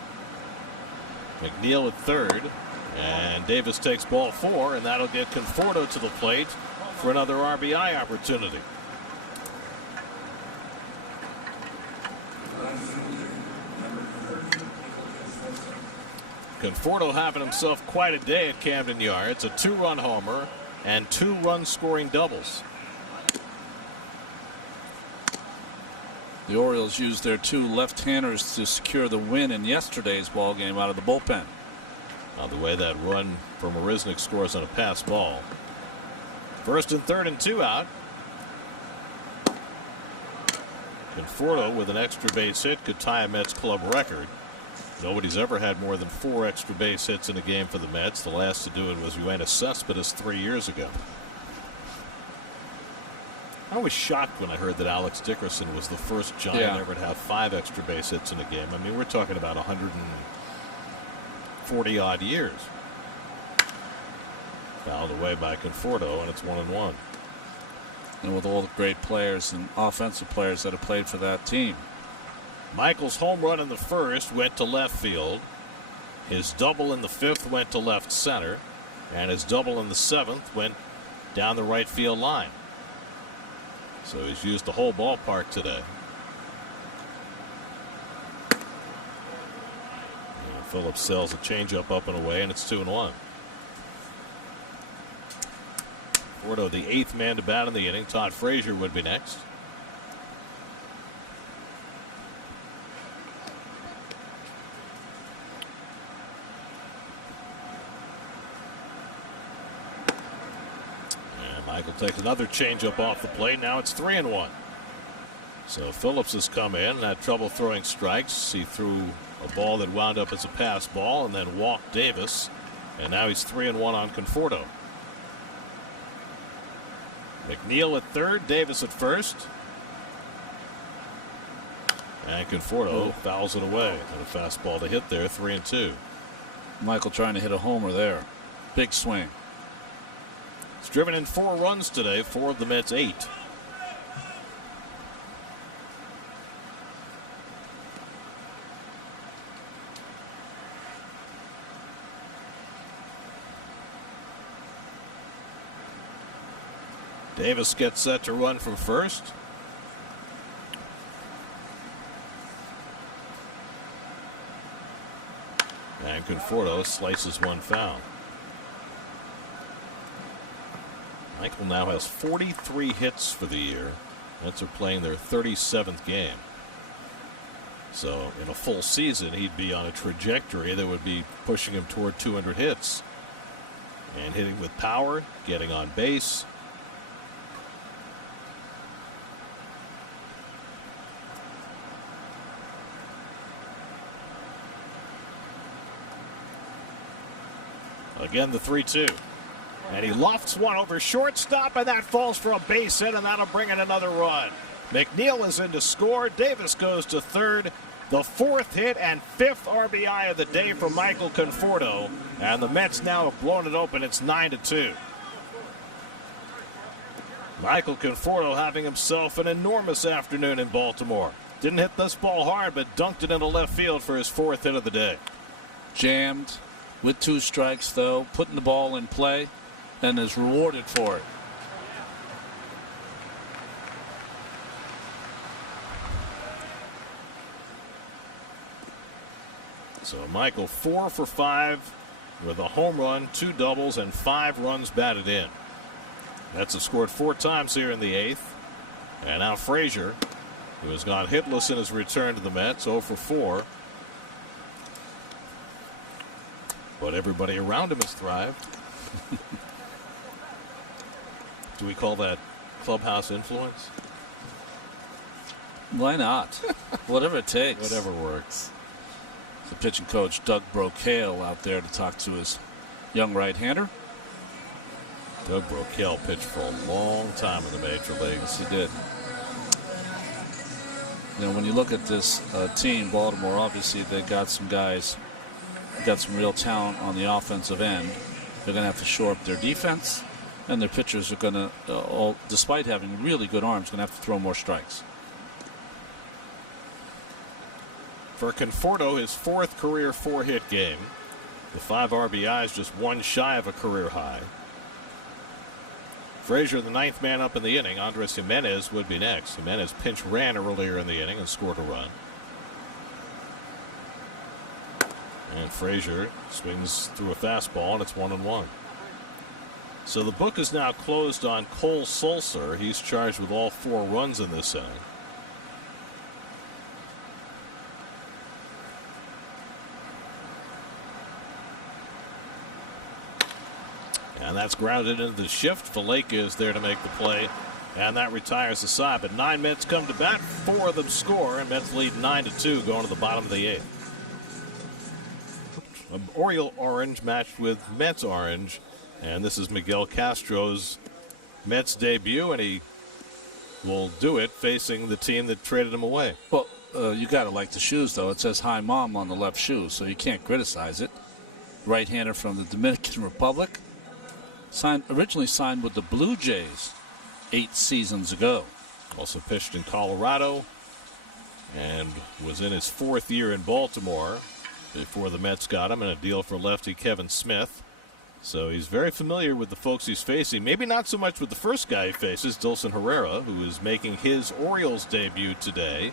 McNeil at third, and Davis takes ball 4, and that'll get Conforto to the plate for another RBI opportunity. Conforto having himself quite a day at Camden Yards. A 2-run homer and 2 run-scoring doubles. The Orioles used their 2 left-handers to secure the win in yesterday's ball game out of the bullpen. The way that run from Marisnick scores on a pass ball. 1st and 3rd and 2 out. Conforto with an extra base hit could tie a Mets club record. Nobody's ever had more than 4 extra base hits in a game for the Mets. The last to do it was Yoenis Cespedes 3 years ago. I was shocked when I heard that Alex Dickerson was the first Giant ever to have 5 extra base hits in a game. I mean, we're talking about 140 odd years. Fouled away by Conforto, and it's 1-1. And with all the great players and offensive players that have played for that team. Michael's home run in the first went to left field. His double in the 5th went to left center. And his double in the 7th went down the right field line. So he's used the whole ballpark today. And Phillips sells a changeup up and away, and it's 2-1. Conforto, the 8th man to bat in the inning. Todd Frazier would be next. Michael takes another changeup off the plate. Now it's 3-1. So Phillips has come in and had trouble throwing strikes. He threw a ball that wound up as a pass ball and then walked Davis. And now he's 3-1 on Conforto. McNeil at third, Davis at first. And Conforto fouls it away. And a fastball to hit there, 3-2. Michael trying to hit a homer there. Big swing. He's driven in 4 runs today, 4 of the Mets' 8. Davis gets set to run from first. And Conforto slices one foul. Michael now has 43 hits for the year. Mets are playing their 37th game. So in a full season, he'd be on a trajectory that would be pushing him toward 200 hits. And hitting with power, getting on base. Again, the 3-2. And he lofts one over shortstop, and that falls for a base hit, and that'll bring in another run. McNeil is in to score. Davis goes to third. The 4th hit and 5th RBI of the day for Michael Conforto. And the Mets now have blown it open. It's 9-2. Michael Conforto having himself an enormous afternoon in Baltimore. Didn't hit this ball hard, but dunked it into left field for his 4th hit of the day. Jammed with 2 strikes, though, putting the ball in play, and is rewarded for it. So Michael 4 for 5 with a home run, 2 doubles, and 5 runs batted in. Mets have scored 4 times here in the 8th. And now Frazier, who has gone hitless in his return to the Mets, 0 for 4. But everybody around him has thrived. Do we call that clubhouse influence? Why not? Whatever it takes. Whatever works. The pitching coach, Doug Brocail, out there to talk to his young right-hander. Doug Brocail pitched for a long time in the major leagues. He did. You know, when you look at this team, Baltimore, obviously they got some guys, got some real talent on the offensive end. They're going to have to shore up their defense, and their pitchers are going to, all, despite having really good arms, going to have to throw more strikes. For Conforto, his 4th career 4-hit game. The 5 RBIs just 1 shy of a career high. Frazier, the 9th man up in the inning. Andres Jimenez would be next. Jimenez pinch ran earlier in the inning and scored a run. And Frazier swings through a fastball, and it's 1-1. So the book is now closed on Cole Sulser. He's charged with all 4 runs in this inning. And that's grounded into the shift. Valleca is there to make the play And that retires the side. But 9 Mets come to bat. 4 of them score. And Mets lead 9-2 going to the bottom of the 8th. Oriole orange matched with Mets orange. And this is Miguel Castro's Mets debut. And he will do it facing the team that traded him away. Well, you got to like the shoes, though. It says "Hi, Mom" on the left shoe, so you can't criticize it. Right-hander from the Dominican Republic. Originally signed with the Blue Jays 8 seasons ago. Also pitched in Colorado and was in his 4th year in Baltimore before the Mets got him in a deal for lefty Kevin Smith. So he's very familiar with the folks he's facing. Maybe not so much with the first guy he faces, Dilson Herrera, who is making his Orioles debut today.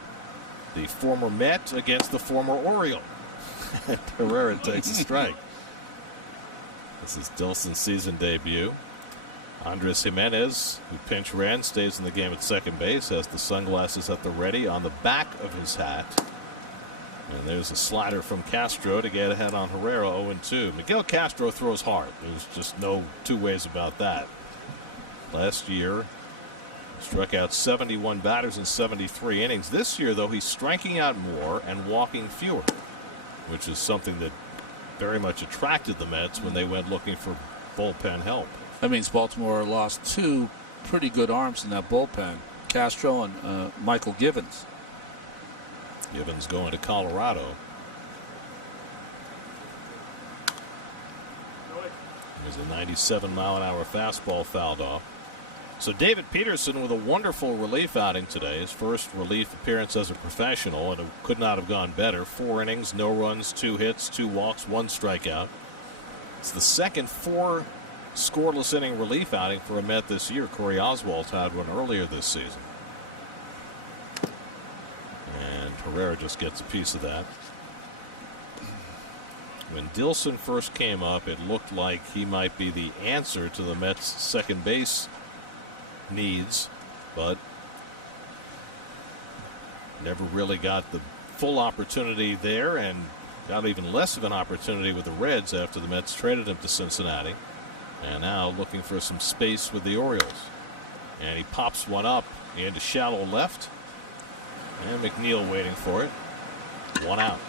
The former Met against the former Oriole. Herrera takes a strike. This is Dilson's season debut. Andres Jimenez, who pinch ran, stays in the game at second base, has the sunglasses at the ready on the back of his hat. And there's a slider from Castro to get ahead on Herrera, 0-2. Miguel Castro throws hard. There's just no two ways about that. Last year, struck out 71 batters in 73 innings. This year, though, he's striking out more and walking fewer, which is something that very much attracted the Mets when they went looking for bullpen help. That means Baltimore lost 2 pretty good arms in that bullpen, Castro and Michael Givens. Givens going to Colorado. There's a 97-mile-an-hour fastball fouled off. So David Peterson with a wonderful relief outing today. His first relief appearance as a professional, and it could not have gone better. 4 innings, no runs, 2 hits, 2 walks, 1 strikeout. It's the second 4 scoreless inning relief outing for a Met this year. Corey Oswalt had one earlier this season. And Herrera just gets a piece of that. When Dilson first came up, it looked like he might be the answer to the Mets' second base needs, but never really got the full opportunity there, and got even less of an opportunity with the Reds after the Mets traded him to Cincinnati. And now looking for some space with the Orioles. And he pops one up into shallow left. And McNeil waiting for it. 1 out.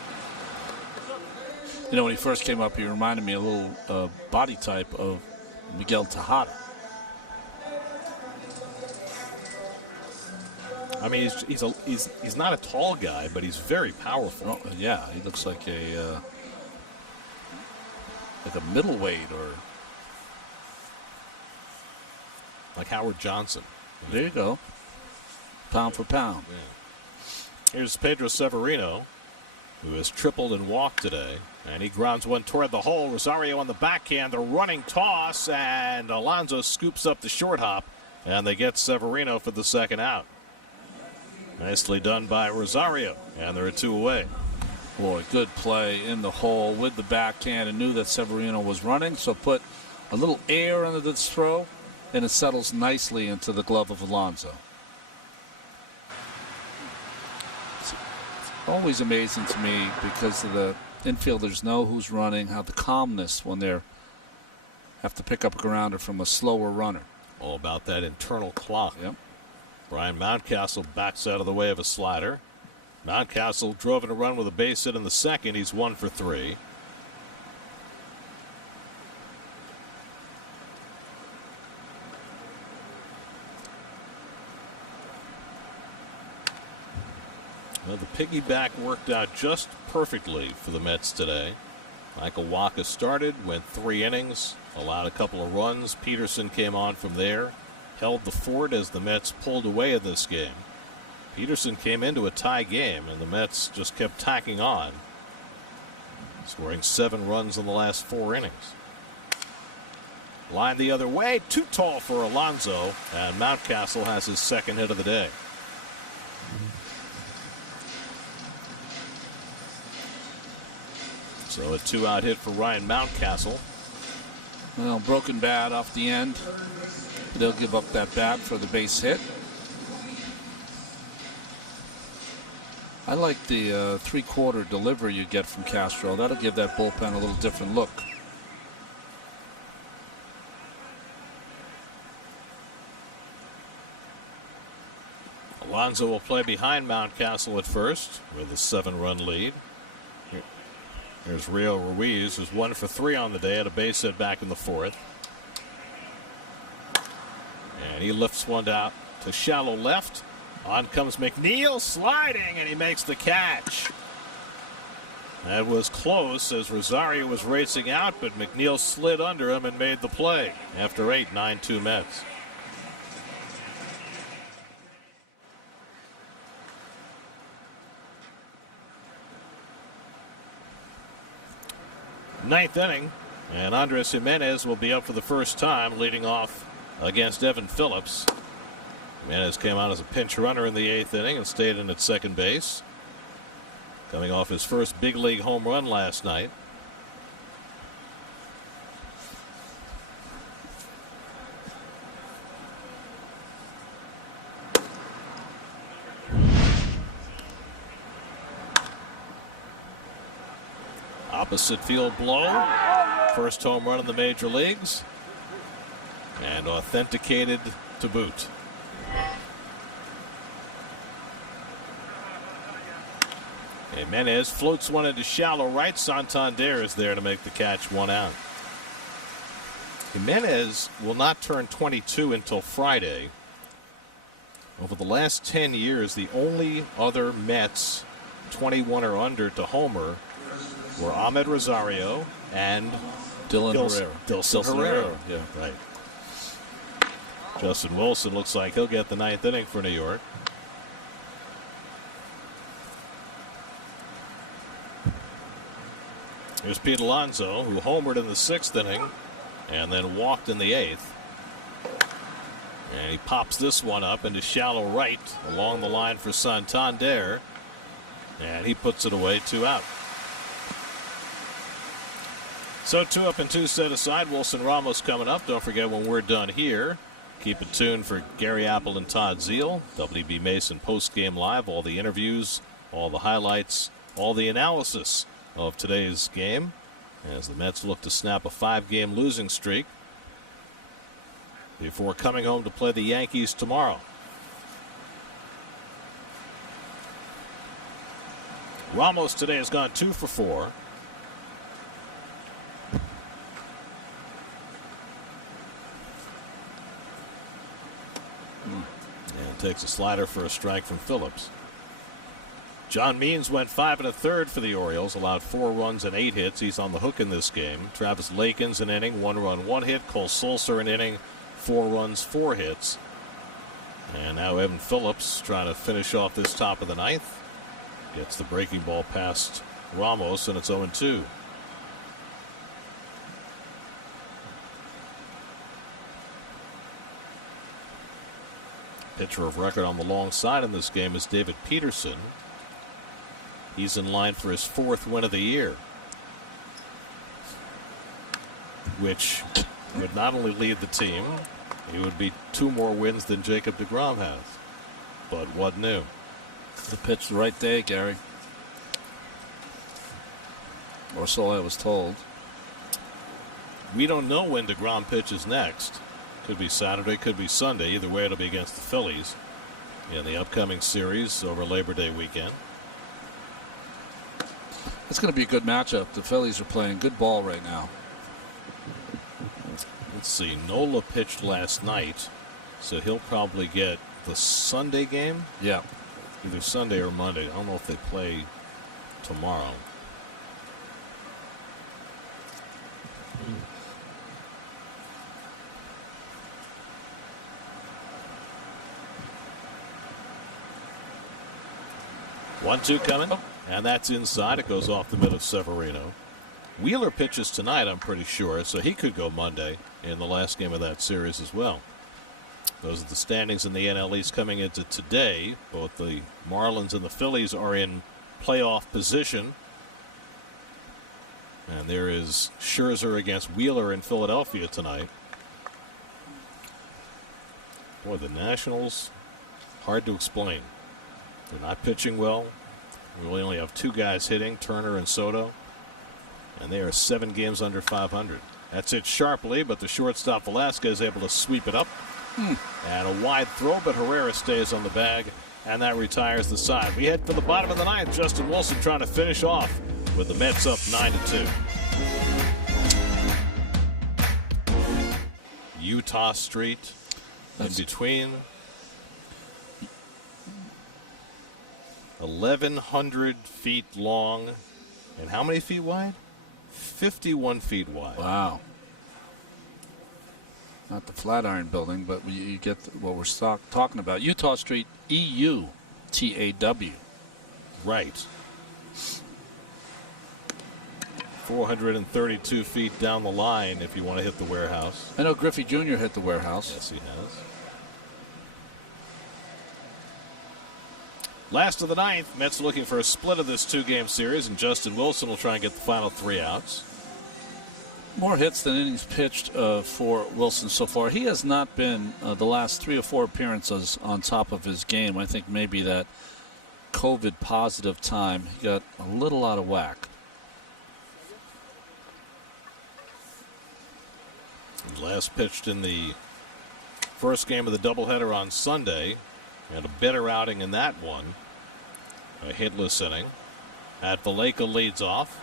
You know, when he first came up, he reminded me a little body type of Miguel Tejada. I mean, he's not a tall guy, but he's very powerful. Oh, yeah, he looks like a middleweight or like Howard Johnson. There you go. Pound for pound. Yeah. Here's Pedro Severino, who has tripled and walked today. And he grounds one toward the hole. Rosario on the backhand. The running toss. And Alonso scoops up the short hop. And they get Severino for the second out. Nicely done by Rosario. And there are 2 away. Boy, good play in the hole with the backhand, and knew that Severino was running. So put a little air under this throw. And it settles nicely into the glove of Alonso. It's always amazing to me because of the infielders know who's running, how the calmness when they have to pick up a grounder from a slower runner. All about that internal clock. Yep. Brian Mountcastle backs out of the way of a slider. Mountcastle drove in a run with a base hit in the second. He's 1 for 3. Well, the piggyback worked out just perfectly for the Mets today. Michael Wacha started, went 3 innings, allowed a couple of runs. Peterson came on from there, held the fort as the Mets pulled away in this game. Peterson came into a tie game, and the Mets just kept tacking on, scoring 7 runs in the last 4 innings. Line the other way, too tall for Alonso, and Mountcastle has his second hit of the day. So a 2-out hit for Ryan Mountcastle. Well, broken bat off the end. They'll give up that bat for the base hit. I like the 3-quarter delivery you get from Castro. That'll give that bullpen a little different look. Alonso will play behind Mountcastle at first with a 7-run lead. Here's Rio Ruiz, who's 1 for 3 on the day, had a base hit back in the 4th. And he lifts one out to shallow left. On comes McNeil sliding, and he makes the catch. That was close as Rosario was racing out, but McNeil slid under him and made the play. After 8, 9-2 Mets. Ninth inning, and Andres Jimenez will be up for the first time, leading off against Evan Phillips. Jimenez came out as a pinch runner in the 8th inning and stayed in at second base, coming off his first big league home run last night. Opposite field blow. First home run in the major leagues. And authenticated to boot. Jimenez floats one into shallow right. Santander is there to make the catch, 1 out. Jimenez will not turn 22 until Friday. Over the last 10 years, the only other Mets 21 or under to homer were Ahmed Rosario and Dilson Herrera. Yeah. Right. Justin Wilson looks like he'll get the 9th inning for New York. Here's Pete Alonso, who homered in the 6th inning and then walked in the 8th. And he pops this one up into shallow right along the line for Santander. And he puts it away, 2 out. So 2 up and 2 set aside. Wilson Ramos coming up. Don't forget, when we're done here, keep it tuned for Gary Apple and Todd Zeal. WB Mason post-game live. All the interviews, all the highlights, all the analysis of today's game as the Mets look to snap a 5-game losing streak before coming home to play the Yankees tomorrow. Ramos today has gone 2 for 4. And takes a slider for a strike from Phillips. John Means went 5 1/3 for the Orioles, allowed 4 runs and 8 hits. He's on the hook in this game. Travis Lakin's an inning, 1 run, 1 hit. Cole Sulser an inning, 4 runs, 4 hits. And now Evan Phillips trying to finish off this top of the 9th. Gets the breaking ball past Ramos, and it's 0-2. Pitcher of record on the long side in this game is David Peterson. He's in line for his 4th win of the year, which would not only lead the team, it would be 2 more wins than Jacob deGrom has. But what new? The pitch the right day, Gary. Or so I was told. We don't know when deGrom pitches next. Could be Saturday, could be Sunday. Either way, it'll be against the Phillies in the upcoming series over Labor Day weekend. It's going to be a good matchup. The Phillies are playing good ball right now. Let's see. Nola pitched last night, so he'll probably get the Sunday game. Yeah. Either Sunday or Monday. I don't know if they play tomorrow. One-two coming, and that's inside. It goes off the middle of Severino. Wheeler pitches tonight, I'm pretty sure, so he could go Monday in the last game of that series as well. Those are the standings in the NL East coming into today. Both the Marlins and the Phillies are in playoff position. And there is Scherzer against Wheeler in Philadelphia tonight. Boy, the Nationals, hard to explain. They're not pitching well. We really only have 2 guys hitting, Turner and Soto. And they are 7 games under 500. That's it sharply, but the shortstop Velasquez is able to sweep it up. And a wide throw, but Herrera stays on the bag and that retires the side. We head for the bottom of the ninth. Justin Wilson trying to finish off with the Mets up 9-2. Utah Street in between. 1,100 feet long. And how many feet wide? 51 feet wide. Wow. Not the Flatiron Building, but you get what we're talking about. Utah Street, EUTAW. Right. 432 feet down the line if you want to hit the warehouse. I know Griffey Jr. hit the warehouse. Yes, he has. Last of the ninth, Mets looking for a split of this two-game series, and Justin Wilson will try and get the final 3 outs. More hits than innings pitched for Wilson so far. He has not been the last 3 or 4 appearances on top of his game. I think maybe that COVID positive time, he got a little out of whack. Last pitched in the first game of the doubleheader on Sunday. And a bitter outing in that one. A hitless inning. Valleca leads off.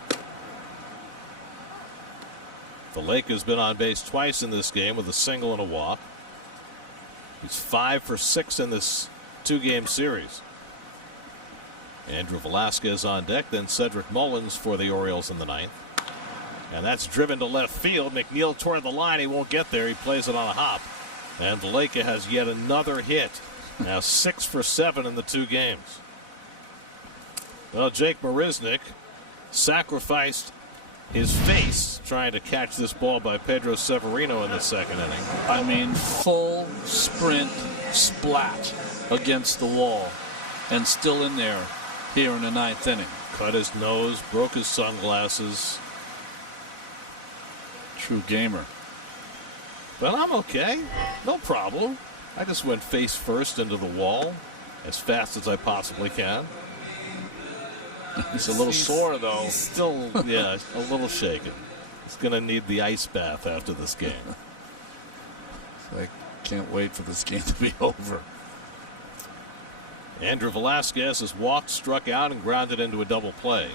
Valleca's been on base twice in this game with a single and a walk. He's 5 for 6 in this two-game series. Andrew Velasquez on deck, then Cedric Mullins for the Orioles in the ninth. And that's driven to left field. McNeil toward the line. He won't get there. He plays it on a hop. And Valleca has yet another hit. Now 6 for 7 in the 2 games. Well, Jake Marisnick sacrificed his face trying to catch this ball by Pedro Severino in the second inning. I mean, full sprint splat against the wall and still in there here in the 9th inning. Cut his nose, broke his sunglasses. True gamer. But I'm okay. No problem. I just went face first into the wall as fast as I possibly can. He's a little sore, though. He's still, yeah, a little shaken. He's going to need the ice bath after this game. I can't wait for this game to be over. Andrew Velasquez has walked, struck out, and grounded into a double play.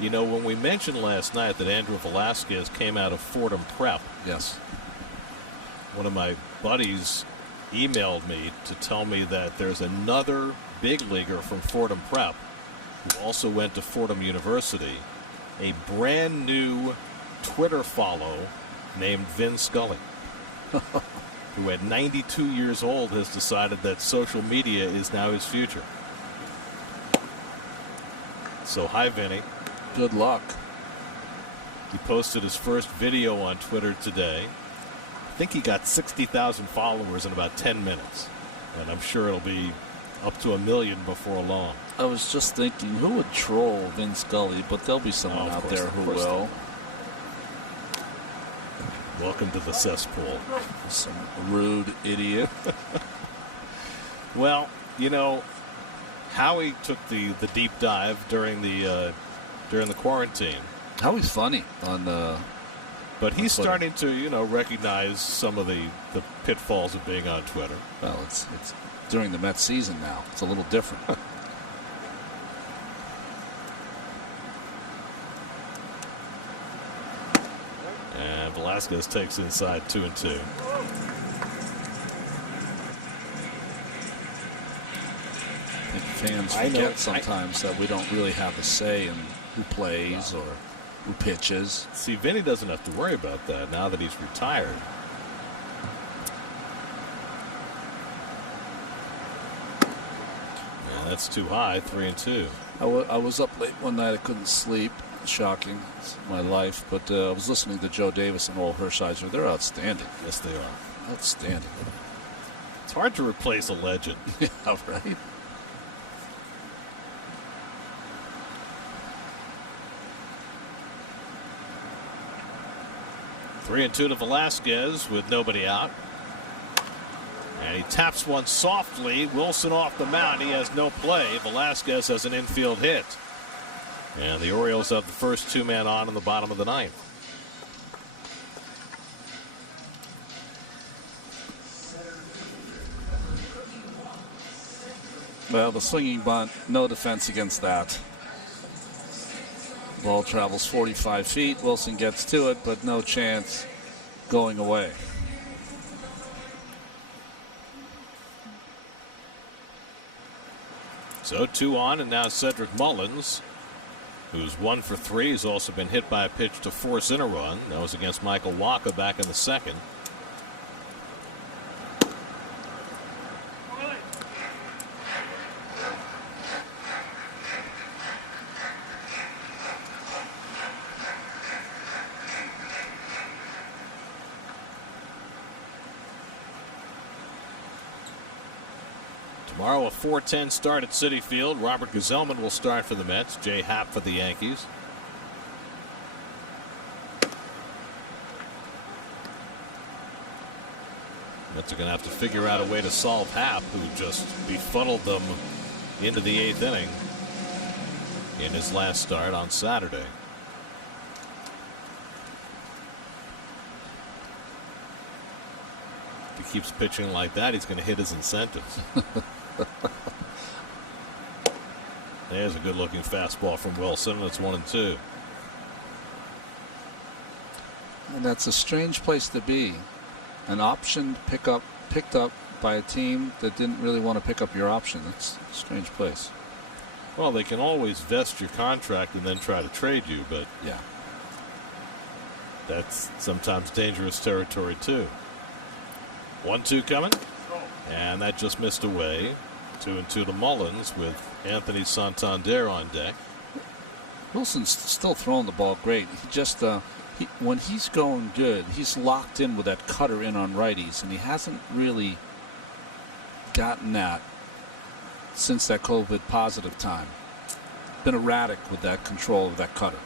You know, when we mentioned last night that Andrew Velasquez came out of Fordham Prep. Yes. One of my buddies emailed me to tell me that there's another big leaguer from Fordham Prep who also went to Fordham University, a brand new Twitter follow named Vin Scully, who at 92 years old has decided that social media is now his future. So hi, Vinny. Good luck. He posted his first video on Twitter today. I think he got 60,000 followers in about 10 minutes. And I'm sure it'll be up to 1 million before long. I was just thinking, who would troll Vin Scully? But there'll be someone out there who will. Welcome to the cesspool. Some rude idiot. Well, you know, Howie took the deep dive during the quarantine. Howie's funny on the. But he's starting to, you know, recognize some of the pitfalls of being on Twitter. Well, it's during the Mets season now. It's a little different. And Velasquez takes inside 2-2. I think fans forget sometimes that we don't really have a say in who plays or who pitches. See, Vinny doesn't have to worry about that now that he's retired. And that's too high, 3-2. I was up late one night. I couldn't sleep. Shocking. It's my life. But I was listening to Joe Davis and Oral Hershiser. They're outstanding. Yes, they are. Outstanding. It's hard to replace a legend. Yeah, right? Three and two to Velasquez with nobody out. And he taps one softly. Wilson off the mound. He has no play. Velasquez has an infield hit. And the Orioles have the first two-man on in the bottom of the ninth. Well, the swinging bunt, no defense against that. Ball travels 45 feet. Wilson gets to it, but no chance going away. So 2 on, and now Cedric Mullins, who's 1 for 3, has also been hit by a pitch to force in a run. That was against Michael Wacha back in the second. Tomorrow a 4:10 start at Citi Field. Robert Gazelman will start for the Mets. Jay Happ for the Yankees. Mets are going to have to figure out a way to solve Happ, who just befuddled them into the 8th inning in his last start on Saturday. If he keeps pitching like that, he's going to hit his incentives. There's a good-looking fastball from Wilson. It's 1-2. And that's a strange place to be. An option picked up by a team that didn't really want to pick up your option. That's a strange place. Well, they can always vest your contract and then try to trade you, but yeah, that's sometimes dangerous territory too. 1-2 coming, and that just missed away. 2-2 to Mullins with Anthony Santander on deck. Wilson's still throwing the ball great. He just when he's going good, he's locked in with that cutter in on righties, and he hasn't really gotten that since that COVID positive time. Been erratic with that control of that cutter.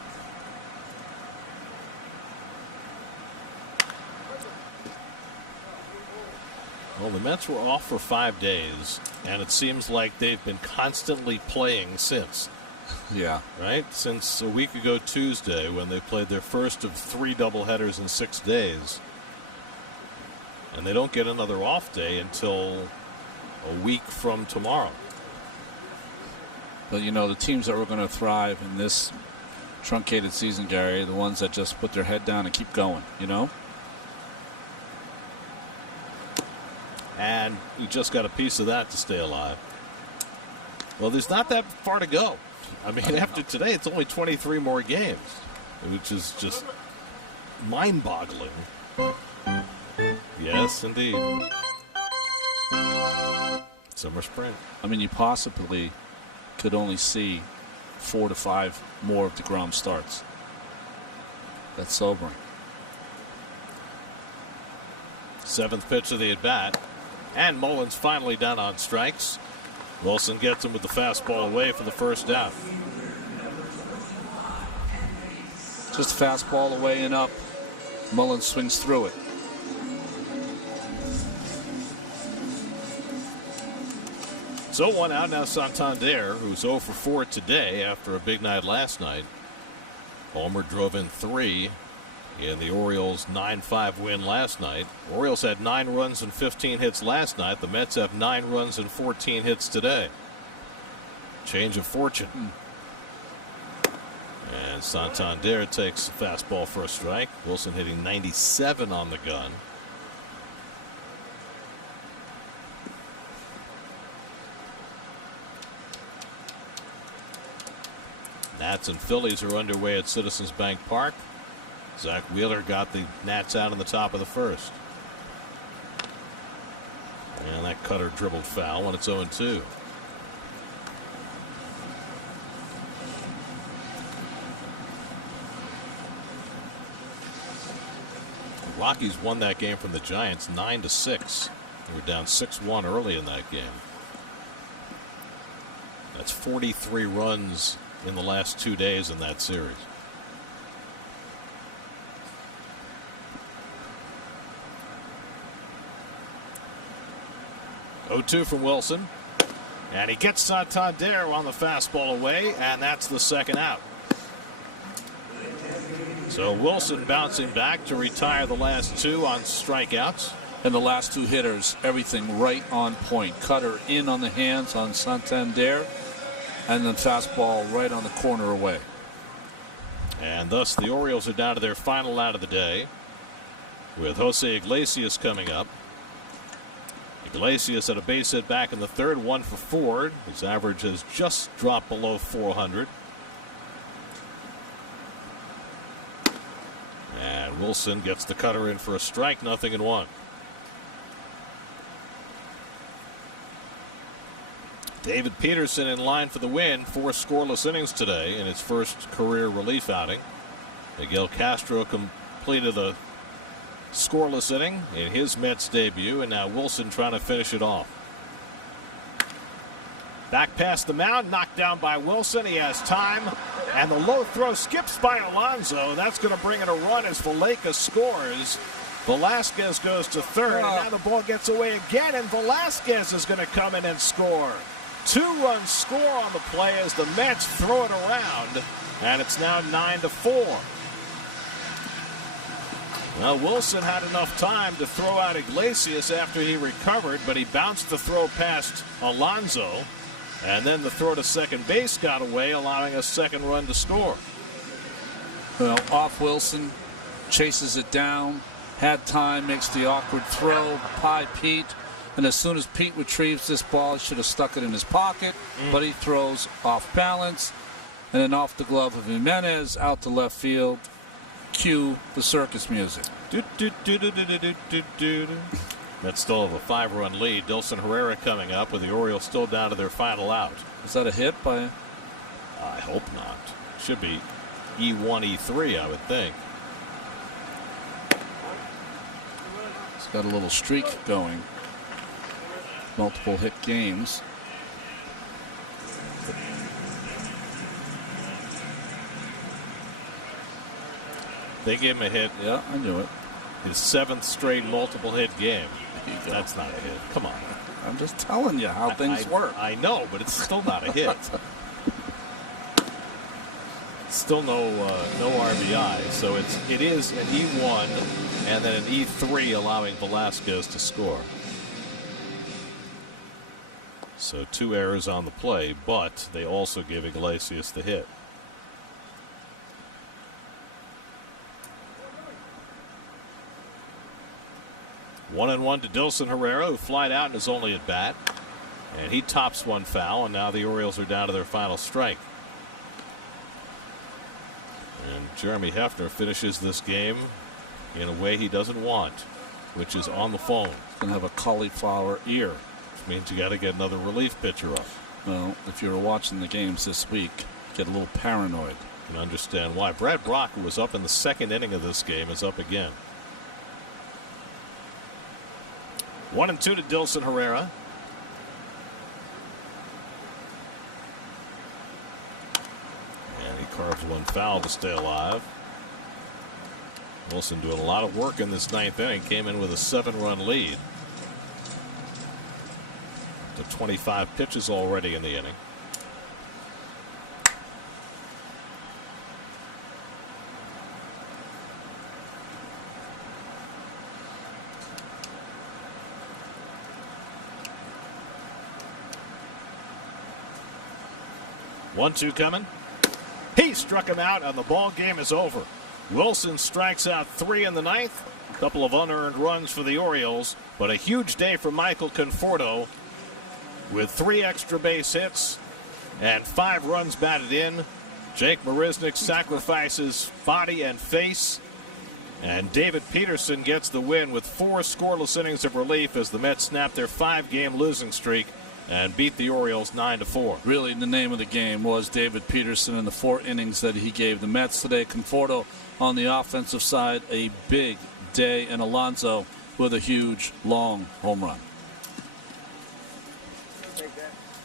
Well, the Mets were off for 5 days, and it seems like they've been constantly playing since. Yeah. Right? Since a week ago Tuesday, when they played their first of 3 doubleheaders in 6 days. And they don't get another off day until a week from tomorrow. But, you know, the teams that are going to thrive in this truncated season, Gary, are the ones that just put their head down and keep going, you know? And you just got a piece of that to stay alive. Well, there's not that far to go. I mean, after today, it's only 23 more games, which is just mind-boggling. Yes, indeed. Summer sprint. I mean, you possibly could only see 4 to 5 more of DeGrom starts. That's sobering. 7th pitch of the at-bat. And Mullins finally down on strikes. Wilson gets him with the fastball away for the first out. Just a fastball away and up. Mullins swings through it. So 1 out now. Santander, who's 0 for 4 today after a big night last night. Homer drove in 3 in the Orioles 9-5 win last night. Orioles had 9 runs and 15 hits last night. The Mets have 9 runs and 14 hits today. Change of fortune. And Santander takes a fastball for a strike. Wilson hitting 97 on the gun. Nats and Phillies are underway at Citizens Bank Park. Zach Wheeler got the Nats out in the top of the first. And that cutter dribbled foul when it's 0-2. The Rockies won that game from the Giants 9-6. They were down 6-1 early in that game. That's 43 runs in the last 2 days in that series. Oh-2 from Wilson, and he gets Santander on the fastball away, and that's the second out. So Wilson bouncing back to retire the last 2 on strikeouts. And the last two hitters, everything right on point. Cutter in on the hands on Santander, and then fastball right on the corner away. And thus the Orioles are down to their final out of the day, with Jose Iglesias coming up. Iglesias had a base hit back in the third, 1 for 4. His average has just dropped below 400. And Wilson gets the cutter in for a strike, 0-1. David Peterson in line for the win. 4 scoreless innings today in his first career relief outing. Miguel Castro completed a scoreless inning in his Mets debut, and now Wilson trying to finish it off. Back past the mound, knocked down by Wilson. He has time, and the low throw skips by Alonso. That's going to bring in a run as Valleca scores. Velasquez goes to third, and now the ball gets away again, and Velasquez is going to come in and score. 2-run score on the play as the Mets throw it around, and it's now 9-4. Well, Wilson had enough time to throw out Iglesias after he recovered, but he bounced the throw past Alonso, and then the throw to second base got away, allowing a second run to score. Well, off Wilson, chases it down, had time, makes the awkward throw, pie Pete, and as soon as Pete retrieves this ball, he should have stuck it in his pocket, but he throws off balance, and then off the glove of Jimenez, out to left field. Cue the circus music. Mets still have a 5-run lead. Dilson Herrera coming up with the Orioles still down to their final out. Is that a hit by? I hope not. Should be E1, E3, I would think. He's got a little streak going. Multiple hit games. They gave him a hit. Yeah, I knew it. His 7th straight multiple hit game. That's not a hit. Come on. I'm just telling you how things work. I know, but it's still not a hit. Still no RBI. So it is an E1 and then an E3, allowing Velasquez to score. So 2 errors on the play, but they also give Iglesias the hit. One and one to Dilson Herrera, who flied out and is only at bat. And he tops one foul, and now the Orioles are down to their final strike. And Jeremy Hefner finishes this game in a way he doesn't want, which is on the phone. He's going to have a cauliflower ear. Which means you got to get another relief pitcher up. Well, if you were watching the games this week, get a little paranoid. You can understand why. Brad Brock, who was up in the 2nd inning of this game, is up again. 1-2 to Dilson Herrera. And he carves one foul to stay alive. Wilson doing a lot of work in this 9th inning. Came in with a 7-run lead. To 25 pitches already in the inning. One-two coming. He struck him out, and the ball game is over. Wilson strikes out 3 in the 9th. A couple of unearned runs for the Orioles, but a huge day for Michael Conforto with 3 extra base hits and 5 runs batted in. Jake Marisnick sacrifices body and face, and David Peterson gets the win with 4 scoreless innings of relief as the Mets snap their 5-game losing streak and beat the Orioles 9-4. Really, the name of the game was David Peterson in the 4 innings that he gave the Mets today. Conforto on the offensive side, a big day, and Alonso with a huge, long home run.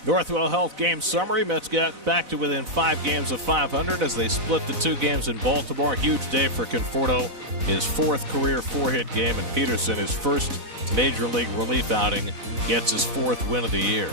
Northwell Health game summary. Mets got back to within 5 games of 500 as they split the 2 games in Baltimore. Huge day for Conforto, his 4th career 4-hit game, and Peterson, his first major league relief outing, gets his 4th win of the year.